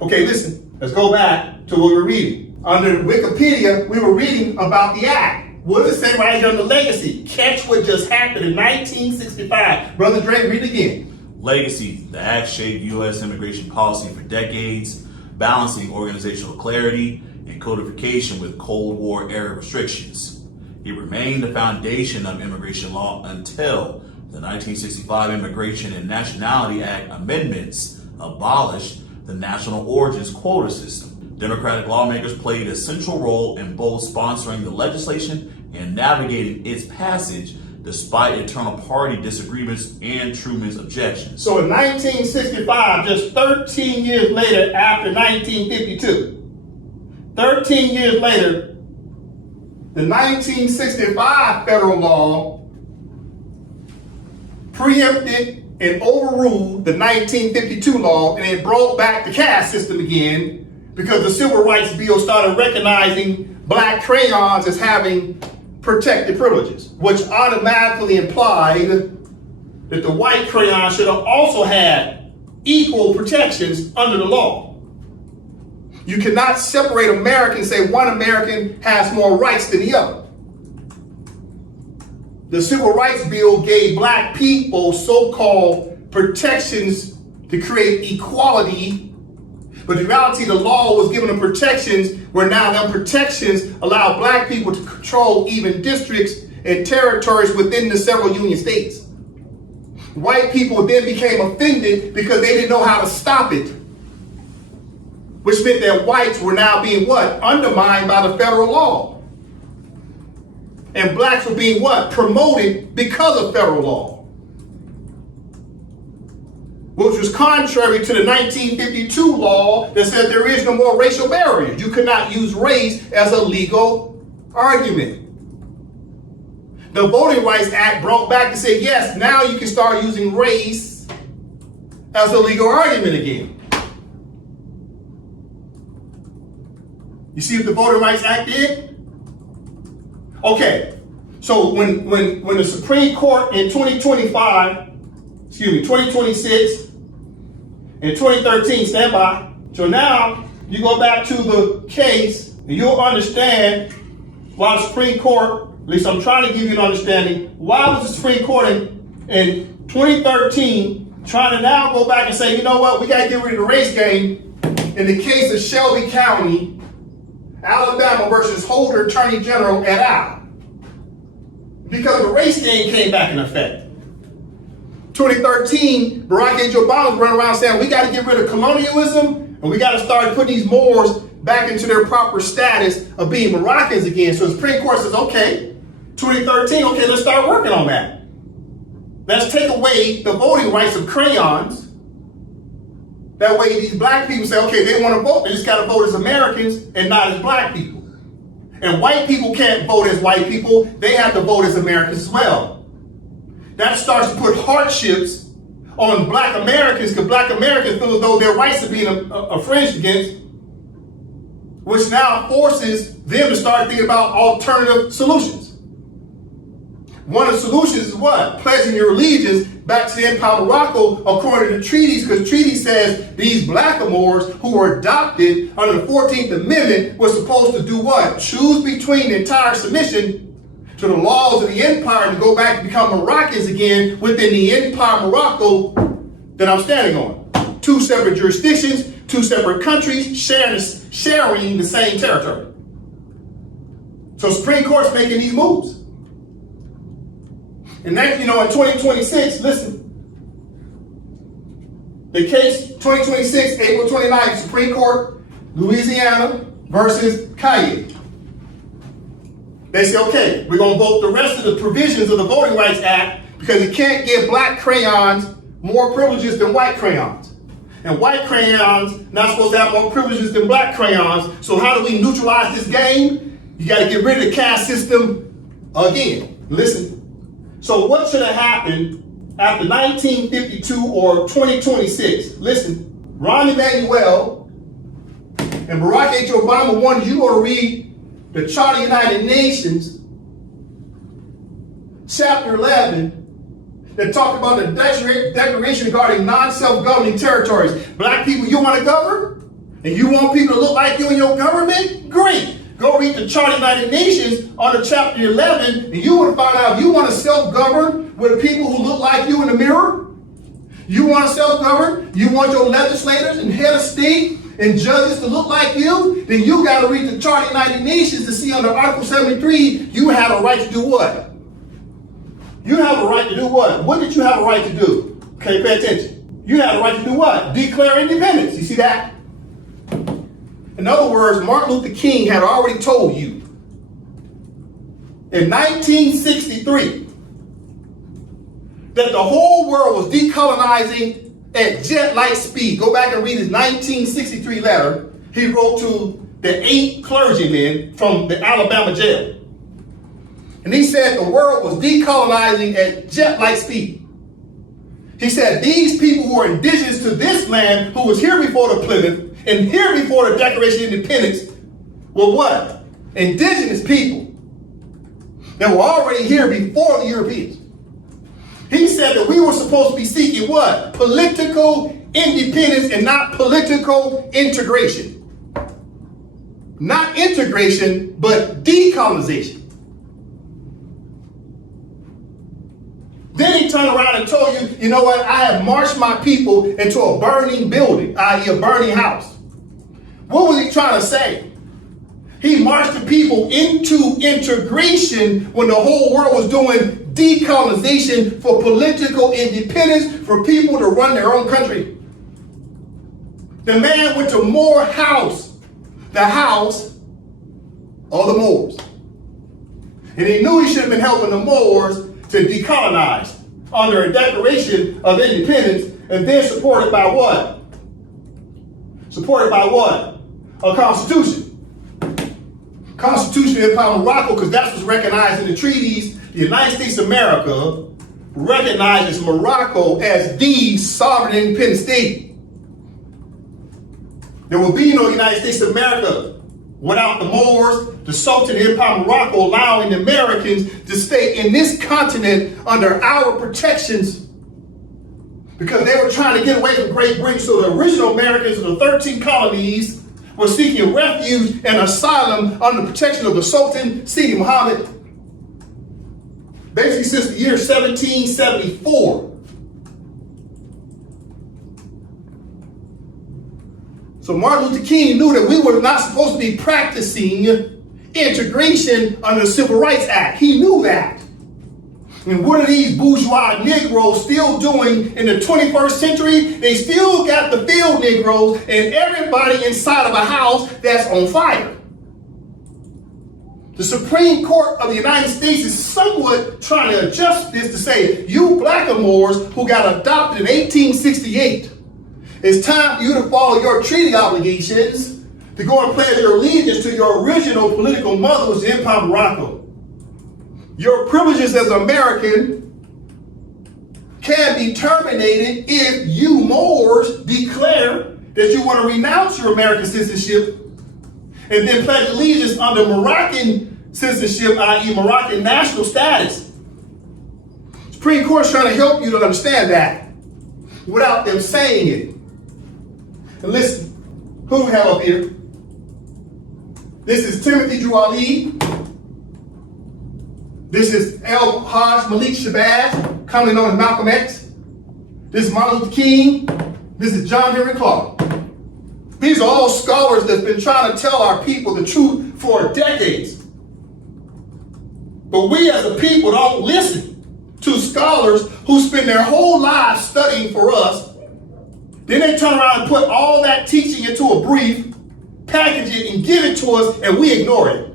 Okay, listen, let's go back to what we were reading. Under Wikipedia, we were reading about the act. What does it say right here on the legacy? Catch what just happened in 1965. Brother Dre, read it again. Legacy. The act shaped U.S. immigration policy for decades, balancing organizational clarity and codification with Cold War era restrictions. It remained the foundation of immigration law until the 1965 Immigration and Nationality Act amendments abolished the national origins quota system. Democratic lawmakers played a central role in both sponsoring the legislation and navigating its passage despite internal party disagreements and Truman's objections. So in 1965, just 13 years later after 1952, 13 years later, the 1965 federal law preempted and overruled the 1952 law, and it brought back the caste system again because the Civil Rights Bill started recognizing black crayons as having protected privileges, which automatically implied that the white crayon should have also had equal protections under the law. You cannot separate Americans and say one American has more rights than the other. The Civil Rights Bill gave black people so-called protections to create equality, but in reality, the law was giving them protections where now them protections allow black people to control even districts and territories within the several union states. White people then became offended because they didn't know how to stop it, which meant that whites were now being what? Undermined by the federal law. And blacks were being what? Promoted because of federal law, which was contrary to the 1952 law that said there is no more racial barriers. You could not use race as a legal argument. the Voting Rights Act brought back to say, yes, now you can start using race as a legal argument again. You see what the Voting Rights Act did? Okay, so when the Supreme Court in 2026 and 2013, stand by. So now you go back to the case and you'll understand why the Supreme Court, at least I'm trying to give you an understanding, why was the Supreme Court in 2013 trying to now go back and say, you know what, we got to get rid of the race game in the case of Shelby County, Alabama versus Holder Attorney General et al. Because the race game came back in effect. 2013, Barack Obama was running around saying we got to get rid of colonialism and we got to start putting these Moors back into their proper status of being Moroccans again. So the Supreme Court says, okay, 2013, okay, let's start working on that. Let's take away the voting rights of crayons. That way these black people say, okay, they want to vote, they just got to vote as Americans and not as black people. And white people can't vote as white people, they have to vote as Americans as well. That starts to put hardships on black Americans because black Americans feel as though their rights are being infringed against, which now forces them to start thinking about alternative solutions. One of the solutions is what? Pledging your allegiance back to the Empire of Morocco according to the treaties, because treaty says these blackamoors who were adopted under the 14th Amendment were supposed to do what? Choose between entire submission to the laws of the empire to go back and become Moroccans again within the Empire of Morocco that I'm standing on. Two separate jurisdictions, two separate countries sharing the same territory. So Supreme Court's making these moves. And then, in 2026, listen, the case 2026, April 29th, Supreme Court, Louisiana versus Cayenne. They say, okay, we're going to vote the rest of the provisions of the Voting Rights Act because you can't give black crayons more privileges than white crayons. And white crayons not supposed to have more privileges than black crayons. So how do we neutralize this game? You got to get rid of the caste system again. Listen. So what should have happened after 1952 or 2026? Listen, Ron Emanuel and Barack H. Obama wanted you to read the Charter of the United Nations, chapter 11, that talked about the declaration regarding non-self-governing territories. Black people, you want to govern? And you want people to look like you in your government? Great. Go read the Charter of the United Nations under chapter 11, and you will find out if you want to self-govern with people who look like you in the mirror. You want to self-govern? You want your legislators and head of state and judges to look like you? Then you got to read the Charter of the United Nations to see under Article 73, you have a right to do what? You have a right to do what? What did you have a right to do? Okay, pay attention. You have a right to do what? Declare independence. You see that? In other words, Martin Luther King had already told you in 1963 that the whole world was decolonizing at jet light speed. Go back and read his 1963 letter he wrote to the 8 clergymen from the Alabama jail. And he said the world was decolonizing at jet light speed. He said these people who are indigenous to this land, who was here before the Plymouth and here before the Declaration of Independence, were what? Indigenous people that were already here before the Europeans. He said that we were supposed to be seeking what? Political independence and not political integration. Not integration, but decolonization. Then he turned around and told you, you know what, I have marched my people into a burning building, i.e. a burning house. What was he trying to say? He marched the people into integration when the whole world was doing decolonization for political independence, for people to run their own country. The man went to Moore House, the house of the Moors. And he knew he should have been helping the Moors to decolonize under a Declaration of Independence, and then supported by what? Supported by what? A Constitution. Constitution of the Empire of Morocco, because that's what's recognized in the treaties the United States of America recognizes Morocco as the sovereign independent state. There will be no United States of America without the Moors, the Sultan of Empire of Morocco allowing the Americans to stay in this continent under our protections, because they were trying to get away from Great Britain. So the original Americans of the 13 colonies were seeking refuge and asylum under the protection of the Sultan Sidi Muhammad, basically since the year 1774. So Martin Luther King knew that we were not supposed to be practicing integration under the Civil Rights Act. He knew that. And what are these bourgeois Negroes still doing in the 21st century? They still got the field Negroes and everybody inside of a house that's on fire. The Supreme Court of the United States is somewhat trying to adjust this to say, you blackamoors who got adopted in 1868, it's time for you to follow your treaty obligations to go and pledge your allegiance to your original political mother, was the Empire of Morocco. Your privileges as an American can be terminated if you Moors declare that you want to renounce your American citizenship and then pledge allegiance under Moroccan citizenship, i.e. Moroccan national status. Supreme Court is trying to help you to understand that without them saying it. And listen, who do we have up here? This is Timothy Drew Ali. This is El Haj Malik Shabazz, commonly known as Malcolm X. This is Martin Luther King. This is John Henry Clark. These are all scholars that's been trying to tell our people the truth for decades. But we as a people don't listen to scholars who spend their whole lives studying for us. Then they turn around and put all that teaching into a brief, package it, and give it to us, and we ignore it.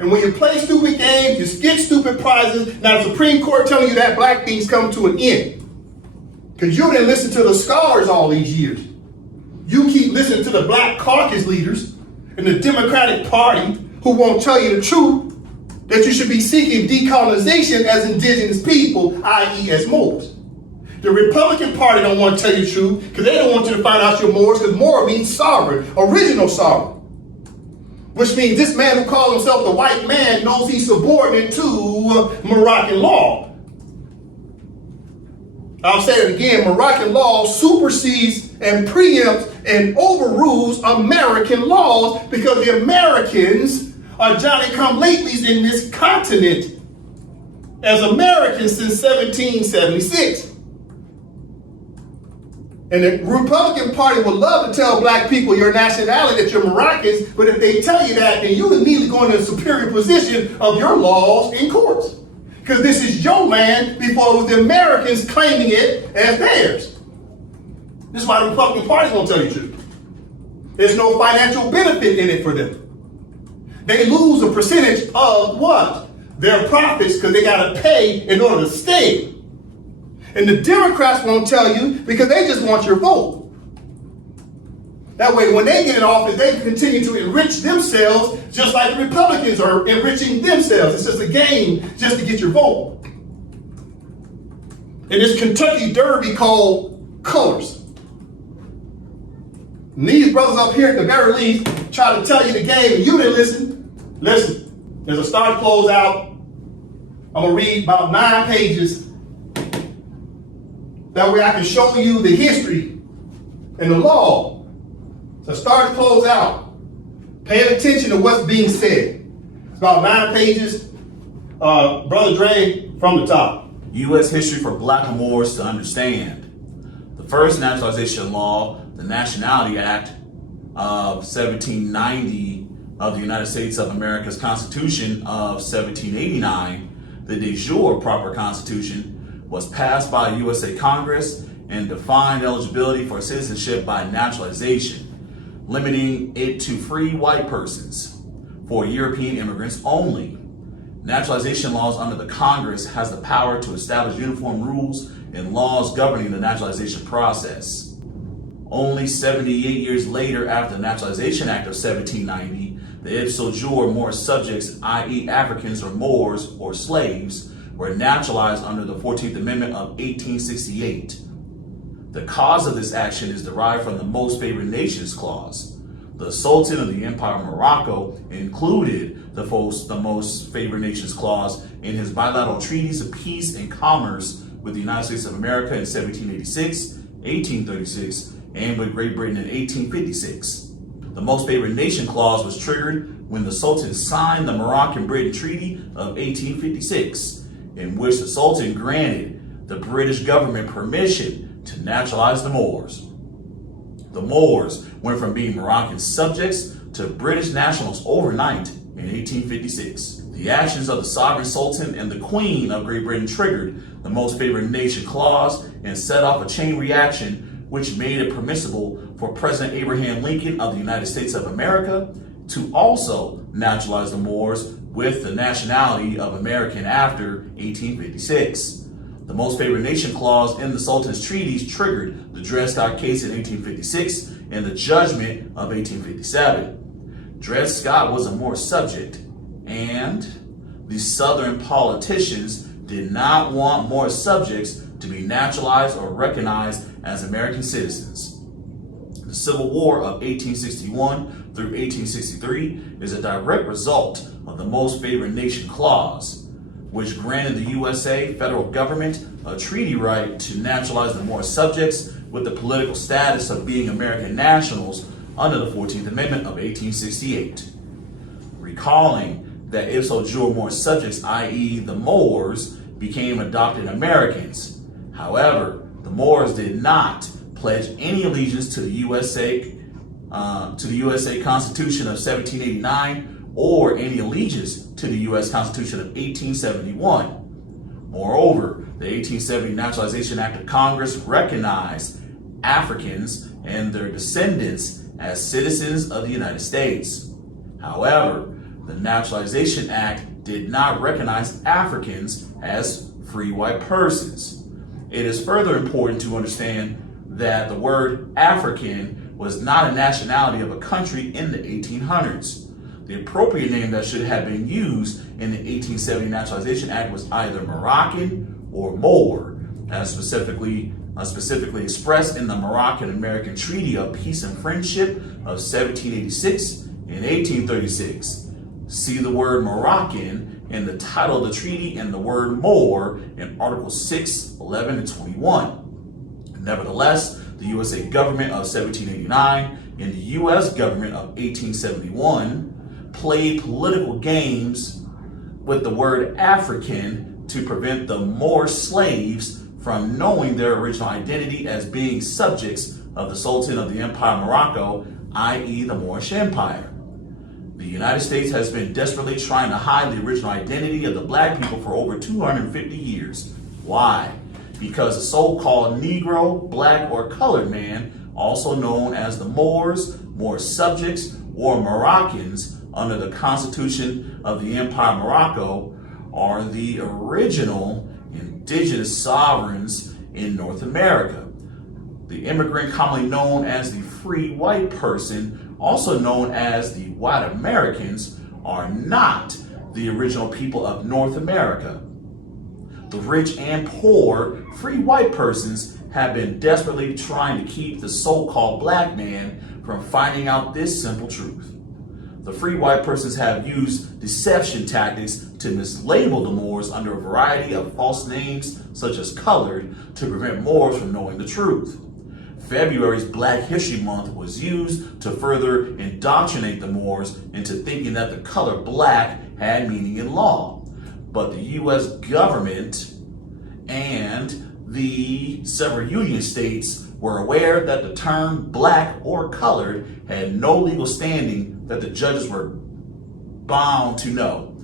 And when you play stupid games, you get stupid prizes. Now the Supreme Court telling you that black thing's come to an end. Because you didn't listen to the scholars all these years. You keep listening to the Black Caucus leaders and the Democratic Party who won't tell you the truth, that you should be seeking decolonization as indigenous people, i.e. as Moors. The Republican Party don't want to tell you the truth because they don't want you to find out you're Moors, because Moor means sovereign, original sovereign. Which means this man who calls himself the white man knows he's subordinate to Moroccan law. I'll say it again, Moroccan law supersedes and preempts and overrules American laws because the Americans are Johnny-come-latelys in this continent as Americans since 1776. And the Republican Party would love to tell black people your nationality, that you're Moroccans, but if they tell you that, then you immediately go into a superior position of your laws in courts. Because this is your land before it was the Americans claiming it as theirs. This is why the Republican Party won't tell you the truth. There's no financial benefit in it for them. They lose a percentage of what? Their profits, because they got to pay in order to stay. And the Democrats won't tell you because they just want your vote. That way, when they get in office, they can continue to enrich themselves just like the Republicans are enriching themselves. It's just a game just to get your vote. And this Kentucky Derby called colors. And these brothers up here at the very least try to tell you the game and you didn't listen. Listen, there's a start close out. I'm going to read about 9 pages. That way I can show you the history and the law. So start to close out. Pay attention to what's being said. It's about 9 pages. Brother Dre, from the top. U.S. history for black and Moors to understand. The first naturalization law, the Nationality Act of 1790 of the United States of America's Constitution of 1789, the de jure proper Constitution, was passed by USA Congress and defined eligibility for citizenship by naturalization, limiting it to free white persons for European immigrants only. Naturalization laws under the Congress has the power to establish uniform rules and laws governing the naturalization process. Only 78 years later, after the Naturalization Act of 1790, the ipso jure Moorish subjects, i.e. Africans or Moors or slaves, were naturalized under the 14th Amendment of 1868. The cause of this action is derived from the Most Favored Nations Clause. The Sultan of the Empire of Morocco included the Most Favored Nations Clause in his bilateral treaties of peace and commerce with the United States of America in 1786, 1836, and with Great Britain in 1856. The Most Favored Nation Clause was triggered when the Sultan signed the Moroccan-Britain Treaty of 1856, in which the Sultan granted the British government permission to naturalize the Moors. The Moors went from being Moroccan subjects to British nationals overnight in 1856. The actions of the sovereign Sultan and the Queen of Great Britain triggered the Most Favored Nation Clause and set off a chain reaction which made it permissible for President Abraham Lincoln of the United States of America to also naturalize the Moors with the nationality of American after 1856. The Most Favored Nation Clause in the Sultan's treaties triggered the Dred Scott case in 1856 and the judgment of 1857. Dred Scott was a Moor subject, and the Southern politicians did not want Moor subjects to be naturalized or recognized as American citizens. The Civil War of 1861 through 1863 is a direct result of the Most Favored Nation Clause, which granted the USA federal government a treaty right to naturalize the Moor subjects with the political status of being American nationals under the 14th Amendment of 1868. Recalling that ipso jure Moor subjects, i.e. the Moors, became adopted Americans. However, the Moors did not pledge any allegiance to the USA Constitution of 1789 or any allegiance to the U.S. Constitution of 1871. Moreover, the 1870 Naturalization Act of Congress recognized Africans and their descendants as citizens of the United States. However, the Naturalization Act did not recognize Africans as free white persons. It is further important to understand that the word African was not a nationality of a country in the 1800s. The appropriate name that should have been used in the 1870 Naturalization Act was either Moroccan or Moor, as specifically expressed in the Moroccan-American Treaty of Peace and Friendship of 1786 and 1836. See the word Moroccan in the title of the treaty and the word Moor in Articles 6, 11, and 21. Nevertheless, the USA government of 1789 and the US government of 1871 played political games with the word African to prevent the Moor slaves from knowing their original identity as being subjects of the Sultan of the Empire of Morocco, i.e. the Moorish Empire. The United States has been desperately trying to hide the original identity of the black people for over 250 years. Why? Because the so-called Negro, black, or colored man, also known as the Moors, Moor subjects, or Moroccans under the Constitution of the Empire of Morocco, are the original indigenous sovereigns in North America. The immigrant, commonly known as the free white person, also known as the white Americans, are not the original people of North America. The rich and poor free white persons have been desperately trying to keep the so-called black man from finding out this simple truth. The free white persons have used deception tactics to mislabel the Moors under a variety of false names, such as colored, to prevent Moors from knowing the truth. February's Black History Month was used to further indoctrinate the Moors into thinking that the color black had meaning in law. But the U.S. government and the several Union states were aware that the term black or colored had no legal standing that the judges were bound to know.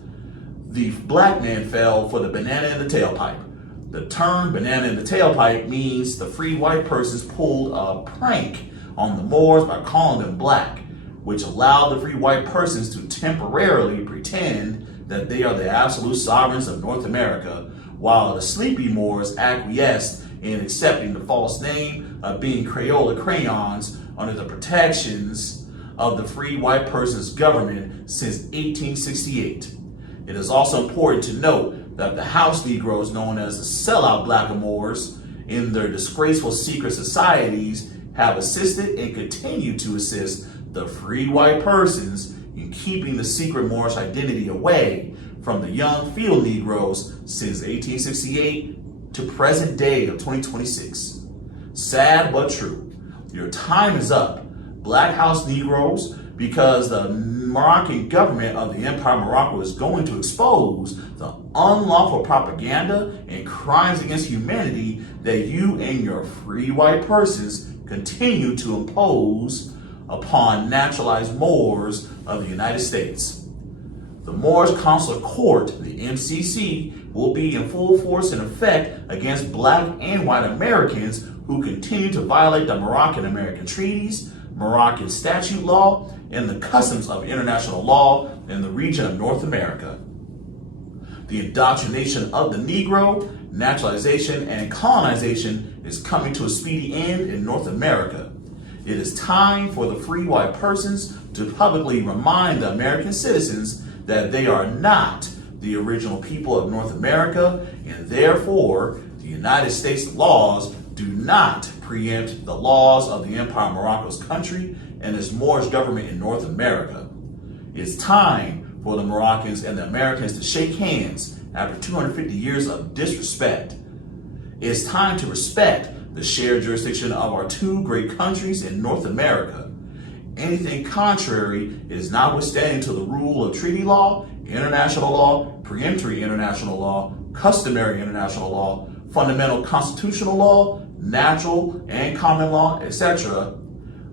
The black man fell for the banana in the tailpipe. The term banana in the tailpipe means the free white persons pulled a prank on the Moors by calling them black, which allowed the free white persons to temporarily pretend that they are the absolute sovereigns of North America, while the sleepy Moors acquiesced in accepting the false name of being Crayola crayons under the protections of the free white person's government since 1868. It is also important to note that the house Negroes, known as the sellout blackamoors, in their disgraceful secret societies, have assisted and continue to assist the free white persons in keeping the secret Moorish identity away from the young field Negroes since 1868 to present day of 2026. Sad but true. Your time is up, Black House Negroes, because the Moroccan government of the Empire of Morocco is going to expose the unlawful propaganda and crimes against humanity that you and your free white persons continue to impose upon naturalized Moors of the United States. The Moorish Consular Court, the MCC, will be in full force and effect against Black and white Americans who continue to violate the Moroccan-American treaties, Moroccan statute law, and the customs of international law in the region of North America. The indoctrination of the Negro, naturalization, and colonization is coming to a speedy end in North America. It is time for the free white persons to publicly remind the American citizens that they are not the original people of North America, and therefore the United States laws do not preempt the laws of the Empire of Morocco's country and its Moorish government in North America. It's time for the Moroccans and the Americans to shake hands after 250 years of disrespect. It's time to respect the shared jurisdiction of our two great countries in North America. Anything contrary is notwithstanding to the rule of treaty law, international law, preemptory international law, customary international law, fundamental constitutional law, natural and common law, etc.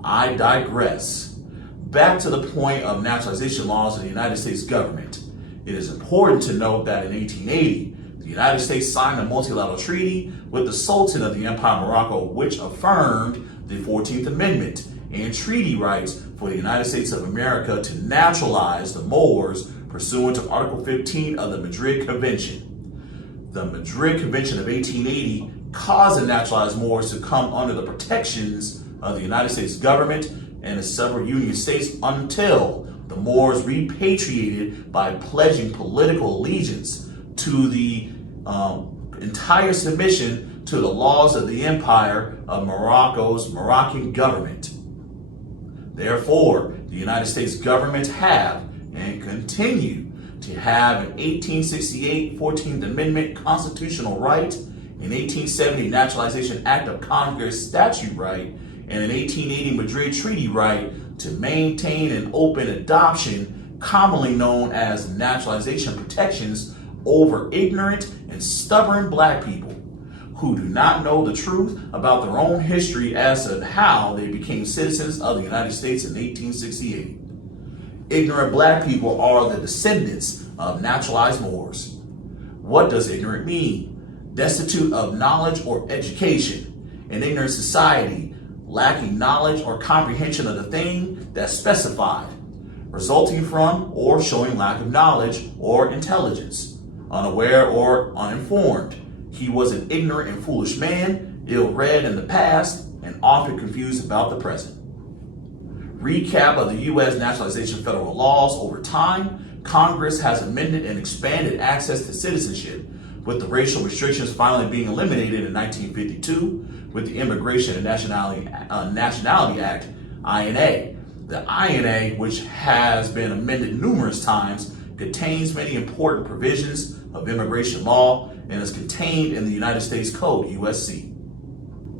I digress. Back to the point of naturalization laws of the United States government. It is important to note that in 1880, the United States signed a multilateral treaty with the Sultan of the Empire of Morocco, which affirmed the 14th Amendment and treaty rights for the United States of America to naturalize the Moors pursuant to Article 15 of the Madrid Convention. The Madrid Convention of 1880 caused the naturalized Moors to come under the protections of the United States government and its several Union states until the Moors repatriated by pledging political allegiance to the entire submission to the laws of the Empire of Morocco's Moroccan government. Therefore, the United States government have and continue to have an 1868 14th Amendment constitutional right, an 1870 Naturalization Act of Congress statute right, and an 1880 Madrid Treaty right to maintain an open adoption, commonly known as naturalization protections, over ignorant and stubborn Black people who do not know the truth about their own history as to how they became citizens of the United States in 1868. Ignorant Black people are the descendants of naturalized Moors. What does ignorant mean? Destitute of knowledge or education, an ignorant society, lacking knowledge or comprehension of the thing that's specified, resulting from or showing lack of knowledge or intelligence, unaware or uninformed. He was an ignorant and foolish man, ill-read in the past, and often confused about the present. Recap of the U.S. naturalization federal laws over time. Congress has amended and expanded access to citizenship, with the racial restrictions finally being eliminated in 1952 with the Immigration and Nationality Act, INA. The INA, which has been amended numerous times, contains many important provisions of immigration law and is contained in the United States Code, USC.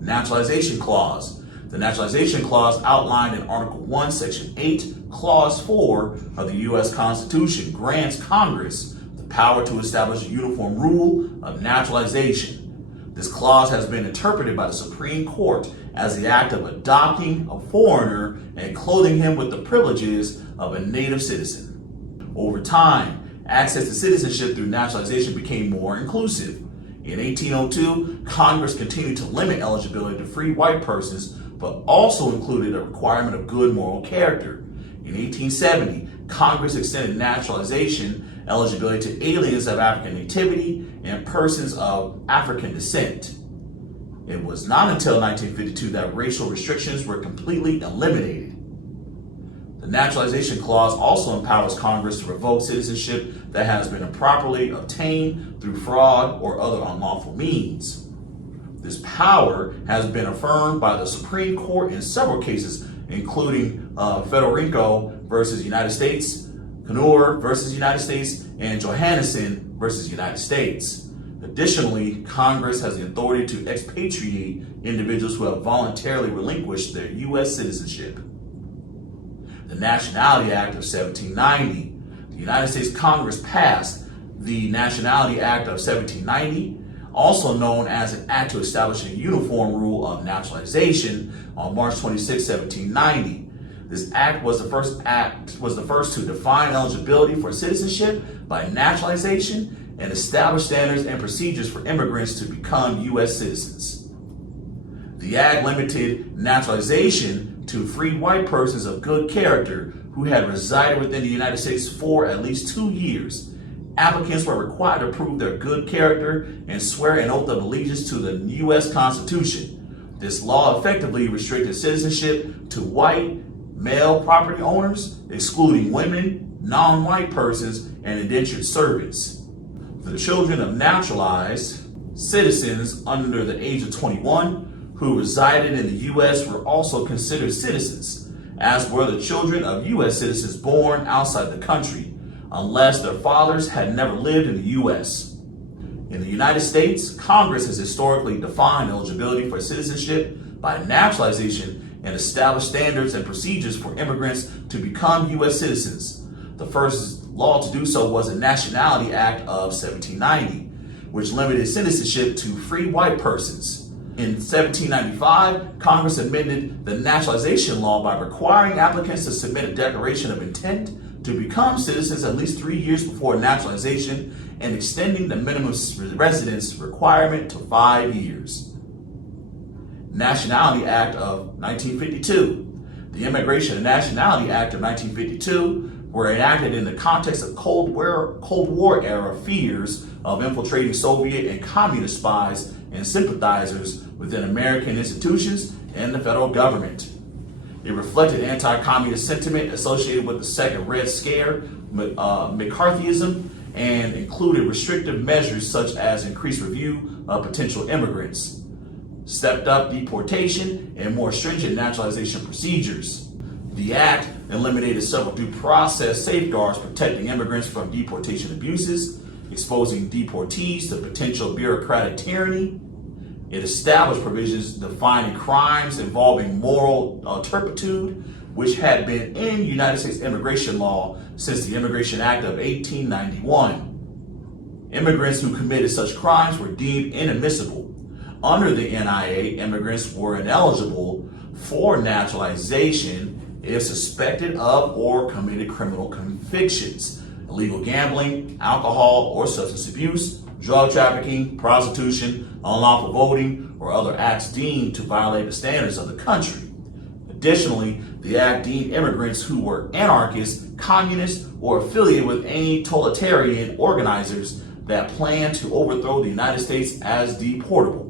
Naturalization Clause. The Naturalization Clause outlined in Article 1, Section 8, Clause 4 of the U.S. Constitution grants Congress the power to establish a uniform rule of naturalization. This clause has been interpreted by the Supreme Court as the act of adopting a foreigner and clothing him with the privileges of a native citizen. Over time, access to citizenship through naturalization became more inclusive. In 1802, Congress continued to limit eligibility to free white persons, but also included a requirement of good moral character. In 1870, Congress extended naturalization eligibility to aliens of African nativity and persons of African descent. It was not until 1952 that racial restrictions were completely eliminated. The Naturalization Clause also empowers Congress to revoke citizenship that has been improperly obtained through fraud or other unlawful means. This power has been affirmed by the Supreme Court in several cases, including Federico versus United States, Knur versus United States, and Johannesson versus United States. Additionally, Congress has the authority to expatriate individuals who have voluntarily relinquished their U.S. citizenship. The Nationality Act of 1790. The United States Congress passed the Nationality Act of 1790, also known as an act to establish a uniform rule of naturalization, on March 26, 1790. This act was the first to define eligibility for citizenship by naturalization and establish standards and procedures for immigrants to become U.S. citizens. The act limited naturalization to free white persons of good character who had resided within the United States for at least 2 years. Applicants were required to prove their good character and swear an oath of allegiance to the U.S. Constitution. This law effectively restricted citizenship to white male property owners, excluding women, non-white persons, and indentured servants. The children of naturalized citizens under the age of 21 who resided in the U.S. were also considered citizens, as were the children of U.S. citizens born outside the country, unless their fathers had never lived in the U.S. In the United States, Congress has historically defined eligibility for citizenship by naturalization and established standards and procedures for immigrants to become U.S. citizens. The first law to do so was the Nationality Act of 1790, which limited citizenship to free white persons. In 1795, Congress amended the naturalization law by requiring applicants to submit a declaration of intent to become citizens at least 3 years before naturalization and extending the minimum residence requirement to 5 years. Nationality Act of 1952. The Immigration and Nationality Act of 1952 were enacted in the context of Cold War era fears of infiltrating Soviet and communist spies and sympathizers within American institutions and the federal government. It reflected anti-communist sentiment associated with the Second Red Scare, McCarthyism, and included restrictive measures such as increased review of potential immigrants, stepped up deportation, and more stringent naturalization procedures. The act eliminated several due process safeguards protecting immigrants from deportation abuses, exposing deportees to potential bureaucratic tyranny. It established provisions defining crimes involving moral turpitude, which had been in United States immigration law since the Immigration Act of 1891. Immigrants who committed such crimes were deemed inadmissible. Under the NIA, immigrants were ineligible for naturalization if suspected of or committed criminal convictions, illegal gambling, alcohol or substance abuse, drug trafficking, prostitution, unlawful voting, or other acts deemed to violate the standards of the country. Additionally, the act deemed immigrants who were anarchists, communists, or affiliated with any totalitarian organizers that planned to overthrow the United States as deportable.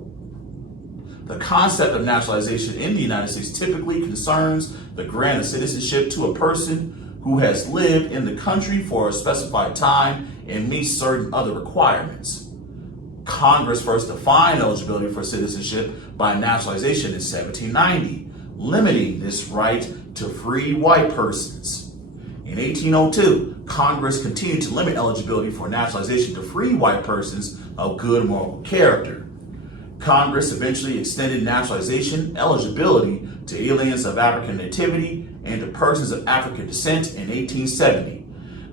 The concept of naturalization in the United States typically concerns the grant of citizenship to a person who has lived in the country for a specified time and meets certain other requirements. Congress first defined eligibility for citizenship by naturalization in 1790, limiting this right to free white persons. In 1802, Congress continued to limit eligibility for naturalization to free white persons of good moral character. Congress eventually extended naturalization eligibility to aliens of African nativity and to persons of African descent in 1870.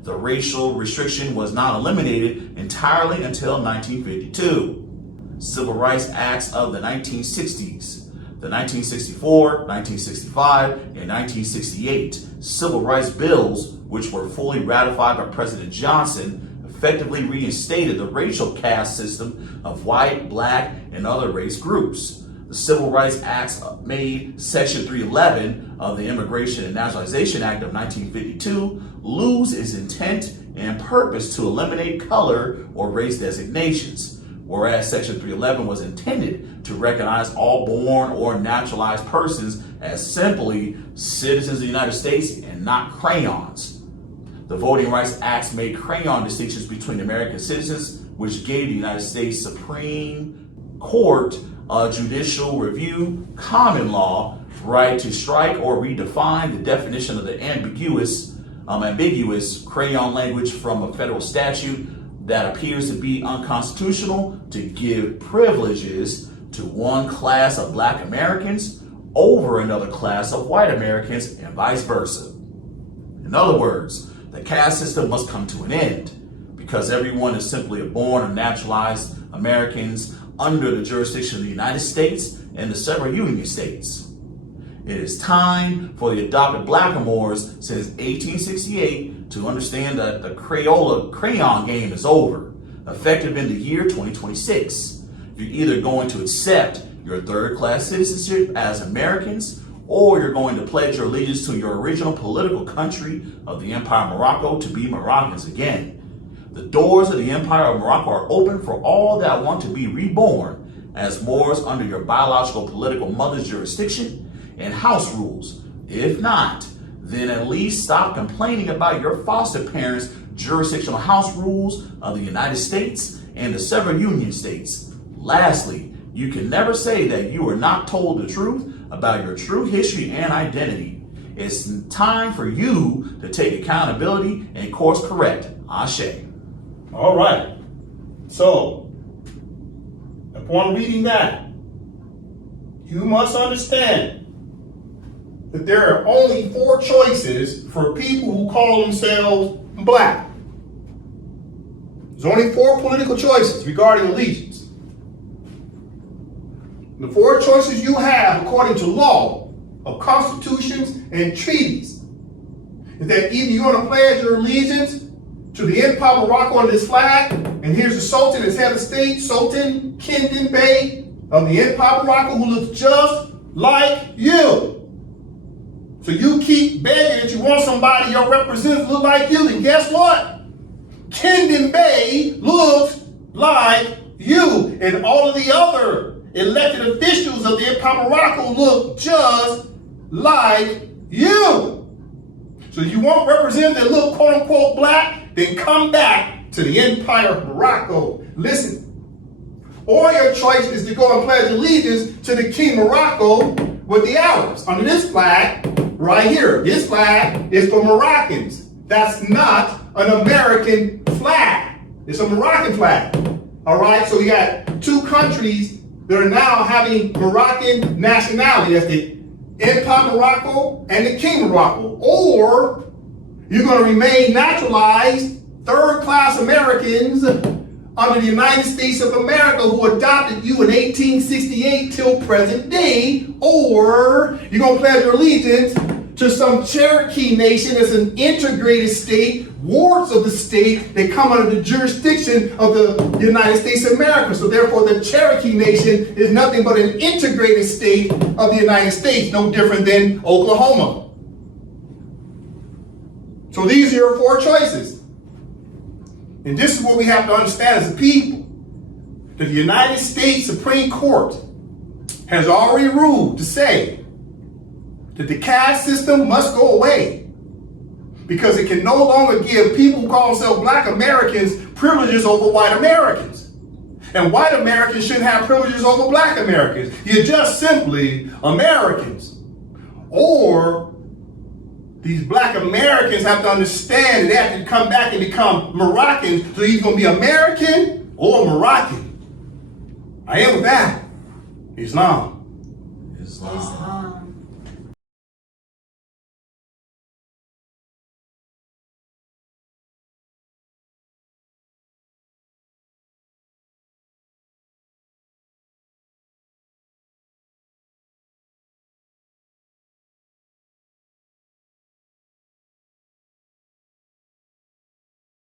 The racial restriction was not eliminated entirely until 1952. Civil Rights Acts of the 1960s. The 1964, 1965, and 1968 Civil Rights Bills, which were fully ratified by President Johnson, effectively reinstated the racial caste system of white, black, and other race groups. The Civil Rights Acts made Section 311 of the Immigration and Naturalization Act of 1952 lose its intent and purpose to eliminate color or race designations, whereas Section 311 was intended to recognize all born or naturalized persons as simply citizens of the United States and not crayons. The Voting Rights Act made crayon distinctions between American citizens, which gave the United States Supreme Court judicial review common law right to strike or redefine the definition of the ambiguous crayon language from a federal statute that appears to be unconstitutional to give privileges to one class of Black Americans over another class of white Americans and vice versa. In other words, the caste system must come to an end because everyone is simply born or naturalized Americans under the jurisdiction of the United States and the several Union states. It is time for the adopted blackamoors since 1868 to understand that the crayon game is over, effective in the year 2026. You're either going to accept your third-class citizenship as Americans, or you're going to pledge your allegiance to your original political country of the Empire of Morocco to be Moroccans again. The doors of the Empire of Morocco are open for all that want to be reborn as Moors under your biological political mother's jurisdiction and house rules. If not, then at least stop complaining about your foster parents' jurisdictional house rules of the United States and the several Union states. Lastly, you can never say that you were not told the truth about your true history and identity. It's time for you to take accountability and course correct. Ashe. All right. So, upon reading that, you must understand that there are only 4 choices for people who call themselves Black. There's only 4 political choices regarding allegiance. The 4 choices you have according to law of constitutions and treaties is that either you're going to pledge your allegiance to the Empire of Morocco on this flag, and here's the Sultan as head of state, Sultan Kindin Bey of the Empire of Morocco, who looks just like you. So you keep begging that you want somebody, your representative, look like you, then guess what? Kindin Bey looks like you, and all of the other elected officials of the Empire of Morocco look just like you. So you want representatives that look quote unquote Black, then come back to the Empire of Morocco. Listen. Or your choice is to go and pledge allegiance to the King of Morocco with the Arabs under this flag right here. This flag is for Moroccans. That's not an American flag. It's a Moroccan flag. All right, so you got 2 countries that are now having Moroccan nationality. That's the Empire of Morocco and the King of Morocco. Or you're going to remain naturalized third-class Americans under the United States of America who adopted you in 1868 till present day. Or you're going to pledge your allegiance to some Cherokee nation that's an integrated state, wards of the state that come under the jurisdiction of the United States of America. So therefore the Cherokee nation is nothing but an integrated state of the United States, no different than Oklahoma. So these are your 4 choices. And this is what we have to understand as a people, that the United States Supreme Court has already ruled to say that the caste system must go away because it can no longer give people who call themselves Black Americans privileges over white Americans. And white Americans shouldn't have privileges over Black Americans. You're just simply Americans. Or these Black Americans have to understand that they have to come back and become Moroccans. So you're going to be American or Moroccan. I am with that. Islam. Islam.